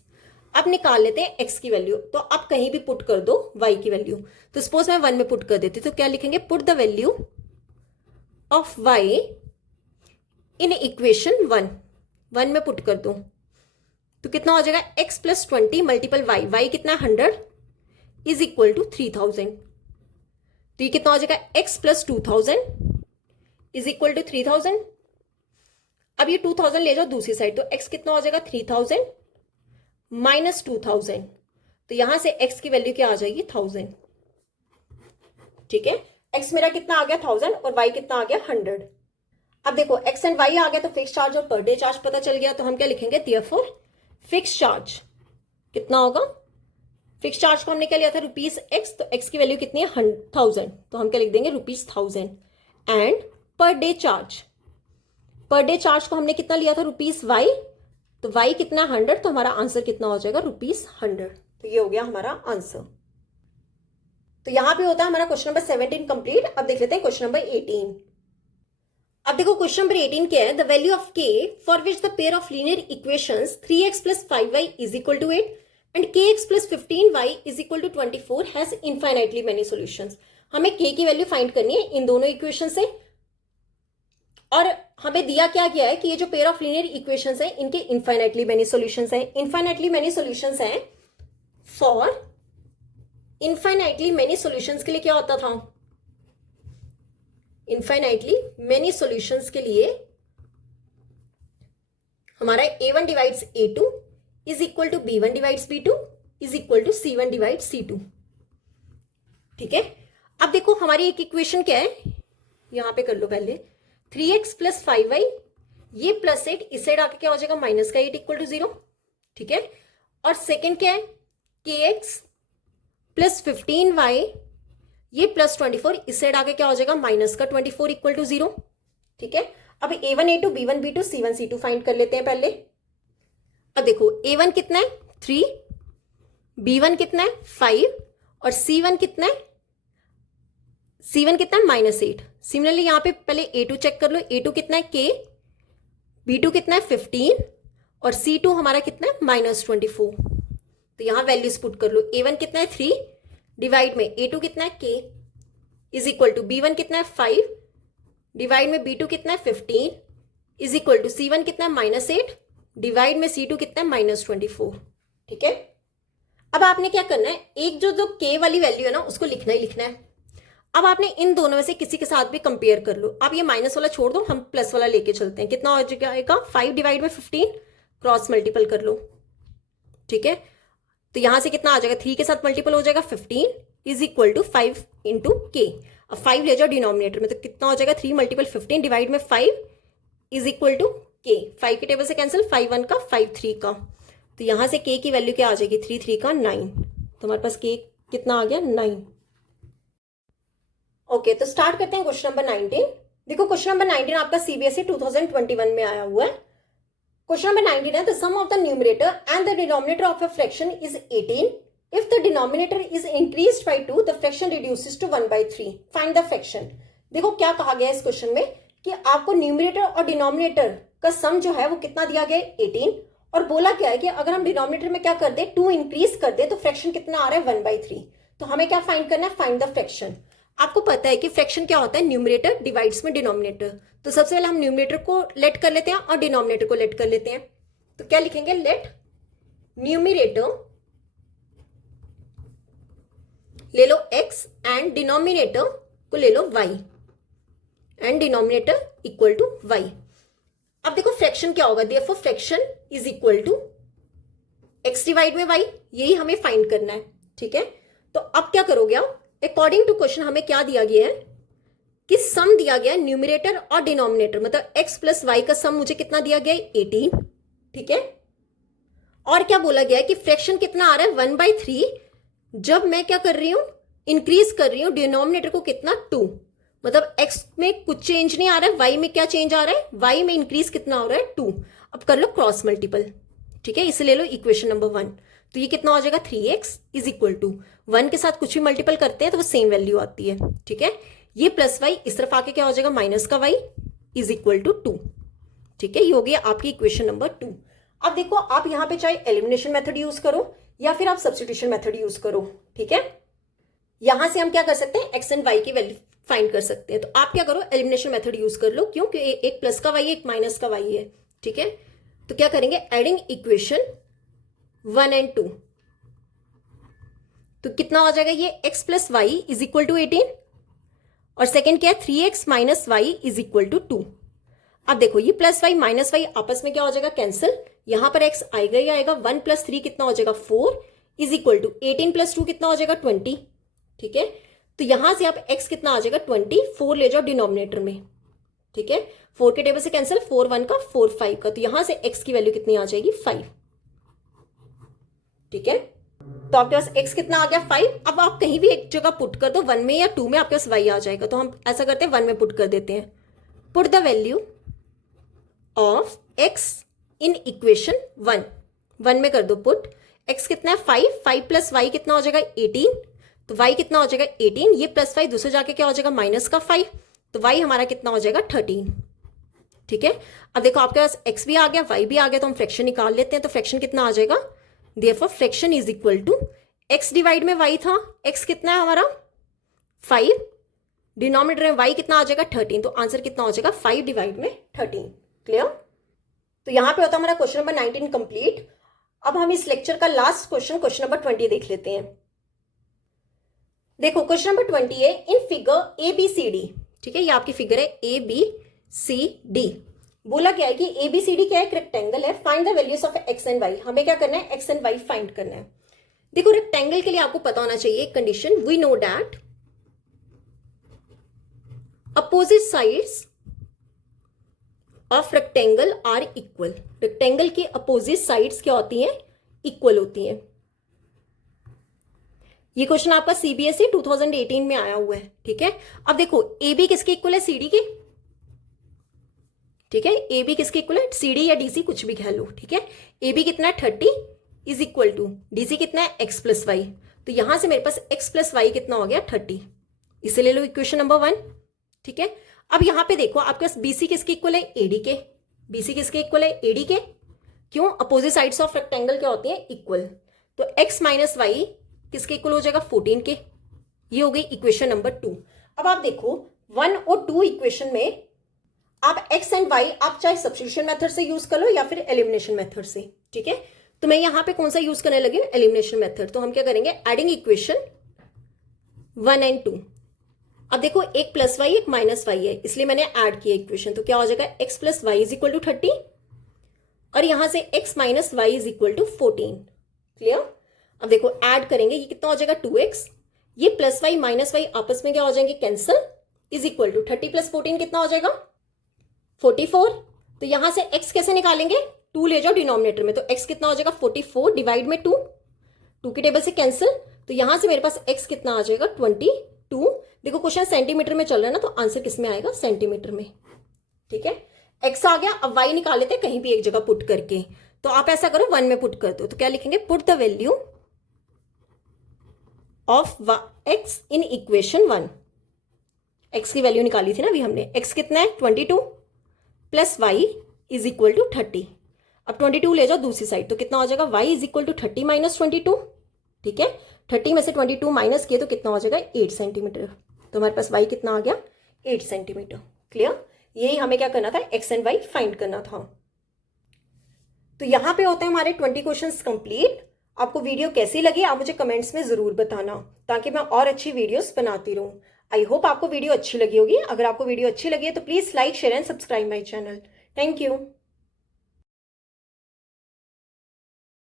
अब निकाल लेते हैं x की वैल्यू, तो आप कहीं भी पुट कर दो y की वैल्यू। तो सपोज मैं 1 में पुट कर देती, तो क्या लिखेंगे, put the value of y in equation 1 में पुट कर दो, तो कितना हो जाएगा, x प्लस 20 मल्टीपल y कितना 100 इज इक्वल टू 3000। तो ये कितना हो जाएगा, x plus 2000 is equal to 3000। अब ये 2000 ले जाओ दूसरी साइड, तो x कितना हो जाएगा 3000 माइनस 2000, तो यहां से x की वैल्यू क्या आ जाएगी, 1000। ठीक है, x मेरा कितना आ गया 1000 और y कितना आ गया 100। अब देखो x एंड y आ गया, तो फिक्स चार्ज और पर डे चार्ज पता चल गया, तो हम क्या लिखेंगे, देयरफॉर फिक्स चार्ज कितना होगा, फिक्स चार्ज को हमने क्या लिया था, ₹x, तो x की वैल्यू कितनी है 1000, तो हम क्या लिख देंगे, ₹1000। एंड पर डे चार्ज को हमने कितना लिया था, ₹y, तो y कितना 100, तो हमारा आंसर कितना हो जाएगा, ₹100। तो ये हो गया हमारा आंसर। तो यहां पे होता है हमारा क्वेश्चन नंबर 17 कंप्लीट। अब देख लेते हैं क्वेश्चन नंबर 18। अब देखो क्वेश्चन नंबर 18 क्या है, the value of k for which the pair of linear equations 3x plus 5y is equal to 8 and kx plus 15y is equal to 24 has infinitely many solutions. हमें k की वैल्यू find करनी है इन दोनों equation से, और हमें दिया क्या गया है कि ये जो पेयर ऑफ लीनियर इक्वेशंस है इनके इनफाइनाइटली मेनी सॉल्यूशंस है। इनफाइनाइटली मेनी सॉल्यूशंस है, फॉर इनफाइनाइटली मेनी सॉल्यूशंस के लिए क्या होता था, इनफाइनाइटली मेनी सॉल्यूशंस के लिए हमारा a1 divides a2 is equal to b1 divides b2 is equal to c1 divides c2। ठीक है, अब देखो हमारी एक इक्वेशन क्या है, यहां पे कर लो पहले, 3x प्लस 5y, ये प्लस 8 इस साइड आके क्या हो जाएगा, माइनस का 8 इक्वल टू 0। ठीक है, और सेकेंड क्या है, kx प्लस 15y, ये प्लस 24 इस साइड आके क्या हो जाएगा, माइनस का 24 इक्वल टू 0। ठीक है, अब a1 a2 b1 b2 c1 c2 find कर लेते हैं पहले। अब देखो a1 कितना है 3, b1 कितना है 5 और c1 कितना है -8। सिमिलरली यहां पे पहले a2 चेक कर लो, a2 कितना है k, b2 कितना है 15 और c2 हमारा कितना है -24। तो यहां वैल्यूज पुट कर लो, a1 कितना है 3 डिवाइड में a2 कितना है k is equal to b1 कितना है 5 डिवाइड में b2 कितना है 15 इज इक्वल टू c1 कितना है -8 डिवाइड में c2 कितना है -24। ठीक है, अब आपने क्या करना है, एक जो k वाली वैल्यू है ना उसको लिखना ही लिखना है। अब आपने इन दोनों में से किसी के साथ भी कंपेयर कर लो। आप ये माइनस वाला छोड़ दो, हम प्लस वाला लेके चलते हैं। कितना हो जाएगा, 5 डिवाइड में 15, क्रॉस मल्टीपल कर लो। ठीक है, तो यहां से कितना आ जाएगा, 3 के साथ मल्टीपल हो जाएगा 15 इज इक्वल टू 5 इंटू के। अब 5 ले जाओ डिनोमिनेटर में, तो कितना हो जाएगा 3 मल्टीपल 15 डिवाइड में 5 इज इक्वल टू के। 5 के टेबल से कैंसिल, 5 1 का 5 3 का, तो यहां से के की वैल्यू क्या आ जाएगी, 3 3 का 9। तो हमारे पास के कितना आ गया, 9। ओके, तो स्टार्ट करते हैं क्वेश्चन नंबर 19। देखो क्वेश्चन नंबर 19 आपका सीबीएसई 2021 में आया हुआ है। क्वेश्चन नंबर 19 है, the sum of the numerator and the denominator of a fraction is 18 if the denominator is increased by 2 the fraction reduces to 1/3, find the fraction. देखो क्या कहा गया है इस क्वेश्चन में कि आपको न्यूमरेटर और डिनोमिनेटर का सम जो है वो कितना दिया गया है 18, और बोला क्या है कि अगर हम डिनोमिनेटर में क्या कर दे 2 इंक्रीज कर दे तो फ्रैक्शन कितना आ रहा है 1/3। तो हमें क्या फाइंड करना है, फाइंड द फ्रैक्शन। आपको पता है कि फ्रैक्शन क्या होता है, न्यूमरेटर डिवाइड्स में डिनोमिनेटर। तो सबसे पहले हम न्यूमरेटर को लेट कर लेते हैं और डिनोमिनेटर को लेट कर लेते हैं। तो क्या लिखेंगे, लेट न्यूमरेटर ले लो x एंड डिनोमिनेटर को ले लो y and denominator equal to y। अब देखो फ्रैक्शन क्या होगा, therefore fraction is equal to x divide में y, यही हमें फाइंड करना है। ठीक है, तो अब क्या करोगे आप, अकॉर्डिंग टू क्वेश्चन हमें क्या दिया गया है कि सम दिया गया है न्यूमरेटर और डिनोमिनेटर, मतलब x प्लस वाई का सम मुझे कितना दिया गया है 18, ठीक है। और क्या बोला गया है कि फ्रैक्शन कितना आ रहा है 1/3, जब मैं क्या कर रही हूं, इंक्रीज कर रही हूं डिनोमिनेटर को कितना 2, मतलब x में कुछ चेंज नहीं आ रहा है, y में क्या चेंज आ रहा है, y में इंक्रीज कितना हो रहा है 2। अब कर लो क्रॉस मल्टीपल, ठीक है, इसे ले लो इक्वेशन नंबर 1। तो ये कितना हो जाएगा 3x इज इक्वल टू 1 के साथ कुछ भी मल्टीपल करते हैं तो वो सेम वैल्यू आती है, ठीक है। ये प्लस वाई इस तरफ आके क्या हो जाएगा माइनस का वाई इज इक्वल टू 2, ठीक है। ये हो गया आपकी इक्वेशन नंबर 2। अब देखो आप यहां पे चाहे एलिमिनेशन मेथड यूज करो या फिर आप सब्स्टिट्यूशन मेथड यूज करो, ठीक है। यहां से हम क्या कर सकते हैं, एक्स एंड वाई की वैल्यू फाइंड कर सकते हैं। तो आप क्या करो, एलिमिनेशन मेथड यूज कर लो, क्योंकि एक प्लस का वाई है एक माइनस का वाई है, ठीक है। तो क्या करेंगे, एडिंग इक्वेशन 1 एंड 2, तो कितना हो जाएगा ये x plus Y is equal to 18, और सेकेंड क्या है 3x minus y is equal to 2। अब देखो ये प्लस वाई माइनस वाई आपस में क्या हो जाएगा कैंसिल, यहां पर x आएगा ही आएगा, 1 प्लस 3 कितना हो जाएगा 4 इज इक्वल टू 18 प्लस 2 कितना हो जाएगा 20, ठीक है। तो यहां से आप x कितना आ जाएगा 24 ले जाओ डिनोमिनेटर में, ठीक है। 4 के टेबल से कैंसिल, 4 1 का 4 5 का, तो यहां से x की वैल्यू कितनी आ जाएगी 5, ठीक है। तो आपके पास x कितना आ गया 5। अब आप कहीं भी एक जगह पुट कर दो, 1 में या 2 में आपके पास y आ जाएगा। तो हम ऐसा करते हैं 1 में पुट कर देते हैं, put the value of x in equation 1 में कर दो पुट, x कितना है 5 प्लस y कितना हो जाएगा 18, तो y कितना हो जाएगा 18, ये प्लस 5 दूसरे जाके क्या हो जाएगा माइनस का 5, तो y हमारा कितना हो जाएगा 13, ठीक है। अब देखो आपके पास x भी आ गया y भी आ गया, तो हम फ्रैक्शन निकाल लेते हैं। तो फ्रैक्शन कितना आ जाएगा, therefore fraction is equal to x divide में y था, x कितना है हमारा 5, डिनोमिनेटर में y कितना आ जाएगा 13, तो आंसर कितना हो जाएगा 5 डिवाइड में 13, क्लियर। तो यहां पे होता है हमारा क्वेश्चन नंबर 19 कंप्लीट। अब हम इस लेक्चर का लास्ट क्वेश्चन नंबर 20 देख लेते हैं। देखो क्वेश्चन नंबर 20 है, इन फिगर ABCD, ठीक है, ये आपकी फिगर है ABCD। बोला क्या है कि ABCD क्या है, एक रेक्टेंगल है, find the values of x and y. हमें क्या करना है, एक्स एंड वाई फाइंड करना है। देखो रेक्टेंगल के लिए आपको पता होना चाहिए एक condition, we know that opposite sides of rectangle are equal. Rectangle की अपोजिट साइड्स क्या होती हैं, इक्वल होती हैं। ये क्वेश्चन आपका CBSE 2018 में आया हुआ है, ठीक है। अब देखो AB किसके इक्वल है, CD के, ठीक है। AB किसके इक्वल है, CD या DC कुछ भी कह लो, ठीक है। AB कितना है 30 इज इक्वल टू DC कितना है x प्लस वाई, तो यहां से मेरे पास x प्लस वाई कितना हो गया 30, इसे ले लो इक्वेशन नंबर 1, ठीक है। अब यहां पे देखो आपके पास BC किसके इक्वल है, AD के, BC किसके इक्वल है AD के, क्यों, अपोजिट साइड्स ऑफ रेक्टेंगल क्या होती है इक्वल, तो x माइनस वाई किसके इक्वल हो जाएगा 14 के, ये हो गई इक्वेशन नंबर 2। अब आप देखो 1 और 2 इक्वेशन में आप x एंड y आप चाहे सब्स्टिट्यूशन मेथड से यूज कर लो या फिर एलिमिनेशन मेथड से, ठीक है। तो मैं यहां पे कौन सा यूज करने लगी हूं, एलिमिनेशन मेथड। तो हम क्या करेंगे, एडिंग इक्वेशन 1 एंड 2। अब देखो एक प्लस वाई एक माइनस वाई है, इसलिए मैंने ऐड किया इक्वेशन, तो क्या हो जाएगा x plus Y is equal to 30 और यहां से x minus y is equal to 14, clear. अब देखो ऐड करेंगे, ये कितना हो जाएगा 2x, ये प्लस वाई माइनस वाई आपस में क्या हो जाएंगे cancel, is equal to 30 plus 14 कितना हो जाएगा 44। तो यहां से x कैसे निकालेंगे, 2 ले जाओ डिनोमिनेटर में, तो x कितना हो जाएगा 44 डिवाइड में 2 की टेबल से कैंसिल, तो यहां से मेरे पास x कितना आ जाएगा 22। देखो क्वेश्चन सेंटीमीटर में चल रहा है ना, तो आंसर किस में आएगा सेंटीमीटर में, ठीक है। x आ गया, अब y निकाल लेते हैं कहीं भी एक जगह पुट करके। तो आप ऐसा करो 1 में पुट कर दो, तो क्या लिखेंगे, put the value of x in equation 1। x की वैल्यू निकाली थी ना अभी हमने, x कितना है 22 plus Y is equal to 30। अब 22 ले जाओ दूसरी साइड, तो कितना हो जाएगा y is equal to 30 minus 22, ठीक है। 30 में से 22 माइनस किए तो कितना हो जाएगा 8 सेंटीमीटर, तो हमारे पास y कितना आ गया 8 सेंटीमीटर, क्लियर। यही हमें क्या करना था, x एंड y फाइंड करना था। तो यहां पे होते हैं हमारे 20 क्वेश्चंस कंप्लीट। आपको वीडियो कैसी लगी आप मुझे कमेंट्स में जरूर बताना, ताकि मैं और अच्छी वीडियोस बनाती रहूं। आई होप आपको वीडियो अच्छी लगी होगी। अगर आपको वीडियो अच्छी लगी है तो please like share and subscribe my channel. Thank you.